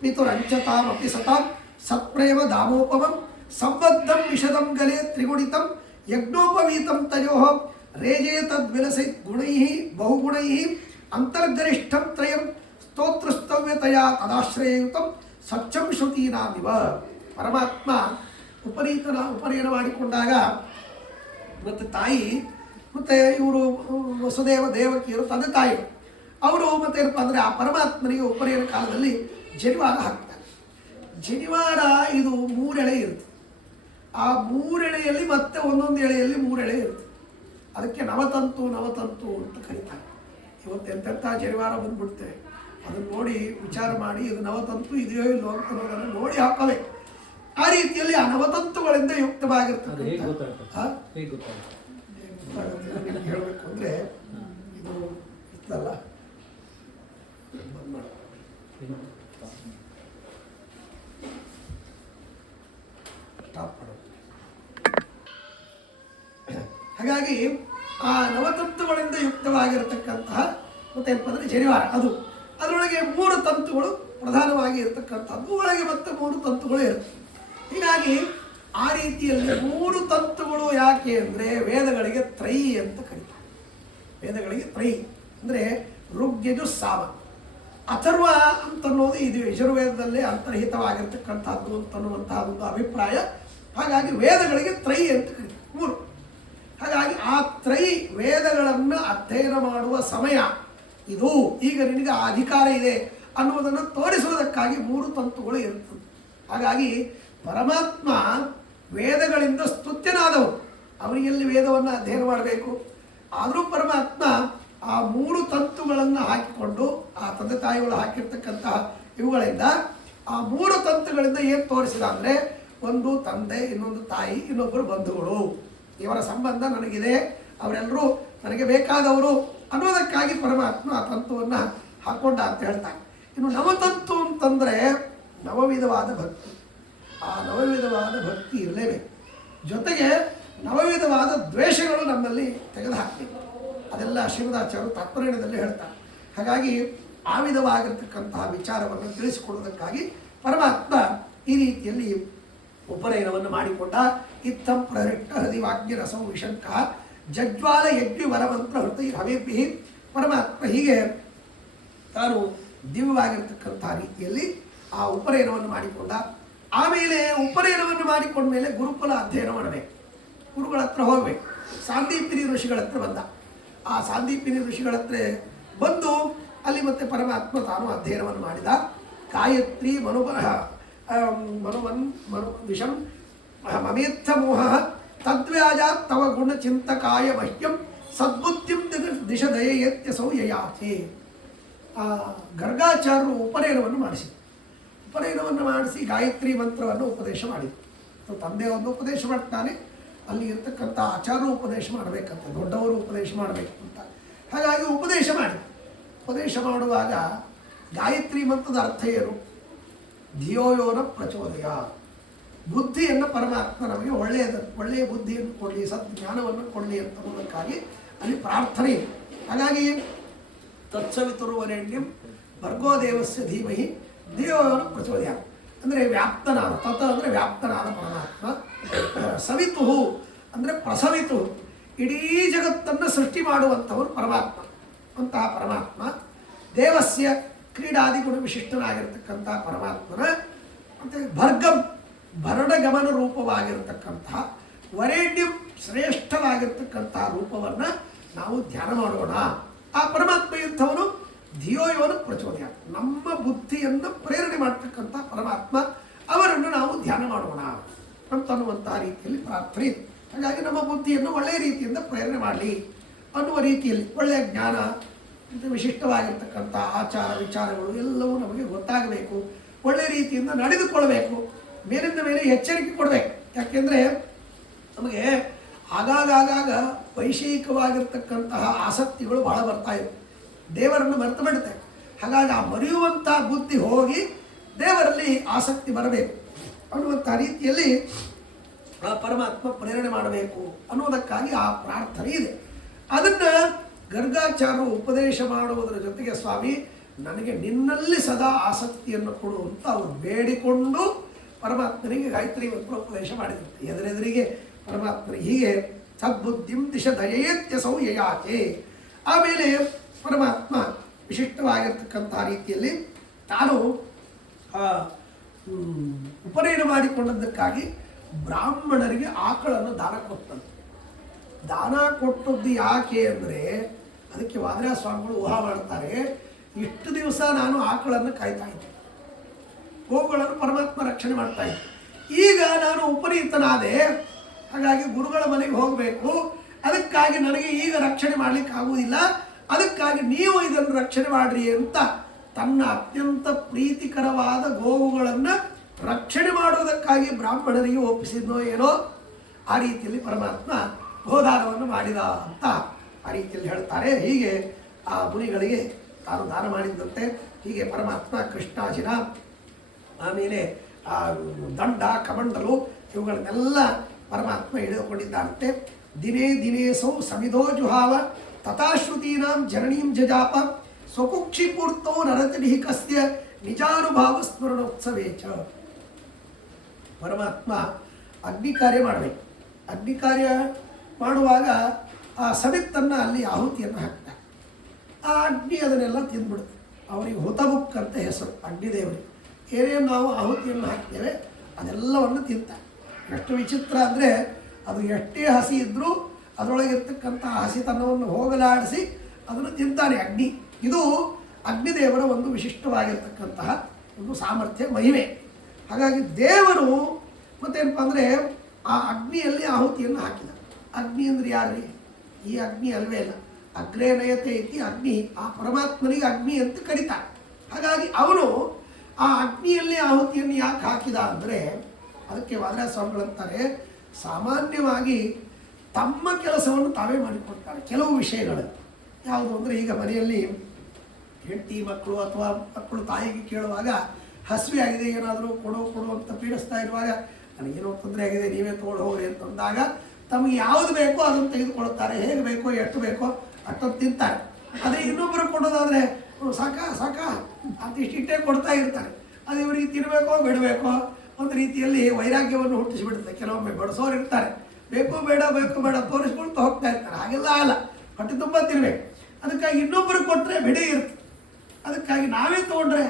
ಪಿತುರಂಚತಾಮಪಿ ಸತಾಂ ಸತ್ಪ್ರೇಮ ದಾಮೋಪಮಂ ಸಂಬದ್ಧಂ ವಿಷದಂ ಗಲೆ ತ್ರಿಗುಣಿತಂ ಯಜ್ಞೋಪವೀತಂ ತಯೋ ರೇಜೇ ತದ್ವಿಲಸೈ ಗುಣೈ ಬಹುಗುಣೈ ಅಂತರ್ಗರಿಷ್ಠಂ ತ್ರಯಂ ಸ್ತೋತ್ರಸ್ತವ್ಯತೆಯ ತದಾಶ್ರಯಯುತಂ ಸ್ವಚ್ಛಂ ಶ್ರುತೀನಾಮಿವ. ಪರಮಾತ್ಮ ಉಪನಯನ ಮಾಡಿಕೊಂಡಾಗ ಮತ್ತು ತಾಯಿ ಮತ್ತು ಇವರು ವಸುದೇವ ದೇವಕಿಯರು ತಂದೆ ತಾಯಿಗಳು ಅವರು ಮತ್ತೆ ಏನಪ್ಪ ಅಂದರೆ ಆ ಪರಮಾತ್ಮನಿಗೆ ಉಪನಯನ ಕಾಲದಲ್ಲಿ ಜನಿವಾರ ಹಾಕ್ತಾರೆ. ಜನಿವಾರ ಇದು 3 ಎಳೆ ಇರುತ್ತೆ. ಆ 3 ಎಳೆಯಲ್ಲಿ ಮತ್ತೆ ಒಂದೊಂದು ಎಳೆಯಲ್ಲಿ 3 ಎಳೆ ಇರುತ್ತೆ. ಅದಕ್ಕೆ ನವತಂತು ನವತಂತು ಅಂತ ಕರೀತಾರೆ. ಇವತ್ತು ಎಂತೆಂಥ ಜನಿವಾರ ಬಂದ್ಬಿಡ್ತೇವೆ, ಅದನ್ನು ನೋಡಿ ವಿಚಾರ ಮಾಡಿ ಇದು ನವತಂತು ಇದೆಯೋ ಇಲ್ಲೋ ಅಂತ ಅನ್ನೋದನ್ನು ನೋಡಿ ಹಾಕಬೇಕು. ಆ ರೀತಿಯಲ್ಲಿ ಆ ನವತಂತುಗಳಿಂದ ಯುಕ್ತವಾಗಿರ್ತಕ್ಕಂಥ ಹೇಳಬೇಕು ಅಂದರೆ ಇದು ಇತ್ತಲ್ಲ ಹಾಗಾಗಿ ಆ ನವತಂತುಗಳಿಂದ ಯುಕ್ತವಾಗಿರತಕ್ಕಂತಹ ಮತ್ತೇನಪ್ಪ ಅಂದರೆ ಜನಿವಾರ ಅದು ಅದರೊಳಗೆ 3 ತಂತುಗಳು ಪ್ರಧಾನವಾಗಿ ಇರತಕ್ಕಂಥದ್ದು, ಒಳಗೆ ಮತ್ತೆ 3 ತಂತುಗಳು ಇರುತ್ತೆ. ಹೀಗಾಗಿ ಆ ರೀತಿಯಲ್ಲಿ 3 ತಂತುಗಳು ಯಾಕೆ ಅಂದರೆ ವೇದಗಳಿಗೆ ತ್ರೈ ಅಂತ ಕರೀತಾರೆ. ವೇದಗಳಿಗೆ ತ್ರೈ ಅಂದರೆ ಋಗ್ಯಜು ಸಾಮ. ಅಥರ್ವ ಅಂತನ್ನೋದು ಇದು ಯಜುರ್ವೇದದಲ್ಲೇ ಅಂತರ್ಹಿತವಾಗಿರ್ತಕ್ಕಂಥದ್ದು ಅಂತನ್ನುವಂತಹ ಒಂದು ಅಭಿಪ್ರಾಯ. ಹಾಗಾಗಿ ವೇದಗಳಿಗೆ ತ್ರೈ ಅಂತ ಕರೀತಾರೆ, 3. ಹಾಗಾಗಿ ಆ ತ್ರೈ ವೇದಗಳನ್ನು ಅಧ್ಯಯನ ಮಾಡುವ ಸಮಯ ಇದು, ಈಗ ನಿನಗೆ ಆ ಅಧಿಕಾರ ಇದೆ ಅನ್ನುವುದನ್ನು ತೋರಿಸುವುದಕ್ಕಾಗಿ 3 ತಂತುಗಳು ಇರುತ್ತದೆ. ಹಾಗಾಗಿ ಪರಮಾತ್ಮ ವೇದಗಳಿಂದ ಸ್ತುತ್ಯನಾದವರು, ಅವರಿಗೆಲ್ಲಿ ವೇದವನ್ನು ಅಧ್ಯಯನ ಮಾಡಬೇಕು. ಆದರೂ ಪರಮಾತ್ಮ ಆ 3 ತಂತುಗಳನ್ನು ಹಾಕಿಕೊಂಡು ಆ ತಂದೆ ತಾಯಿಗಳು ಹಾಕಿರ್ತಕ್ಕಂತಹ ಇವುಗಳಿಂದ ಆ 3 ತಂತುಗಳಿಂದ ಏನು ತೋರಿಸಿದ ಅಂದರೆ, ಒಂದು ತಂದೆ, ಇನ್ನೊಂದು ತಾಯಿ, ಇನ್ನೊಬ್ಬರು ಬಂಧುಗಳು, ಇವರ ಸಂಬಂಧ ನನಗಿದೆ, ಅವರೆಲ್ಲರೂ ನನಗೆ ಬೇಕಾದವರು ಅನ್ನೋದಕ್ಕಾಗಿ ಪರಮಾತ್ಮ ಆ ತಂತುವನ್ನು ಹಾಕ್ಕೊಂಡ ಅಂತ ಹೇಳ್ತಾರೆ. ಇನ್ನು ನವತಂತು ಅಂತಂದರೆ ನವವಿಧವಾದ ಭಕ್ತಿ. ಆ ನವವಿಧವಾದ ಭಕ್ತಿ ಇರಲೇಬೇಕು. ಜೊತೆಗೆ ನವವಿಧವಾದ ದ್ವೇಷಗಳು ನಮ್ಮಲ್ಲಿ ತೆಗೆದುಹಾಕಬೇಕು. ಅದೆಲ್ಲ ಶ್ರೀಮದಾಚಾರ್ಯರು ತಾತ್ಪರ್ಯದಲ್ಲಿ ಹೇಳ್ತಾರೆ. ಹಾಗಾಗಿ ಆ ವಿಧವಾಗಿರ್ತಕ್ಕಂತಹ ವಿಚಾರವನ್ನು ತಿಳಿಸಿಕೊಡುವುದಕ್ಕಾಗಿ ಪರಮಾತ್ಮ ಈ ರೀತಿಯಲ್ಲಿ ಉಪನಯನವನ್ನು ಮಾಡಿಕೊಂಡ. ಇತ್ತಂ ಪ್ರಹೃಷ್ಟ ಹೃದಯ ವಾಗ್ಯ ರಸೌ ವಿಶಂಕ ಜಜ್ವಾಲ ಯಜ್ಞ ವರಮಂತ್ರ ಹೃದಯ ಹವೇಪಿ. ಪರಮಾತ್ಮ ಹೀಗೆ ತಾನು ದಿವ್ಯವಾಗಿರ್ತಕ್ಕಂಥ ರೀತಿಯಲ್ಲಿ ಆ ಉಪನಯನವನ್ನು ಮಾಡಿಕೊಂಡ. ಆಮೇಲೆ ಉಪನಯನವನ್ನು ಮಾಡಿಕೊಂಡ ಮೇಲೆ ಗುರುಕುಲ ಅಧ್ಯಯನ ಮಾಡಬೇಕು, ಗುರುಗಳ ಹತ್ರ ಹೋಗಬೇಕು. ಸಾಂದೀಪಿನಿ ಋಷಿಗಳ ಹತ್ರ ಬಂದ. ಆ ಸಾಂದೀಪಿನಿ ಋಷಿಗಳ ಹತ್ರ ಬಂದು ಅಲ್ಲಿ ಮತ್ತೆ ಪರಮಾತ್ಮ ತಾನು ಅಧ್ಯಯನವನ್ನು ಮಾಡಿದ. ಗಾಯತ್ರಿ ವಿಷಂ ಮಮೇತ್ಥ ಮೋಹ ತದ್ವ್ಯಾಜ ತವ ಗುಣ ಚಿಂತಕಾಯ ಮಹ್ಯಂ ಸದ್ಬುದ್ಧಿಂ ದಿಶದಯೇತ್ಯಸೌ ಯಯಾಚೆ. ಗರ್ಗಾಚಾರ್ಯರು ಉಪನಯನವನ್ನು ಮಾಡಿಸಿದರು. ಉಪನಯನವನ್ನು ಮಾಡಿಸಿ ಗಾಯತ್ರಿ ಮಂತ್ರವನ್ನು ಉಪದೇಶ ಮಾಡಿದರು. ತಂದೆ ಒಂದು ಉಪದೇಶ ಮಾಡ್ತಾನೆ, ಅಲ್ಲಿ ಇರ್ತಕ್ಕಂಥ ಆಚಾರ್ಯರು ಉಪದೇಶ ಮಾಡಬೇಕಂತ, ದೊಡ್ಡವರು ಉಪದೇಶ ಮಾಡಬೇಕು ಅಂತ. ಹಾಗಾಗಿ ಉಪದೇಶ ಮಾಡುವಾಗ ಗಾಯತ್ರಿ ಮಂತ್ರದ ಅರ್ಥ ಏನು? ಧಿಯೋಯೋನ ಪ್ರಚೋದಯ, ಬುದ್ಧಿಯನ್ನು ಪರಮಾತ್ಮ ನಮಗೆ ಒಳ್ಳೆಯ ಬುದ್ಧಿಯನ್ನು ಕೊಡಲಿ, ಸದ್ಜ್ಞಾನವನ್ನು ಕೊಡಲಿ ಅಂತನ್ನೋದಕ್ಕಾಗಿ ಅಲ್ಲಿ ಪ್ರಾರ್ಥನೆ ಇದೆ. ಹಾಗಾಗಿ ತತ್ಸವಿತುರ್ವರೆಣ್ಯಂ ಭರ್ಗೋ ದೇವಸ್ಯ ಧೀಮಹಿ ಧಿಯೋಯೋನ ಪ್ರಚೋದಯ ಅಂದರೆ ವ್ಯಾಪ್ತನಾದ, ತತ್ ಅಂದರೆ ವ್ಯಾಪ್ತನಾದ ಪರಮಾತ್ಮ. ಸವಿತು ಅಂದರೆ ಪ್ರಸವಿತು, ಇಡೀ ಜಗತ್ತನ್ನು ಸೃಷ್ಟಿ ಮಾಡುವಂಥವರು ಪರಮಾತ್ಮ. ಅಂತಹ ಪರಮಾತ್ಮ ದೇವಸ್ಯ ಕ್ರೀಡಾದಿ ಗುಣ ವಿಶಿಷ್ಟನಾಗಿರ್ತಕ್ಕಂಥ ಪರಮಾತ್ಮನ ಮತ್ತು ಭರ್ಗಂ ಭರಣಗಮನ ರೂಪವಾಗಿರತಕ್ಕಂತಹ ವರೇಣ್ಯಂ ಶ್ರೇಷ್ಠವಾಗಿರ್ತಕ್ಕಂಥ ರೂಪವನ್ನು ನಾವು ಧ್ಯಾನ ಮಾಡೋಣ. ಆ ಪರಮಾತ್ಮ ಎಂಥವನು? ಧಿಯೋಯವನು ಪ್ರಚೋದಯ, ನಮ್ಮ ಬುದ್ಧಿಯನ್ನು ಪ್ರೇರಣೆ ಮಾಡ್ತಕ್ಕಂಥ ಪರಮಾತ್ಮ, ಅವರನ್ನು ನಾವು ಧ್ಯಾನ ಮಾಡೋಣ ಅಂತನ್ನುವಂಥ ರೀತಿಯಲ್ಲಿ ಪ್ರಾರ್ಥನೆ. ಹಾಗಾಗಿ ನಮ್ಮ ಬುದ್ಧಿಯನ್ನು ಒಳ್ಳೆಯ ರೀತಿಯಿಂದ ಪ್ರೇರಣೆ ಮಾಡಲಿ ಅನ್ನುವ ರೀತಿಯಲ್ಲಿ ಒಳ್ಳೆಯ ಜ್ಞಾನ, ವಿಶಿಷ್ಟವಾಗಿರ್ತಕ್ಕಂಥ ಆಚಾರ ವಿಚಾರಗಳು ಎಲ್ಲವೂ ನಮಗೆ ಗೊತ್ತಾಗಬೇಕು, ಒಳ್ಳೆಯ ರೀತಿಯಿಂದ ನಡೆದುಕೊಳ್ಬೇಕು, ಮೇಲಿಂದ ಮೇಲೆ ಎಚ್ಚರಿಕೆ ಕೊಡಬೇಕು. ಯಾಕೆಂದರೆ ನಮಗೆ ಆಗಾಗ ವೈಷಯಿಕವಾಗಿರ್ತಕ್ಕಂತಹ ಆಸಕ್ತಿಗಳು ಬಹಳ ಬರ್ತಾ ಇವೆ, ದೇವರನ್ನು ಮರೆತು ಬಿಡುತ್ತೆ. ಹಾಗಾಗಿ ಆ ಮರೆಯುವಂಥ ಬುದ್ಧಿ ಹೋಗಿ ದೇವರಲ್ಲಿ ಆಸಕ್ತಿ ಬರಬೇಕು ಅನ್ನುವಂಥ ರೀತಿಯಲ್ಲಿ ಆ ಪರಮಾತ್ಮ ಪ್ರೇರಣೆ ಮಾಡಬೇಕು ಅನ್ನೋದಕ್ಕಾಗಿ ಆ ಪ್ರಾರ್ಥನೆ ಇದೆ. ಅದನ್ನು ಗರ್ಗಾಚಾರ್ಯರು ಉಪದೇಶ ಮಾಡುವುದರ ಜೊತೆಗೆ, ಸ್ವಾಮಿ ನನಗೆ ನಿನ್ನಲ್ಲಿ ಸದಾ ಆಸಕ್ತಿಯನ್ನು ಕೊಡು ಅಂತ ಅವರು ಬೇಡಿಕೊಂಡು ಪರಮಾತ್ಮನಿಗೆ ಗಾಯತ್ರಿ ಮಂತ್ರ ಉಪದೇಶ ಮಾಡಿದರು. ಎದುರೆದುರಿಗೆ ಪರಮಾತ್ಮನಿಗೆ ಹೀಗೆ ಸದ್ಬುದ್ಧಿಂ ದಿಶ ದಯೇತ್ಯಸೌ ಯಯಾಚೆ. ಆಮೇಲೆ ಪರಮಾತ್ಮ ವಿಶಿಷ್ಟವಾಗಿರ್ತಕ್ಕಂಥ ರೀತಿಯಲ್ಲಿ ತಾನು ಉಪನಯನ ಮಾಡಿಕೊಂಡದ್ದಕ್ಕಾಗಿ ಬ್ರಾಹ್ಮಣರಿಗೆ ಆಕಳನ್ನು ದಾನ ಕೊಟ್ಟಂತೆ. ದಾನ ಕೊಟ್ಟದ್ದು ಯಾಕೆ ಅಂದರೆ, ಅದಕ್ಕೆ ವಾದಿರಾಜ ಸ್ವಾಮಿಗಳು ಊಹಾ ಮಾಡ್ತಾರೆ, ಇಷ್ಟು ದಿವಸ ನಾನು ಆಕಳನ್ನು ಕಾಯ್ತಾ ಇದ್ದೆ, ಗೋವುಗಳನ್ನು ಪರಮಾತ್ಮ ರಕ್ಷಣೆ ಮಾಡ್ತಾ ಇದ್ದೆ. ಈಗ ನಾನು ಉಪನೀತನಾದೆ, ಹಾಗಾಗಿ ಗುರುಗಳ ಮನೆಗೆ ಹೋಗಬೇಕು, ಅದಕ್ಕಾಗಿ ನನಗೆ ಈಗ ರಕ್ಷಣೆ ಮಾಡಲಿಕ್ಕೆ ಆಗುವುದಿಲ್ಲ, ಅದಕ್ಕಾಗಿ ನೀವು ಇದನ್ನು ರಕ್ಷಣೆ ಮಾಡ್ರಿ ಅಂತ ತನ್ನ ಅತ್ಯಂತ ಪ್ರೀತಿಕರವಾದ ಗೋವುಗಳನ್ನು ರಕ್ಷಣೆ ಮಾಡುವುದಕ್ಕಾಗಿ ಬ್ರಾಹ್ಮಣರಿಗೆ ಒಪ್ಪಿಸಿದ್ನೋ ಏನೋ, ಆ ರೀತಿಯಲ್ಲಿ ಪರಮಾತ್ಮ ಗೋದಾನವನ್ನು ಮಾಡಿದ ಅಂತ ಆ ರೀತಿಯಲ್ಲಿ ಹೇಳ್ತಾರೆ. ಹೀಗೆ ಆ ಮುನಿಗಳಿಗೆ ತಾನು ದಾನ ಮಾಡಿದ್ದಂತೆ. ಹೀಗೆ ಪರಮಾತ್ಮ ಕೃಷ್ಣಾಜಿನ, ಆಮೇಲೆ ಆ ದಂಡ ಕಮಂಡಲು ಇವುಗಳನ್ನೆಲ್ಲ ಪರಮಾತ್ಮ ಹಿಡಿದುಕೊಂಡಿದ್ದಾನಂತೆ. ದಿನೇ ದಿನೇಸೌ ಸಮಿಧೋ ಜುಹಾವ ತಥಾಶ್ರುತೀನಾಂ ಜನನೀಂ ಜಜಾಪ ಸ್ವಕುಕ್ಷಿಪೂರ್ತೋ ನರತಿನಿಹಿಕಸ್ಯ ನಿಜಾನುಭಾವ ಸ್ಮರಣೋತ್ಸವೇ ಚ. ಪರಮಾತ್ಮ ಅಗ್ನಿ ಕಾರ್ಯ ಮಾಡಬೇಕು. ಅಗ್ನಿ ಕಾರ್ಯ ಮಾಡುವಾಗ ಆ ಸಮಿತ್ತನ್ನು ಅಲ್ಲಿ ಆಹುತಿಯನ್ನು ಹಾಕ್ತಾರೆ. ಆ ಅಗ್ನಿ ಅದನ್ನೆಲ್ಲ ತಿಂದ್ಬಿಡುತ್ತೆ. ಅವರಿಗೆ ಹುತಬುಕ್ ಅಂತ ಹೆಸರು ಅಗ್ನಿದೇವರಿಗೆ. ಏನೇನು ನಾವು ಆಹುತಿಯನ್ನು ಹಾಕ್ತೇವೆ ಅದೆಲ್ಲವನ್ನು ತಿಂತಾರೆ. ಎಷ್ಟು ವಿಚಿತ್ರ ಅಂದರೆ, ಅದು ಎಷ್ಟೇ ಹಸಿ ಇದ್ದರೂ ಅದರೊಳಗಿರ್ತಕ್ಕಂಥ ಹಸಿತನವನ್ನು ಹೋಗಲಾಡಿಸಿ ಅದನ್ನು ತಿಂತಾನೆ ಅಗ್ನಿ. ಇದು ಅಗ್ನಿದೇವರ ಒಂದು ವಿಶಿಷ್ಟವಾಗಿರ್ತಕ್ಕಂತಹ ಒಂದು ಸಾಮರ್ಥ್ಯ, ಮಹಿಮೆ. ಹಾಗಾಗಿ ದೇವರು ಮತ್ತೇನಪ್ಪ ಅಂದರೆ ಆ ಅಗ್ನಿಯಲ್ಲಿ ಆಹುತಿಯನ್ನು ಹಾಕಿದ. ಅಗ್ನಿ ಅಂದರೆ ಯಾರು? ಈ ಅಗ್ನಿ ಅಲ್ವೇ ಇಲ್ಲ, ಅಗ್ರೇ ನಯತೆ ಐತಿ ಅಗ್ನಿ. ಆ ಪರಮಾತ್ಮನಿಗೆ ಅಗ್ನಿ ಅಂತ ಕರೀತಾರೆ. ಹಾಗಾಗಿ ಅವನು ಆ ಅಗ್ನಿಯಲ್ಲಿ ಆಹುತಿಯನ್ನು ಯಾಕೆ ಹಾಕಿದ ಅಂದರೆ, ಅದಕ್ಕೆ ವಾದಿರಾಜ ಸ್ವಾಮಿಗಳಂತಾರೆ, ಸಾಮಾನ್ಯವಾಗಿ ತಮ್ಮ ಕೆಲಸವನ್ನು ತಾವೇ ಮಾಡಿಕೊಡ್ತಾರೆ ಕೆಲವು ವಿಷಯಗಳು. ಯಾವುದು ಅಂದರೆ, ಈಗ ಮನೆಯಲ್ಲಿ ಹೆಂಡತಿ ಮಕ್ಕಳು ಅಥವಾ ಮಕ್ಕಳು ತಾಯಿಗೆ ಕೇಳುವಾಗ ಹಸಿವೆ ಆಗಿದೆ, ಏನಾದರೂ ಕೊಡು ಅಂತ ಪೀಡಿಸ್ತಾ ಇರುವಾಗ, ನನಗೇನೋ ತೊಂದರೆ ಆಗಿದೆ ನೀವೇ ತೊಗೊಂಡು ಹೋಗ್ರಿ ಅಂತಂದಾಗ ತಮಗೆ ಯಾವುದು ಬೇಕೋ ಅದನ್ನು ತೆಗೆದುಕೊಳ್ತಾರೆ. ಹೇಗೆ ಬೇಕೋ ಎಷ್ಟು ಬೇಕೋ ಅಷ್ಟೊಂದು ತಿಂತಾರೆ. ಅದೇ ಇನ್ನೊಬ್ಬರು ಕೊಡೋದಾದರೆ ಸಾಕ ಅಂತ ಇಷ್ಟಿಟ್ಟೇ ಕೊಡ್ತಾ ಇರ್ತಾರೆ. ಅದು ಇವರಿಗೆ ತಿನ್ನಬೇಕೋ ಬಿಡಬೇಕೋ ಒಂದು ರೀತಿಯಲ್ಲಿ ವೈರಾಗ್ಯವನ್ನು ಹುಟ್ಟಿಸಿಬಿಡುತ್ತೆ. ಕೆಲವೊಮ್ಮೆ ಬಡಿಸೋರು ಇರ್ತಾರೆ, ಬೇಕೋ ಬೇಡ ತೋರಿಸ್ಕೊಳ್ತಾ ಹೋಗ್ತಾ ಇರ್ತಾರೆ. ಹಾಗೆಲ್ಲ ಅಲ್ಲ, ಹೊಟ್ಟೆ ತುಂಬ ತಿನ್ಬೇಕು. ಅದಕ್ಕಾಗಿ ಇನ್ನೊಬ್ಬರು ಕೊಟ್ಟರೆ ಬೆಡೆ ಇರುತ್ತೆ. ಅದಕ್ಕಾಗಿ ನಾವೇ ತೊಗೊಂಡ್ರೆ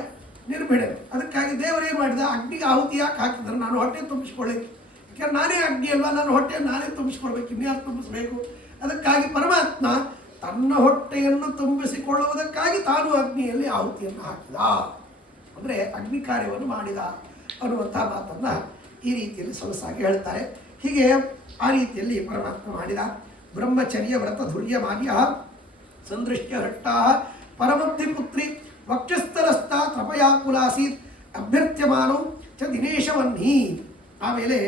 ನಿರ್ಬೇಡೆ. ಅದಕ್ಕಾಗಿ ದೇವರು ಏನು ಮಾಡಿದ, ಅಗ್ನಿಗೆ ಆಹುತಿ ಯಾಕೆ ಹಾಕಿದ್ರೆ, ನಾನು ಹೊಟ್ಟೆ ತುಂಬಿಸ್ಕೊಳ್ಳಿಕ್ಕೆ. ಯಾಕೆಂದ್ರೆ ನಾನೇ ಅಗ್ನಿ ಅಲ್ವಾ, ನಾನು ಹೊಟ್ಟೆಯನ್ನು ನಾನೇ ತುಂಬಿಸ್ಕೊಳ್ಬೇಕು, ಇನ್ಯಾರು ತುಂಬಿಸ್ಬೇಕು. ಅದಕ್ಕಾಗಿ ಪರಮಾತ್ಮ ತನ್ನ ಹೊಟ್ಟೆಯನ್ನು ತುಂಬಿಸಿಕೊಳ್ಳುವುದಕ್ಕಾಗಿ ತಾನು ಅಗ್ನಿಯಲ್ಲಿ ಆಹುತಿಯನ್ನು ಹಾಕಿದ, ಅಂದರೆ ಅಗ್ನಿ ಕಾರ್ಯವನ್ನು ಮಾಡಿದ ಅನ್ನುವಂಥ ಮಾತನ್ನು ಈ ರೀತಿಯಲ್ಲಿ ಸೊಗಸಾಗಿ ಹೇಳ್ತಾರೆ. ಹೀಗೆ ಆ ರೀತಿಯಲ್ಲಿ ಪರಮಾತ್ಮ ಮಾಡಿದ. ಬ್ರಹ್ಮಚರ್ಯ ವ್ರತ ಧುರ್ಯ ಮಾನ್ಯ ಸಂದೃಶ್ಯ ಹಟ್ಟಾ ಪರಮಬ್ಧಿ ಪುತ್ರಿ ವಕ್ಷಸ್ಥಲಸ್ಥ ತಪಯಾಕುಲಾಸೀತ್ ಅಭ್ಯರ್ಥ್ಯಮಾನೋ ಚ ದಿನೇಶವನ್ನಿ. ಆಮೇಲೆ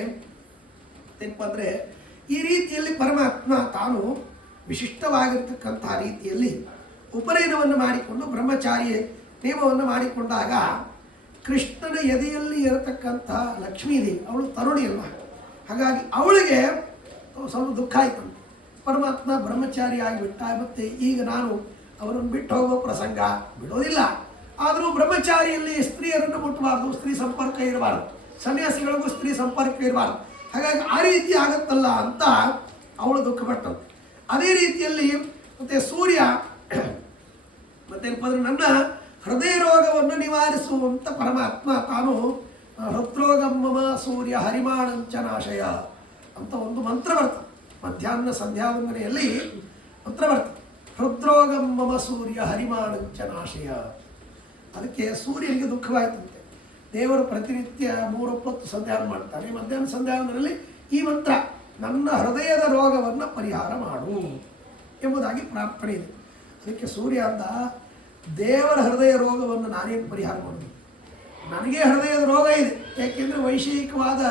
ಏನಪ್ಪ ಅಂದರೆ, ಈ ರೀತಿಯಲ್ಲಿ ಪರಮಾತ್ಮ ತಾನು ವಿಶಿಷ್ಟವಾಗಿರ್ತಕ್ಕಂಥ ರೀತಿಯಲ್ಲಿ ಉಪನಯನವನ್ನು ಮಾಡಿಕೊಂಡು ಬ್ರಹ್ಮಚಾರಿ ನೇಮವನ್ನು ಮಾಡಿಕೊಂಡಾಗ ಕೃಷ್ಣನ ಎದೆಯಲ್ಲಿ ಇರತಕ್ಕಂಥ ಲಕ್ಷ್ಮೀದೇವಿ, ಅವಳು ತರುಣಿ ಅಲ್ವ, ಹಾಗಾಗಿ ಅವಳಿಗೆ ಸ್ವಲ್ಪ ದುಃಖ ಆಯಿತು. ಪರಮಾತ್ಮ ಬ್ರಹ್ಮಚಾರಿ ಆಗಿಬಿಟ್ಟ, ಮತ್ತು ಈಗ ನಾನು ಅವರನ್ನು ಬಿಟ್ಟು ಹೋಗೋ ಪ್ರಸಂಗ ಬಿಡೋದಿಲ್ಲ. ಆದರೂ ಬ್ರಹ್ಮಚಾರಿಯಲ್ಲಿ ಸ್ತ್ರೀಯರನ್ನು ಮುಟ್ಟಬಾರ್ದು, ಸ್ತ್ರೀ ಸಂಪರ್ಕ ಇರಬಾರ್ದು, ಸನ್ಯಾಸಿಗಳಿಗೂ ಸ್ತ್ರೀ ಸಂಪರ್ಕ ಇರಬಾರ್ದು. ಹಾಗಾಗಿ ಆ ರೀತಿ ಆಗತ್ತಲ್ಲ ಅಂತ ಅವಳು ದುಃಖಪಟ್ಟಳು. ಅದೇ ರೀತಿಯಲ್ಲಿ ಮತ್ತು ಸೂರ್ಯ ಮತ್ತೇನಪ್ಪ ಅಂದರೆ, ನನ್ನ ಹೃದಯ ರೋಗವನ್ನು ನಿವಾರಿಸುವಂಥ ಪರಮಾತ್ಮ ತಾನು ಹೃದ್ರೋಗಮ್ಮ ಸೂರ್ಯ ಹರಿಮಾಣಂಚ ನಾಶಯ ಅಂತ ಒಂದು ಮಂತ್ರ ಬರ್ತದೆ. ಮಧ್ಯಾಹ್ನ ಸಂಧ್ಯಾವಂದನೆಯಲ್ಲಿ ಮಂತ್ರ ಬರ್ತದೆ. ಹೃದ್ರೋಗಂ ಮಮ ಸೂರ್ಯ ಹರಿಮಾಣಂಚ ನಾಶಯ. ಅದಕ್ಕೆ ಸೂರ್ಯನಿಗೆ ದುಃಖವಾಯ್ತಂತೆ. ದೇವರು ಪ್ರತಿನಿತ್ಯ 3 ಹೊತ್ತು ಸಂಧ್ಯಾನ ಮಾಡ್ತಾನೆ. ಮಧ್ಯಾಹ್ನ ಸಂಧ್ಯಾವಂದನೆಯಲ್ಲಿ ಈ ಮಂತ್ರ, ನನ್ನ ಹೃದಯದ ರೋಗವನ್ನು ಪರಿಹಾರ ಮಾಡು ಎಂಬುದಾಗಿ ಪ್ರಾರ್ಥನೆ ಇದೆ. ಅದಕ್ಕೆ ಸೂರ್ಯ ಅಂದ, ದೇವರ ಹೃದಯ ರೋಗವನ್ನು ನಾನೇನು ಪರಿಹಾರ ಮಾಡೋದು? ನನಗೆ ಹೃದಯದ ರೋಗ ಇದೆ. ಯಾಕೆಂದರೆ ವೈಷಯಿಕವಾದ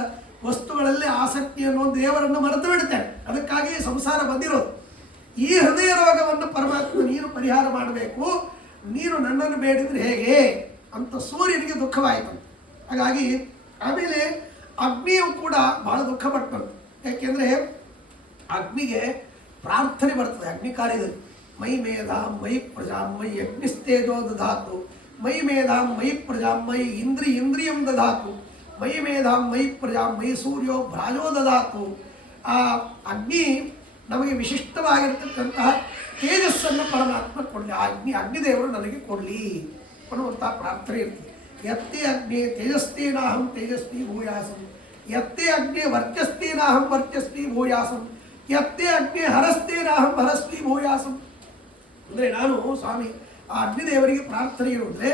ವಸ್ತುಗಳಲ್ಲಿ ಆಸಕ್ತಿ ಅನ್ನೋ ದೇವರನ್ನು ಮರೆತು ಬಿಡ್ತೇನೆ. ಅದಕ್ಕಾಗಿ ಸಂಸಾರ ಬಂದಿರೋದು. ಈ ಹೃದಯ ರೋಗವನ್ನು ಪರಮಾತ್ಮ ನೀನು ಪರಿಹಾರ ಮಾಡಬೇಕು, ನೀನು ನನ್ನನ್ನು ಬೇಡಿದರೆ ಹೇಗೆ ಅಂತ ಸೂರ್ಯನಿಗೆ ದುಃಖವಾಯಿತು. ಹಾಗಾಗಿ ಆಮೇಲೆ ಅಗ್ನಿಯು ಕೂಡ ಬಹಳ ದುಃಖಪಟ್ಟನು. ಯಾಕೆಂದರೆ ಅಗ್ನಿಗೆ ಪ್ರಾರ್ಥನೆ ಬರ್ತದೆ ಅಗ್ನಿ ಕಾರ್ಯದಲ್ಲಿ. ಮೈ ಮೇಧಾಂ ಮೈ ಪ್ರಜಾಂ ಮೈ ಅಗ್ನಿಸ್ತೇಜೋ ದಧಾತು, ಮೈ ಮೇಧಾಂ ಮೈ ಪ್ರಜಾಂ ಮೈ ಇಂದ್ರಿಯಂ ದಧಾತು, ಮೈ ಮೇಧಾಂ ಮೈ ಪ್ರಜಾಂ ಮೈ ಸೂರ್ಯೋ ಭ್ರಾಜೋ ದಧಾತು. ಆ ಅಗ್ನಿ ನಮಗೆ ವಿಶಿಷ್ಟವಾಗಿರ್ತಕ್ಕಂತಹ ತೇಜಸ್ಸನ್ನು ಪರಮಾತ್ಮ ಕೊಡಲಿ, ಅಗ್ನಿದೇವರು ನನಗೆ ಕೊಡಲಿ ಅನ್ನುವಂಥ ಪ್ರಾರ್ಥನೆ ಇರ್ತದೆ. ಯತ್ತೇ ಅಗ್ನಿ ತೇಜಸ್ತೀನಾಹಂ ತೇಜಸ್ವಿ ಭೂಯಾಸಂ, ಯತ್ತೇ ಅಗ್ನಿ ವರ್ಚಸ್ತೀನಾಹಂ ವರ್ಚಸ್ವಿ ಭೂಯಾಸಂ, ಯತ್ತೇ ಅಗ್ನಿ ಹರಸ್ತೇನಾಹಂ ಹರಸ್ವಿ ಭೂಯಾಸಂ. ಅಂದರೆ ನಾನು ಸ್ವಾಮಿ ಆ ಅಗ್ನಿದೇವರಿಗೆ ಪ್ರಾರ್ಥನೆ ಇರುವುದರೆ,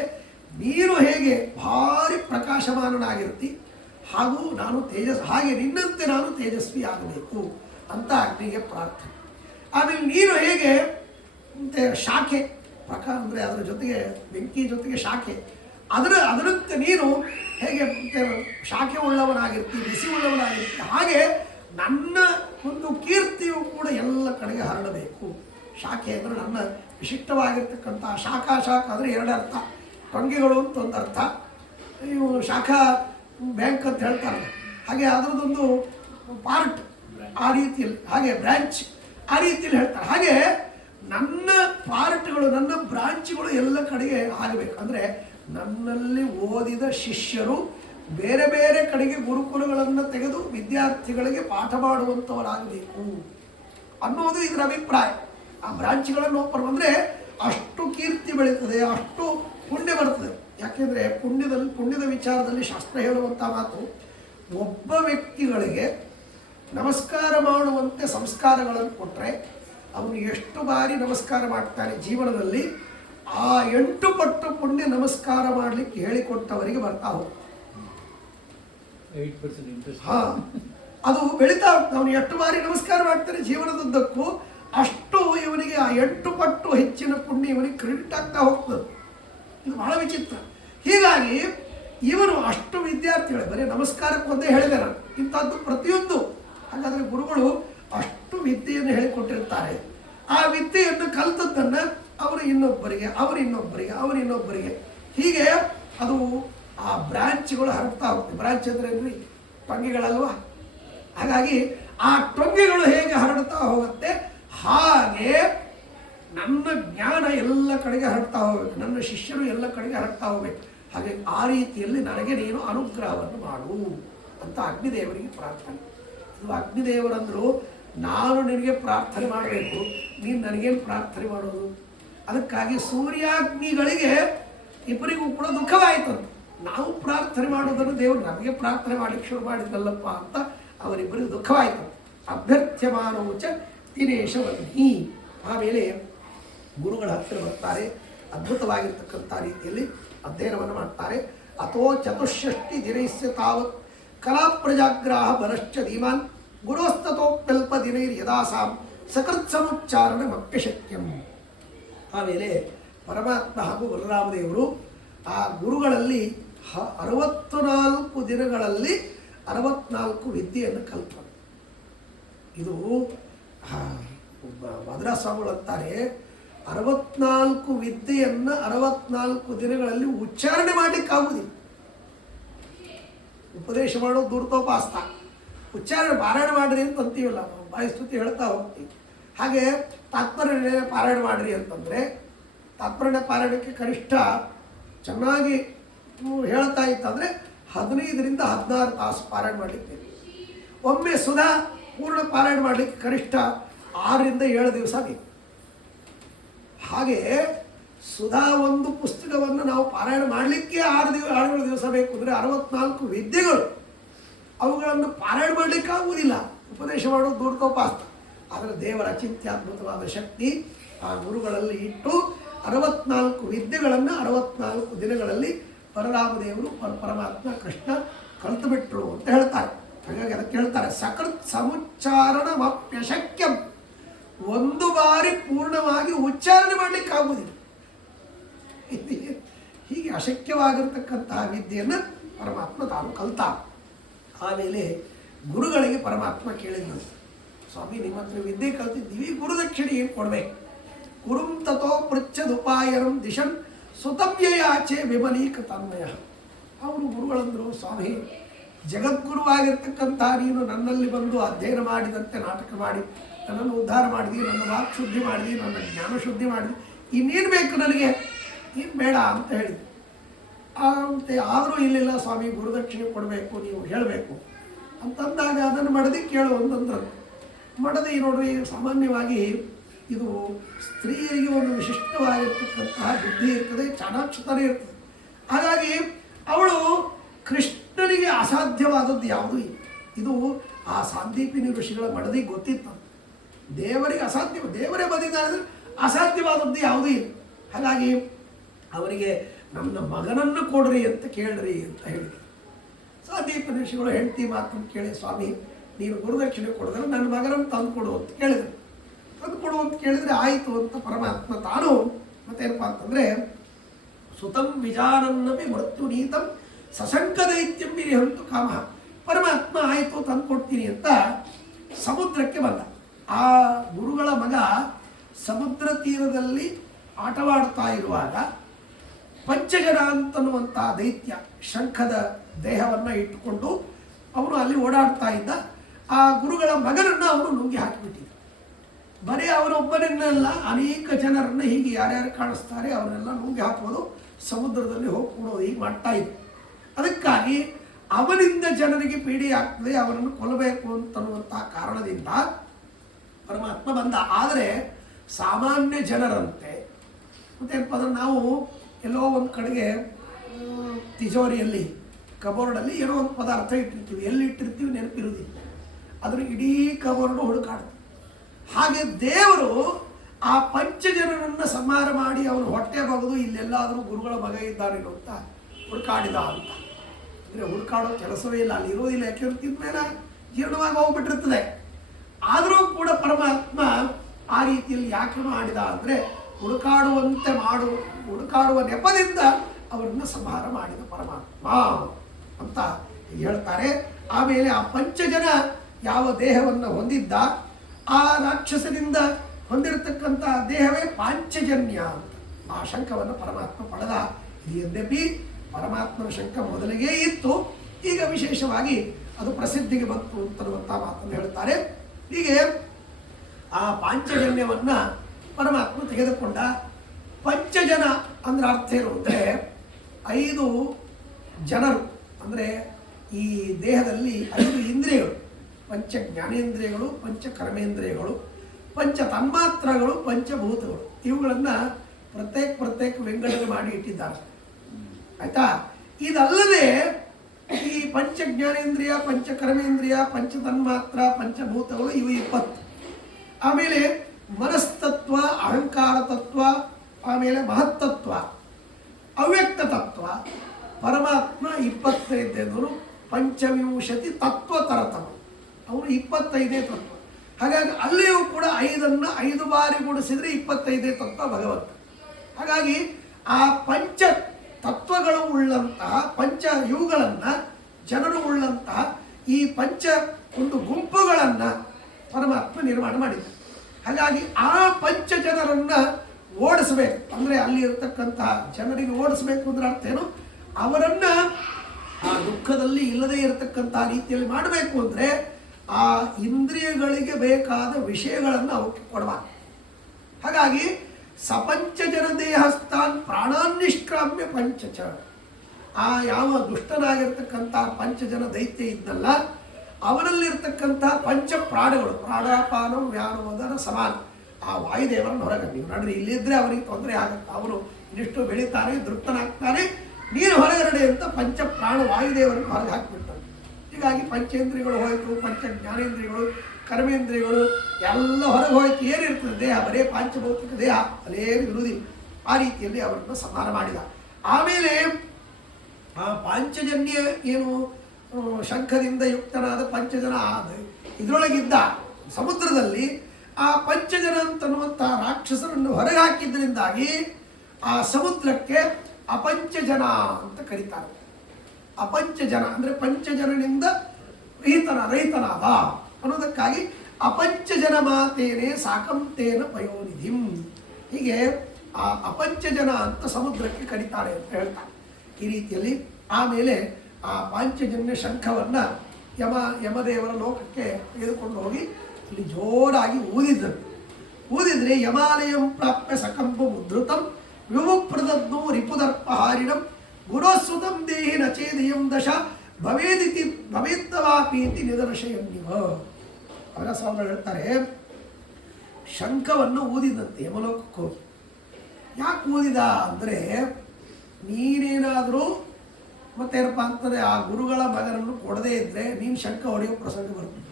ನೀನು ಹೇಗೆ ಭಾರಿ ಪ್ರಕಾಶಮಾನನಾಗಿರ್ತಿ ಹಾಗೂ ನಾನು ಹಾಗೆ ನಿನ್ನಂತೆ ನಾನು ತೇಜಸ್ವಿ ಆಗಬೇಕು ಅಂತ ಅಗ್ನಿಗೆ ಪ್ರಾರ್ಥನೆ. ಆಮೇಲೆ ನೀನು ಹೇಗೆ ಶಾಖೆ ಅಂದರೆ ಅದರ ಜೊತೆಗೆ ಬೆಂಕಿ ಜೊತೆಗೆ ಶಾಖೆ, ಅದರಂತೆ ನೀನು ಹೇಗೆ ಶಾಖೆ ಉಳ್ಳವನಾಗಿರ್ತಿ, ಬಿಸಿ ಉಳ್ಳವನಾಗಿರ್ತಿ, ಹಾಗೆ ನನ್ನ ಒಂದು ಕೀರ್ತಿಯು ಕೂಡ ಎಲ್ಲ ಕಡೆಗೆ ಹರಡಬೇಕು. ಶಾಖೆ ಅಂದರೆ ನನ್ನ ವಿಶಿಷ್ಟವಾಗಿರ್ತಕ್ಕಂಥ ಶಾಖ ಅಂದರೆ 2 ಅರ್ಥ. ಟೊಂಗೆಗಳು ಅಂತ ಒಂದು ಅರ್ಥ, ಇವು ಶಾಖಾ ಬ್ಯಾಂಕ್ ಅಂತ ಹೇಳ್ತಾರೆ, ಹಾಗೆ ಅದರದ್ದೊಂದು ಪಾರ್ಟ್ ಆ ರೀತಿಯಲ್ಲಿ, ಹಾಗೆ ಬ್ರ್ಯಾಂಚ್ ಆ ರೀತಿಯಲ್ಲಿ ಹೇಳ್ತಾರೆ. ಹಾಗೆ ನನ್ನ ಪಾರ್ಟ್ಗಳು, ನನ್ನ ಬ್ರಾಂಚ್ಗಳು ಎಲ್ಲ ಕಡೆಗೆ ಆಗಬೇಕು. ಅಂದರೆ ನನ್ನಲ್ಲಿ ಓದಿದ ಶಿಷ್ಯರು ಬೇರೆ ಬೇರೆ ಕಡೆಗೆ ಗುರುಕುಲಗಳನ್ನು ತೆಗೆದು ವಿದ್ಯಾರ್ಥಿಗಳಿಗೆ ಪಾಠ ಮಾಡುವಂಥವರಾಗಬೇಕು ಅನ್ನೋದು ಇದರ ಅಭಿಪ್ರಾಯ. ಆ ಬ್ರಾಂಚ್ಗಳನ್ನು ಓಪನ್ ಅಂದರೆ ಅಷ್ಟು ಕೀರ್ತಿ ಬೆಳೀತದೆ, ಅಷ್ಟು ಪುಣ್ಯ ಬರ್ತದೆ. ಯಾಕೆಂದರೆ ಪುಣ್ಯದ ವಿಚಾರದಲ್ಲಿ ಶಾಸ್ತ್ರ ಹೇಳುವಂಥ ಮಾತು, ಒಬ್ಬ ವ್ಯಕ್ತಿಗಳಿಗೆ ನಮಸ್ಕಾರ ಮಾಡುವಂತೆ ಸಂಸ್ಕಾರಗಳನ್ನು ಕೊಟ್ಟರೆ ಅವನು ಎಷ್ಟು ಬಾರಿ ನಮಸ್ಕಾರ ಮಾಡ್ತಾನೆ ಜೀವನದಲ್ಲಿ, ಆ 8 ಪಟ್ಟು ಪುಣ್ಯ ನಮಸ್ಕಾರ ಮಾಡಲಿಕ್ಕೆ ಹೇಳಿಕೊಟ್ಟವರಿಗೆ ಬರ್ತಾ ಹೋಗ್ತದೆ. ಅದು ಬೆಳೀತಾ ಹೋಗ್ತದೆ. ಅವನು ಎಷ್ಟು ಬಾರಿ ನಮಸ್ಕಾರ ಮಾಡ್ತಾನೆ ಜೀವನದುದ್ದಕ್ಕೂ, ಅಷ್ಟು ಇವನಿಗೆ ಆ 8 ಪಟ್ಟು ಹೆಚ್ಚಿನ ಪುಣ್ಯ ಇವನಿಗೆ ಕ್ರೆಡಿಟ್ ಆಗ್ತಾ ಹೋಗ್ತದೆ. ಇದು ಬಹಳ ವಿಚಿತ್ರ. ಹೀಗಾಗಿ ಇವನು ಅಷ್ಟು ವಿದ್ಯಾರ್ಥಿಗಳು ಬರೀ ನಮಸ್ಕಾರಕ್ಕೆ ಒಂದೇ ಹೇಳಿದೆ ನಾನು, ಇಂಥದ್ದು ಪ್ರತಿಯೊಂದು. ಹಾಗಾದರೆ ಗುರುಗಳು ಅಷ್ಟು ವಿದ್ಯೆಯನ್ನು ಹೇಳಿಕೊಟ್ಟಿರ್ತಾರೆ. ಆ ವಿದ್ಯೆಯನ್ನು ಕಲಿತದ್ದನ್ನು ಅವರು ಇನ್ನೊಬ್ಬರಿಗೆ ಹೀಗೆ ಅದು ಆ ಬ್ರಾಂಚ್ಗಳು ಹರಡ್ತಾ ಹೋಗ್ತದೆ. ಬ್ರಾಂಚ್ ಅಂದರೆ ಏನ್ರಿ? ಟೊಂಗೆಗಳಲ್ವಾ? ಹಾಗಾಗಿ ಆ ಟೊಂಗೆಗಳು ಹೇಗೆ ಹರಡ್ತಾ ಹೋಗುತ್ತೆ, ಹಾಗೆ ನನ್ನ ಜ್ಞಾನ ಎಲ್ಲ ಕಡೆಗೆ ಹರಡ್ತಾ ಹೋಗ್ಬೇಕು, ನನ್ನ ಶಿಷ್ಯರು ಎಲ್ಲ ಕಡೆಗೆ ಹರಡ್ತಾ ಹೋಗ್ಬೇಕು. ಹಾಗೆ ಆ ರೀತಿಯಲ್ಲಿ ನನಗೆ ನೀನು ಅನುಗ್ರಹವನ್ನು ಮಾಡು ಅಂತ ಅಗ್ನಿದೇವರಿಗೆ ಪ್ರಾರ್ಥನೆ. ಇದು ಅಗ್ನಿದೇವರಂದ್ರು ನಾನು ನಿನಗೆ ಪ್ರಾರ್ಥನೆ ಮಾಡಬೇಕು, ನೀನು ನನಗೇನು ಪ್ರಾರ್ಥನೆ ಮಾಡೋದು? ಅದಕ್ಕಾಗಿ ಸೂರ್ಯಾಗ್ನಿಗಳಿಗೆ ಇಬ್ಬರಿಗೂ ಕೂಡ ದುಃಖವಾಯಿತು. ನಾವು ಪ್ರಾರ್ಥನೆ ಮಾಡೋದನ್ನು ದೇವರು ನಮಗೆ ಪ್ರಾರ್ಥನೆ ಮಾಡಲಿಕ್ಕೆ ಶುರು ಮಾಡಿದ್ದಲ್ಲಪ್ಪ ಅಂತ ಅವರಿಬ್ಬರಿಗೂ ದುಃಖವಾಯಿತು. ಅಭ್ಯರ್ಥ್ಯಮಾನೋಚ ದಿನೇಶವನ್ನಿ. ಆಮೇಲೆ ಗುರುಗಳ ಹತ್ತಿರ ಬರ್ತಾರೆ, ಅದ್ಭುತವಾಗಿರ್ತಕ್ಕಂಥ ರೀತಿಯಲ್ಲಿ ಅಧ್ಯಯನವನ್ನು ಮಾಡ್ತಾರೆ. ಅಥೋ ಚತುಷ್ಷಷ್ಟಿ ದಿನೈಸ್ಯ ತಾವತ್ ಕಲಾ ಪ್ರಜಾಗ್ರಾಹ ಬಲಶ್ಚ ಧೀಮಾನ್ ಗುರೋಸ್ತತೋಪ್ಯಲ್ಪ ದಿನೈರ್ ಯದಾಸಾಂ ಸಕೃತ್ ಸಮುಚ್ಚಾರಣ ಮಪ್ಯಶಕ್ಯಂ. ಆಮೇಲೆ ಪರಮಾತ್ಮ ಹಾಗೂ ಬಲರಾಮದೇವರು ಆ ಗುರುಗಳಲ್ಲಿ 64 ದಿನಗಳಲ್ಲಿ 64 ವಿದ್ಯೆಯನ್ನು ಕಲ್ಪನೆ. ಇದು ಮದ್ರಾಸ್ ಸ್ವಾಮಿಗಳು ಅಂತಾರೆ, 64 ವಿದ್ಯೆಯನ್ನು 64 ದಿನಗಳಲ್ಲಿ ಉಚ್ಚಾರಣೆ ಮಾಡಲಿಕ್ಕಾಗುವುದಿಲ್ಲ. ಉಪದೇಶ ಮಾಡೋದು ದೂರ್ತೋಪಾಸ್ತ, ಉಚ್ಚಾರಣೆ ಪಾರಾಯಣ ಮಾಡಿರಿ ಅಂತ ಅಂತೀವಲ್ಲ, ಬಾಯಿ ಸ್ತುತಿ ಹೇಳ್ತಾ ಹೋಗ್ತೀವಿ. ಹಾಗೆ ತಾತ್ಪರ್ಯ ಪಾರಾಯಣ ಮಾಡಿರಿ ಅಂತಂದರೆ, ತಾತ್ಪರ್ಯ ಪಾರಾಯಣಕ್ಕೆ ಕನಿಷ್ಠ ಚೆನ್ನಾಗಿ ಹೇಳ್ತಾ ಇತ್ತಂದರೆ 15ರಿಂದ 16 ತಾಸು ಪಾರಾಯಣ ಮಾಡಲಿಕ್ಕೆ. ಒಮ್ಮೆ ಸುಧಾ ಪೂರ್ಣ ಪಾರಾಯಣ ಮಾಡಲಿಕ್ಕೆ ಕನಿಷ್ಠ 6ರಿಂದ 7 ದಿವಸ ಬೇಕು. ಹಾಗೆ ಸುಧಾ ಒಂದು ಪುಸ್ತಕವನ್ನು ನಾವು ಪಾರಾಯಣ ಮಾಡಲಿಕ್ಕೆ 6-7 ದಿವಸ ಬೇಕು. ಅಂದರೆ 64 ವಿದ್ಯೆಗಳು, ಅವುಗಳನ್ನು ಪಾರಾಯಣ ಮಾಡಲಿಕ್ಕೆ ಆಗುವುದಿಲ್ಲ. ಉಪದೇಶ ಮಾಡೋದು ದೂರತೋಪಾಸ್ತ. ಆದರೆ ದೇವರ ಅಚಿಂತ್ಯದ್ಭುತವಾದ ಶಕ್ತಿ ಆ ಗುರುಗಳಲ್ಲಿ ಇಟ್ಟು 64 ವಿದ್ಯೆಗಳನ್ನು 64 ದಿನಗಳಲ್ಲಿ ಪರರಾಮದೇವರು ಪರಮಾತ್ಮ ಕೃಷ್ಣ ಕಲಿತು ಬಿಟ್ರು ಅಂತ ಹೇಳ್ತಾರೆ. ಹಾಗಾಗಿ ಅದಕ್ಕೆ ಹೇಳ್ತಾರೆ ಸಕೃತ್ ಸಮುಚ್ಚಾರಣಮಪ್ಯಶಕ್ಯಂ, ಒಂದು ಬಾರಿ ಪೂರ್ಣವಾಗಿ ಉಚ್ಚಾರಣೆ ಮಾಡಲಿಕ್ಕೆ ಆಗುವುದಿಲ್ಲ. ಹೀಗೆ ಅಶಕ್ಯವಾಗಿರ್ತಕ್ಕಂತಹ ವಿದ್ಯೆಯನ್ನು ಪರಮಾತ್ಮ ತಾನು ಕಲಿತ. ಆಮೇಲೆ ಗುರುಗಳಿಗೆ ಪರಮಾತ್ಮ ಕೇಳಿದ್ನು, ಸ್ವಾಮಿ ನಿಮ್ಮ ಹತ್ರ ವಿದ್ಯೆ ಕಲ್ತಿದ್ದೀವಿ, ಗುರುದಕ್ಷಿಣೆ ಏನು ಕೊಡಬೇಕು? ಗುರುಂ ತಥೋ ಪೃಚ್ಛದುಪಾಯನಂ ದಿಶನ್ ಸುತವ್ಯಯಾಚೆ ವಿಮಲೀಕ ತನ್ಮಯ. ಅವರು ಗುರುಗಳಂದರು, ಸ್ವಾಮಿ ಜಗದ್ಗುರುವಾಗಿರ್ತಕ್ಕಂಥ ನೀನು ನನ್ನಲ್ಲಿ ಬಂದು ಅಧ್ಯಯನ ಮಾಡಿದಂತೆ ನಾಟಕ ಮಾಡಿ ನನ್ನನ್ನು ಉದ್ಧಾರ ಮಾಡಿದಿ, ನನ್ನ ವಾಕ್ ಶುದ್ಧಿ ಮಾಡಿದಿ, ನನ್ನ ಜ್ಞಾನ ಶುದ್ಧಿ ಮಾಡಿದಿ, ಇನ್ನೇನು ಬೇಕು ನನಗೆ? ಏನು ಬೇಡ ಅಂತ ಹೇಳಿದೆ. ಅಂತೆ ಆದರೂ ಇಲ್ಲಿಲ್ಲ ಸ್ವಾಮಿ, ಗುರುದಕ್ಷಿಣೆ ಕೊಡಬೇಕು, ನೀವು ಹೇಳಬೇಕು ಅಂತಂದಾಗ ಅದನ್ನು ಮಡದಿ ಕೇಳು ಅಂತಂದ್ರು. ಮಡದಿ ನೋಡ್ರಿ, ಸಾಮಾನ್ಯವಾಗಿ ಇದು ಸ್ತ್ರೀಯರಿಗೆ ಒಂದು ವಿಶಿಷ್ಟವಾಗಿರ್ತಕ್ಕಂತಹ ಬುದ್ಧಿ ಇರ್ತದೆ, ಚಾಣಾಕ್ಷತನೇ ಇರ್ತದೆ. ಹಾಗಾಗಿ ಅವಳು ಕೃಷ್ಣನಿಗೆ ಅಸಾಧ್ಯವಾದದ್ದು ಯಾವುದೂ ಇಲ್ಲ. ಇದು ಆ ಸಾಂದೀಪಿನಿ ಋಷಿಗಳ ಮಡದಿ ಗೊತ್ತಿತ್ತು. ದೇವರಿಗೆ ಅಸಾಧ್ಯ, ದೇವರೇ ಬಂದಿದ್ದಾರೆ, ಅಸಾಧ್ಯವಾದದ್ದು ಯಾವುದೂ ಇಲ್ಲ. ಹಾಗಾಗಿ ಅವರಿಗೆ ನನ್ನ ಮಗನನ್ನು ಕೊಡ್ರಿ ಅಂತ ಕೇಳ್ರಿ ಅಂತ ಹೇಳಿದ್ರು. ಸಾಂದೀಪಿನಿ ಋಷಿಗಳು ಹೆಂಡತಿ ಮಾತನ್ನು ಕೇಳಿ, ಸ್ವಾಮಿ ನೀನು ಗುರುದಕ್ಷಿಣೆ ಕೊಡಿದ್ರೆ ನನ್ನ ಮಗನನ್ನು ತಂದು ಕೊಡು ಅಂತ ಕೇಳಿದ್ರು. ತಂದು ಕೊಡು ಅಂತ ಕೇಳಿದರೆ ಆಯಿತು ಅಂತ ಪರಮಾತ್ಮ ತಾನು ಮತ್ತೇನಪ್ಪ ಅಂತಂದರೆ ಸುತಂ ವಿಜಾನನ್ನಪಿ ಮೃತ್ಯು ನೀತಂ ಸಶಂಕ ದೈತ್ಯಂ ವಿರಿಹಂತು ಕಾಮ. ಪರಮಾತ್ಮ ಆಯಿತು ತಂದು ಕೊಡ್ತೀನಿ ಅಂತ ಸಮುದ್ರಕ್ಕೆ ಬಂದ. ಆ ಗುರುಗಳ ಮಗ ಸಮುದ್ರ ತೀರದಲ್ಲಿ ಆಟವಾಡ್ತಾ ಇರುವಾಗ ಪಂಚಜನ ಅಂತನ್ನುವಂಥ ದೈತ್ಯ ಶಂಖದ ದೇಹವನ್ನು ಇಟ್ಟುಕೊಂಡು ಅವನು ಅಲ್ಲಿ ಓಡಾಡ್ತಾ ಇದ್ದ. ಆ ಗುರುಗಳ ಮಗನನ್ನು ಅವನು ನುಂಗಿ ಹಾಕಿಬಿಟ್ಟಿದ್ದ. ಬರೀ ಅವನೊಬ್ಬನನ್ನೆಲ್ಲ ಅನೇಕ ಜನರನ್ನು ಹೀಗೆ ಯಾರ್ಯಾರು ಕಾಣಿಸ್ತಾರೆ ಅವನ್ನೆಲ್ಲ ನುಂಗಿ ಹಾಕೋದು, ಸಮುದ್ರದಲ್ಲಿ ಹೋಗಿ ಕೂಡೋದು, ಹೀಗೆ ಮಾಡ್ತಾ ಇತ್ತು. ಅದಕ್ಕಾಗಿ ಅವನಿಂದ ಜನರಿಗೆ ಪೀಡೆ ಆಗ್ತದೆ, ಅವನನ್ನು ಕೊಲ್ಲಬೇಕು ಅಂತನ್ನುವಂಥ ಕಾರಣದಿಂದ ಪರಮಾತ್ಮ ಬಂದ. ಆದರೆ ಸಾಮಾನ್ಯ ಜನರಂತೆ ಮತ್ತೇನಪ್ಪ ಅಂದ್ರೆ ನಾವು ಎಲ್ಲೋ ಒಂದು ಕಡೆಗೆ ತಿಜೋರಿಯಲ್ಲಿ ಕಬೋರ್ಡಲ್ಲಿ ಏನೋ ಒಂದು ಪದಾರ್ಥ ಇಟ್ಟಿರ್ತೀವಿ, ಎಲ್ಲಿ ಇಟ್ಟಿರ್ತೀವಿ ನೆನಪಿರುವುದಿಲ್ಲ, ಅದ್ರ ಇಡೀ ಕಬೋರ್ಡು ಹುಡುಕಾಡ್ತೀವಿ. ಹಾಗೆ ದೇವರು ಆ ಪಂಚಜನರನ್ನು ಸಂಹಾರ ಮಾಡಿ ಅವನು ಹೊಟ್ಟೆ ಬಗೆದು ಇಲ್ಲೆಲ್ಲಾದರೂ ಗುರುಗಳ ಮಗ ಇದ್ದಾನೇನೋ ಅಂತ ಹುಡುಕಾಡಿದ ಅಂತ. ಅಂದರೆ ಹುಡುಕಾಡೋ ಕೆಲಸವೇ ಇಲ್ಲ, ಅಲ್ಲಿ ಇರೋದಿಲ್ಲ, ಯಾಕೆ ತಿಂದ್ಮೇಲೆ ಜೀರ್ಣವಾಗಿ ಹೋಗ್ಬಿಟ್ಟಿರ್ತದೆ. ಆದರೂ ಕೂಡ ಪರಮಾತ್ಮ ಆ ರೀತಿಯಲ್ಲಿ ಯಾಕೆ ಮಾಡಿದ ಅಂದರೆ ಹುಡುಕಾಡುವ ನೆಪದಿಂದ ಅವರನ್ನು ಸಂಹಾರ ಮಾಡಿದ ಪರಮಾತ್ಮ ಅಂತ ಹೇಳ್ತಾರೆ. ಆಮೇಲೆ ಆ ಪಂಚಜನ ಯಾವ ದೇಹವನ್ನು ಹೊಂದಿದ್ದ, ಆ ರಾಕ್ಷಸನಿಂದ ಹೊಂದಿರತಕ್ಕಂಥ ದೇಹವೇ ಪಾಂಚಜನ್ಯ ಅಂತ ಆ ಶಂಖವನ್ನು ಪರಮಾತ್ಮ ಪಡೆದ. ಯದ್ಯಪಿ ಪರಮಾತ್ಮನ ಶಂಖ ಮೊದಲಿಗೆ ಇತ್ತು, ಈಗ ವಿಶೇಷವಾಗಿ ಅದು ಪ್ರಸಿದ್ಧಿಗೆ ಬಂತು ಅಂತನ್ನುವಂಥ ಮಾತನ್ನು ಹೇಳ್ತಾರೆ. ಹೀಗೆ ಆ ಪಾಂಚಜನ್ಯವನ್ನು ಪರಮಾತ್ಮ ತೆಗೆದುಕೊಂಡ. ಪಂಚಜನ ಅಂದ್ರೆ ಅರ್ಥ ಏನು ಅಂದರೆ 5 ಜನರು, ಅಂದರೆ ಈ ದೇಹದಲ್ಲಿ 5 ಇಂದ್ರಿಯಗಳು, ಪಂಚ ಜ್ಞಾನೇಂದ್ರಿಯಗಳು, ಪಂಚ ಕರ್ಮೇಂದ್ರಿಯಗಳು, ಪಂಚ ತನ್ಮಾತ್ರಗಳು, ಪಂಚಭೂತಗಳು, ಇವುಗಳನ್ನು ಪ್ರತ್ಯೇಕ ವಿಂಗಡಣೆ ಮಾಡಿ ಇಟ್ಟಿದ್ದಾರೆ. ಆಯ್ತಾ? ಇದಲ್ಲದೆ ಈ ಪಂಚ ಜ್ಞಾನೇಂದ್ರಿಯ, ಪಂಚ ಕರ್ಮೇಂದ್ರಿಯ, ಪಂಚ ತನ್ಮಾತ್ರ, ಪಂಚಭೂತಗಳು ಇವು 20. ಆಮೇಲೆ ಮನಸ್ತತ್ವ, ಅಹಂಕಾರ ತತ್ವ, ಆಮೇಲೆ ಮಹತ್ತತ್ವ, ಅವ್ಯಕ್ತ ತತ್ವ, ಪರಮಾತ್ಮ 25 ಪಂಚವಿಂಶತಿ ತತ್ವ ತರತಮ, ಅವರು 25 ತತ್ವ. ಹಾಗಾಗಿ ಅಲ್ಲಿಯೂ ಕೂಡ 5ಅನ್ನು 5 ಬಾರಿ ಗುಣಿಸಿದರೆ 25 ತತ್ವ ಭಗವಂತ. ಹಾಗಾಗಿ ಆ ಪಂಚ ತತ್ವಗಳು ಉಳ್ಳಂತಹ ಪಂಚ ಇವುಗಳನ್ನು ಜನರು ಉಳ್ಳಂತಹ ಈ ಪಂಚ ಒಂದು ಗುಂಪುಗಳನ್ನು ಪರಮಾತ್ಮ ನಿರ್ಮಾಣ ಮಾಡಿದ. ಹಾಗಾಗಿ ಆ ಪಂಚ ಜನರನ್ನು ಓಡಿಸಬೇಕು ಅಂದರೆ ಅಲ್ಲಿ ಇರತಕ್ಕಂತಹ ಜನರಿಗೆ ಓಡಿಸಬೇಕು ಅಂದ್ರೆ ಅರ್ಥ ಏನು, ಅವರನ್ನು ಆ ದುಃಖದಲ್ಲಿ ಇಲ್ಲದೇ ಇರತಕ್ಕಂತಹ ರೀತಿಯಲ್ಲಿ ಮಾಡಬೇಕು ಅಂದರೆ ಆ ಇಂದ್ರಿಯಗಳಿಗೆ ಬೇಕಾದ ವಿಷಯಗಳನ್ನು ಅವಕ್ಕೆ ಕೊಡಬಾರ್ದು. ಹಾಗಾಗಿ ಸಪಂಚಜನ ದೇಹಸ್ಥಾನ್ ಪ್ರಾಣಾನ್ನಿಷ್ಕ್ರಾಮ್ಯ ಪಂಚಚ, ಆ ಯಾವ ದುಷ್ಟನಾಗಿರ್ತಕ್ಕಂಥ ಪಂಚಜನ ದೈತ್ಯ ಇದ್ದಲ್ಲ ಅವನಲ್ಲಿರ್ತಕ್ಕಂಥ ಪಂಚ ಪ್ರಾಣಗಳು, ಪ್ರಾಣಾಪಾನ ವ್ಯಾನೋದರ ಸಮಾನ, ಆ ವಾಯುದೇವರನ್ನು ಹೊರಗೆ ನೀವು ನೋಡ್ರಿ, ಇಲ್ಲಿದ್ದರೆ ಅವರಿಗೆ ತೊಂದರೆ ಆಗುತ್ತೆ, ಅವರು ಇನ್ನಿಷ್ಟು ಬೆಳೀತಾರೆ, ದೃಪ್ತನಾಗ್ತಾನೆ, ನೀನು ಹೊರಗಡೆ ಅಂತ ಪಂಚ ಪ್ರಾಣ ವಾಯುದೇವರನ್ನು ಹೊರಗೆ ಹಾಕಿಬಿಡ್ತಾರೆ. ಈಗ ಹೀಗಾಗಿ ಪಂಚೇಂದ್ರಿಯಗಳು ಹೋಯಿತು, ಪಂಚ ಜ್ಞಾನೇಂದ್ರಿಯಗಳು, ಕರ್ಮೇಂದ್ರಿಯಗಳು ಎಲ್ಲ ಹೊರಗೆ ಹೋಯ್ತು. ಏನಿರ್ತದೆ ದೇಹ, ಬರೇ ಪಾಂಚಭೌತಿಕ ದೇಹ, ಅದೇ ವಿರೋಧಿ. ಆ ರೀತಿಯಲ್ಲಿ ಅವರನ್ನು ಸಂಹಾರ ಮಾಡಿದ. ಆಮೇಲೆ ಆ ಪಾಂಚಜನ್ಯ ಏನು ಶಂಖದಿಂದ ಯುಕ್ತನಾದ ಪಂಚಜನ ಇದರೊಳಗಿದ್ದ ಸಮುದ್ರದಲ್ಲಿ ಆ ಪಂಚಜನ ಅಂತನ್ನುವಂಥ ರಾಕ್ಷಸರನ್ನು ಹೊರಗೆ ಹಾಕಿದ್ರಿಂದಾಗಿ ಆ ಸಮುದ್ರಕ್ಕೆ ಅಪಂಚಜನ ಅಂತ ಕರೀತಾರೆ. ಅಪಂಚಜನ ಅಂದರೆ ಪಂಚಜನನಿಂದ ರಹಿತನಾದ ಅನ್ನೋದಕ್ಕಾಗಿ ಅಪಂಚಜನ ಮಾತೇನೆ ಸಾಕಂತೇನ ಪಯೋನಿಧಿಂ, ಹೀಗೆ ಆ ಅಪಂಚಜನ ಅಂತ ಸಮುದ್ರಕ್ಕೆ ಕರೀತಾರೆ ಅಂತ ಹೇಳ್ತಾರೆ. ಈ ರೀತಿಯಲ್ಲಿ ಆಮೇಲೆ ಆ ಪಾಂಚಜನ್ಯ ಶಂಖವನ್ನು ಯಮದೇವರ ಲೋಕಕ್ಕೆ ತೆಗೆದುಕೊಂಡು ಹೋಗಿ ಅಲ್ಲಿ ಜೋರಾಗಿ ಊದಿದ್ರೆ ಯಮಾಲಯಂ ಪ್ರಾಪ್ಯ ಸಕಂಪ ಮುದ್ರುತಂ ವಿಮುಪ್ರದದ್ನು ರಿಪುದರ್ಪಹಾರಿಣಂ ಗುರೋಸ್ಸುತಂ ದೇಹಿ ನಚೇದಿಯಂ ದಶ ಭವೇದ್ದವಾಪೀತಿ ನಿದರ್ಶಯನ್ನಿವ. ಅವರ ಸ್ವಾಮಿಗಳು ಹೇಳ್ತಾರೆ, ಶಂಖವನ್ನು ಊದಿದಂತೆ ಯಮಲೋಕಕ್ಕೆ ಹೋಗಿ. ಯಾಕೆ ಊದಿದ ಅಂದರೆ, ನೀನೇನಾದರೂ ಮತ್ತೇನಪ್ಪ ಅಂತಂದರೆ ಆ ಗುರುಗಳ ಮಗನನ್ನು ಕೊಡದೇ ಇದ್ದರೆ ನೀನು ಶಂಖ ಹೊಡೆಯೋ ಪ್ರಸಂಗ ಬರ್ತದೆ.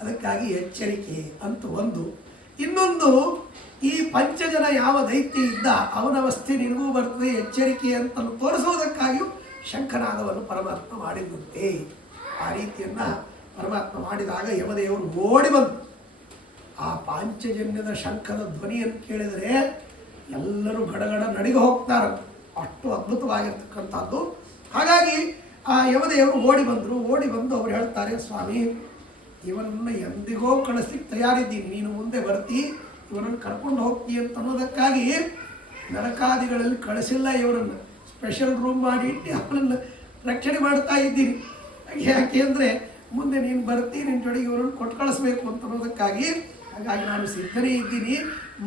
ಅದಕ್ಕಾಗಿ ಎಚ್ಚರಿಕೆ ಅಂತ ಒಂದು. ಇನ್ನೊಂದು, ಈ ಪಂಚಜನ ಯಾವ ದೈತ್ಯ ಇದ್ದ ಅವನ ಅವಸ್ಥೆ ನಿನಗೂ ಬರ್ತದೆ, ಎಚ್ಚರಿಕೆ ಅಂತ ತೋರಿಸುವುದಕ್ಕಾಗಿಯೂ ಶಂಖನಾದವನ್ನು ಪರಮಾತ್ಮ ಮಾಡಿದಂತೆ. ಆ ರೀತಿಯನ್ನು ಪರಮಾತ್ಮ ಮಾಡಿದಾಗ ಯಮದೇವರು ಓಡಿ ಬಂದು ಆ ಪಾಂಚಜನ್ಯದ ಶಂಖದ ಧ್ವನಿಯನ್ನು ಕೇಳಿದರೆ ಎಲ್ಲರೂ ಗಡಗಡ ನಡಿಗೆ ಹೋಗ್ತಾರೆ. ಅಷ್ಟು ಅದ್ಭುತವಾಗಿರ್ತಕ್ಕಂಥದ್ದು. ಹಾಗಾಗಿ ಆ ಯಮದೇವರು ಓಡಿ ಬಂದು ಅವ್ರು ಹೇಳ್ತಾರೆ, ಸ್ವಾಮಿ ಇವನನ್ನು ಎಂದಿಗೋ ಕಳಿಸ್ಲಿಕ್ಕೆ ತಯಾರಿದ್ದೀನಿ, ನೀನು ಮುಂದೆ ಬರ್ತಿ, ಇವನನ್ನು ಕರ್ಕೊಂಡು ಹೋಗ್ತಿ ಅಂತ ಅನ್ನೋದಕ್ಕಾಗಿ ನರಕಾದಿಗಳಲ್ಲಿ ಕಳಿಸಿಲ್ಲ. ಇವರನ್ನು ಸ್ಪೆಷಲ್ ರೂಮ್ ಮಾಡಿ ಇಟ್ಟು ಅವನನ್ನು ರಕ್ಷಣೆ ಮಾಡ್ತಾ ಇದ್ದೀನಿ. ಯಾಕೆ ಅಂದರೆ ಮುಂದೆ ನೀನು ಬರ್ತಿ, ನಿನ್ನ ಜೊತೆಗೆ ಇವರನ್ನು ಕೊಟ್ಟು ಕಳಿಸ್ಬೇಕು ಅಂತ ಅನ್ನೋದಕ್ಕಾಗಿ. ಹಾಗಾಗಿ ನಾನು ಸಿದ್ಧನೇ ಇದ್ದೀನಿ,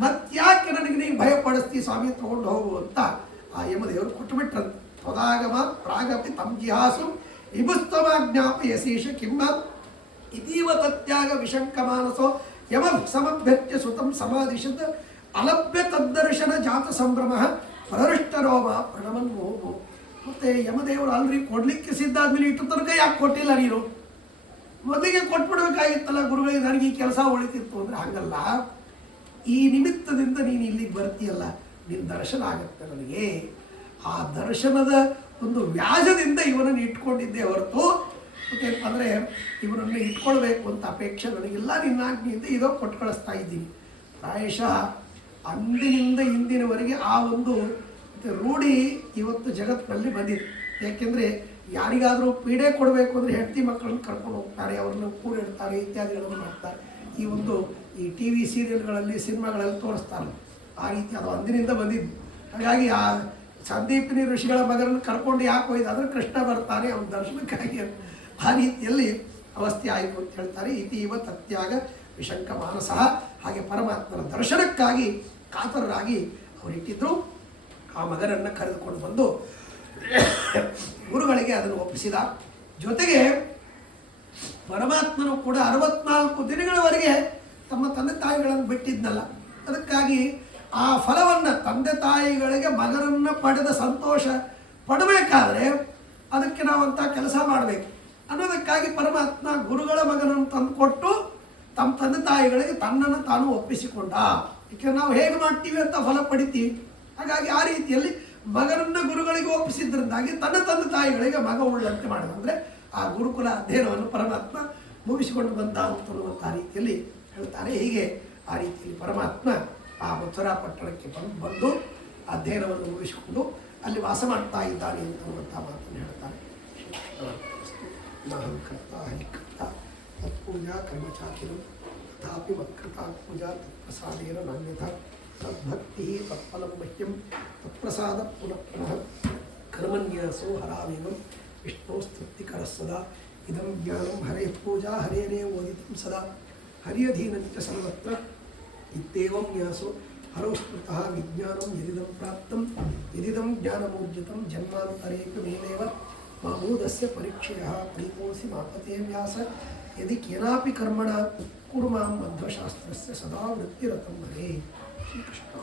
ಮತ್ತ್ಯಾಕೆ ನನಗೆ ನೀನು ಭಯಪಡಿಸ್ತಿ, ಸ್ವಾಮಿ ತಗೊಂಡು ಹೋಗು ಅಂತ ಆ ಯಮದೇವರು ಕೊಟ್ಟುಬಿಟ್ರಂತೆ. ತ್ವದಾಗಮ ಪ್ರಾಗಪಿ ತಂ ಜಿಹಾಸು ವಿಭುಸ್ತವಾಜ್ಞಾಪ ಯಶೇಷ ಕಿಮ್ಮ ಇದೀವ ತತ್ಯಾಗ ವಿಶಂಕ ಮಾನಸೋ ಯಮ ಸಮಭ್ಯತ್ಯ ಸುತಂ ಸಮಾಧಿಶತ ಅಲಭ್ಯ ತದ್ದರ್ಶನ ಜಾತ ಸಂಭ್ರಮ ಪ್ರಹೃಷ್ಟರೋಮ ಪ್ರಣಮನ್ ಹೋಗು. ಮತ್ತು ಯಮದೇವರು ಅಲ್ರಿ ಕೊಡ್ಲಿಕ್ಕೆ ಸಿದ್ಧ ಆದ್ಮೇಲೆ ಇಟ್ಟು ತನಕ ಯಾಕೆ ಕೊಟ್ಟಿಲ್ಲ ನೀನು? ಮೊದಲಿಗೆ ಕೊಟ್ಬಿಡ್ಬೇಕಾಗಿತ್ತಲ್ಲ ಗುರುಗಳಿಗೆ, ನನಗೆ ಈ ಕೆಲಸ ಉಳಿತಿತ್ತು ಅಂದರೆ. ಹಾಗಲ್ಲ, ಈ ನಿಮಿತ್ತದಿಂದ ನೀನು ಇಲ್ಲಿಗೆ ಬರ್ತೀಯಲ್ಲ, ನಿನ್ನ ದರ್ಶನ ಆಗುತ್ತೆ ನನಗೆ. ಆ ದರ್ಶನದ ಒಂದು ವ್ಯಾಜದಿಂದ ಇವನನ್ನು ಇಟ್ಕೊಂಡಿದ್ದೆ ಹೊರತು ಏನಪ್ಪ ಅಂದರೆ ಇವನನ್ನು ಇಟ್ಕೊಳ್ಬೇಕು ಅಂತ ಅಪೇಕ್ಷೆ ನನಗಿಲ್ಲ. ನಿನ್ನ ಆಜ್ಞೆಯಿಂದ ಇದೋ ಕೊಟ್ಟು ಕಳಿಸ್ತಾ ಇದ್ದೀನಿ. ಪ್ರಾಯಶಃ ಅಂದಿನಿಂದ ಇಂದಿನವರೆಗೆ ಆ ಒಂದು ರೂಢಿ ಇವತ್ತು ಜಗತ್ತಿನಲ್ಲಿ ಬಂದಿದೆ. ಯಾಕೆಂದರೆ ಯಾರಿಗಾದರೂ ಪೀಡೆ ಕೊಡಬೇಕು ಅಂದರೆ ಹೆಂಡತಿ ಮಕ್ಕಳನ್ನು ಕರ್ಕೊಂಡು ಹೋಗ್ತಾರೆ, ಅವ್ರನ್ನ ಕೂಡಿಡ್ತಾರೆ, ಇತ್ಯಾದಿಗಳನ್ನು ಮಾಡ್ತಾರೆ. ಈ ಟಿ ವಿ ಸೀರಿಯಲ್ಗಳಲ್ಲಿ, ಸಿನಿಮಾಗಳಲ್ಲಿ ತೋರಿಸ್ತಾರೆ. ಆ ರೀತಿ ಅದು ಅಂದಿನಿಂದ ಬಂದಿದ್ದು. ಹಾಗಾಗಿ ಆ ಸಂದೀಪಿನಿ ಋಷಿಗಳ ಮಗನನ್ನು ಕರ್ಕೊಂಡು ಯಾಕೆ ಹೋಯ್ದು ಅಂದರೆ ಕೃಷ್ಣ ಬರ್ತಾನೆ ಅವನ ದರ್ಶನಕ್ಕಾಗಿ. ಆ ರೀತಿಯಲ್ಲಿ ಅವಸ್ಥೆ ಆಯಿತು ಅಂತ ಹೇಳ್ತಾರೆ. ಇತೀವ ತತ್ಯಾಗ ವಿಶಂಕ ಮಾನಸ. ಹಾಗೆ ಪರಮಾತ್ಮನ ದರ್ಶನಕ್ಕಾಗಿ ಕಾತರರಾಗಿ ಅವರಿಟ್ಟಿದ್ದರು. ಆ ಮಗನನ್ನು ಕರೆದುಕೊಂಡು ಬಂದು ಗುರುಗಳಿಗೆ ಅದನ್ನು ಒಪ್ಪಿಸಿದ. ಜೊತೆಗೆ ಪರಮಾತ್ಮನು ಕೂಡ 64 ದಿನಗಳವರೆಗೆ ತಮ್ಮ ತಂದೆ ತಾಯಿಗಳನ್ನು ಬಿಟ್ಟಿದ್ನಲ್ಲ, ಅದಕ್ಕಾಗಿ ಆ ಫಲವನ್ನು ತಂದೆ ತಾಯಿಗಳಿಗೆ ಮಗನನ್ನು ಪಡೆದ ಸಂತೋಷ ಪಡಬೇಕಾದ್ರೆ ಅದಕ್ಕೆ ನಾವಂಥ ಕೆಲಸ ಮಾಡಬೇಕು ಅನ್ನೋದಕ್ಕಾಗಿ ಪರಮಾತ್ಮ ಗುರುಗಳ ಮಗನನ್ನು ತಂದುಕೊಟ್ಟು ತಮ್ಮ ತಂದೆ ತಾಯಿಗಳಿಗೆ ತನ್ನನ್ನು ತಾನು ಒಪ್ಪಿಸಿಕೊಂಡ. ಏಕೆಂದರೆ ನಾವು ಹೇಗೆ ಮಾಡ್ತೀವಿ ಅಂತ ಫಲ ಪಡಿತೀವಿ. ಹಾಗಾಗಿ ಆ ರೀತಿಯಲ್ಲಿ ಮಗನನ್ನು ಗುರುಗಳಿಗೆ ಒಪ್ಪಿಸಿದ್ರಿಂದಾಗಿ ತನ್ನ ತಂದೆ ತಾಯಿಗಳಿಗೆ ಮಗ ಉಳ್ಳಂತೆ ಮಾಡಿದ. ಅಂದರೆ ಆ ಗುರುಕುಲ ಅಧ್ಯಯನವನ್ನು ಪರಮಾತ್ಮ ಮುಗಿಸಿಕೊಂಡು ಬಂದ ಅಂತನ್ನುವಂಥ ರೀತಿಯಲ್ಲಿ ಹೇಳ್ತಾರೆ. ಹೀಗೆ ಆ ರೀತಿಯಲ್ಲಿ ಪರಮಾತ್ಮ ಆ ಮಥುರಾ ಪಟ್ಟಣಕ್ಕೆ ಬಂದು ಅಧ್ಯಯನವನ್ನು ಮುಗಿಸಿಕೊಂಡು ಅಲ್ಲಿ ವಾಸ ಮಾಡ್ತಾ ಇದ್ದಾನೆ ಅಂತನ್ನುವಂಥ ಮಾತನ್ನು ಹೇಳ್ತಾರೆ. ಕರ್ತ ಹರಿಕರ್ತ ತತ್ಪೂಜಾ ಕರ್ಮಚಾಕಿರು ತಥಾಪಿ ಮತ್ಕೃತ ಪೂಜಾ ತತ್ಪ್ರಸಾದೇನ ನಾಣ್ಯತ ತದ್ಭಕ್ತಿ ತತ್ಫಲಂ ಮಹ್ಯಂ ತತ್ಪ್ರಸಾದ ಪುನಃ ಪುನಃ ಕರ್ಮನ್ಯಾಸೋ ಹರಾವೇವಂ ವಿಷ್ಣು ಸ್ತುತಿಕರ ಸದಾ ಇದಂ ಜ್ಞಾನಂ ಹರೇ ಪೂಜಾ ಹರೇರೇ ಓದಿತಂ ಸದಾ ಹರಿಯಧೀನಂಚ ಸರ್ವತ್ರ ಇತ್ಯೇವಂ ನ್ಯಾಸೋ ಹರೌ ಸ್ಮೃತಃ ವಿಜ್ಞಾನಂ ಯದಿದಂ ಪ್ರಾಪ್ತಂ ಯದಿದಂ ಜ್ಞಾನಮೂರ್ಜಿತಂ ಜನ್ಮಾಂತರೇಕಮೇನೇವ ಮಾಮೂದಸ್ಯ ಪರೀಕ್ಷೆಯಃ ಪ್ರೀತೋಸಿ ಮಾಪತೆ ವ್ಯಾಸ ಯದಿ ಕೇನಾಪಿ ಕರ್ಮಣ ಕುರು ಮಾಂ ಮಧ್ವಶಾಸ್ತ್ರಸ್ಯ ಸದಾ ವೃತ್ತಿರತಂ ಹರೇ. ಶ್ರೀಕೃಷ್ಣ.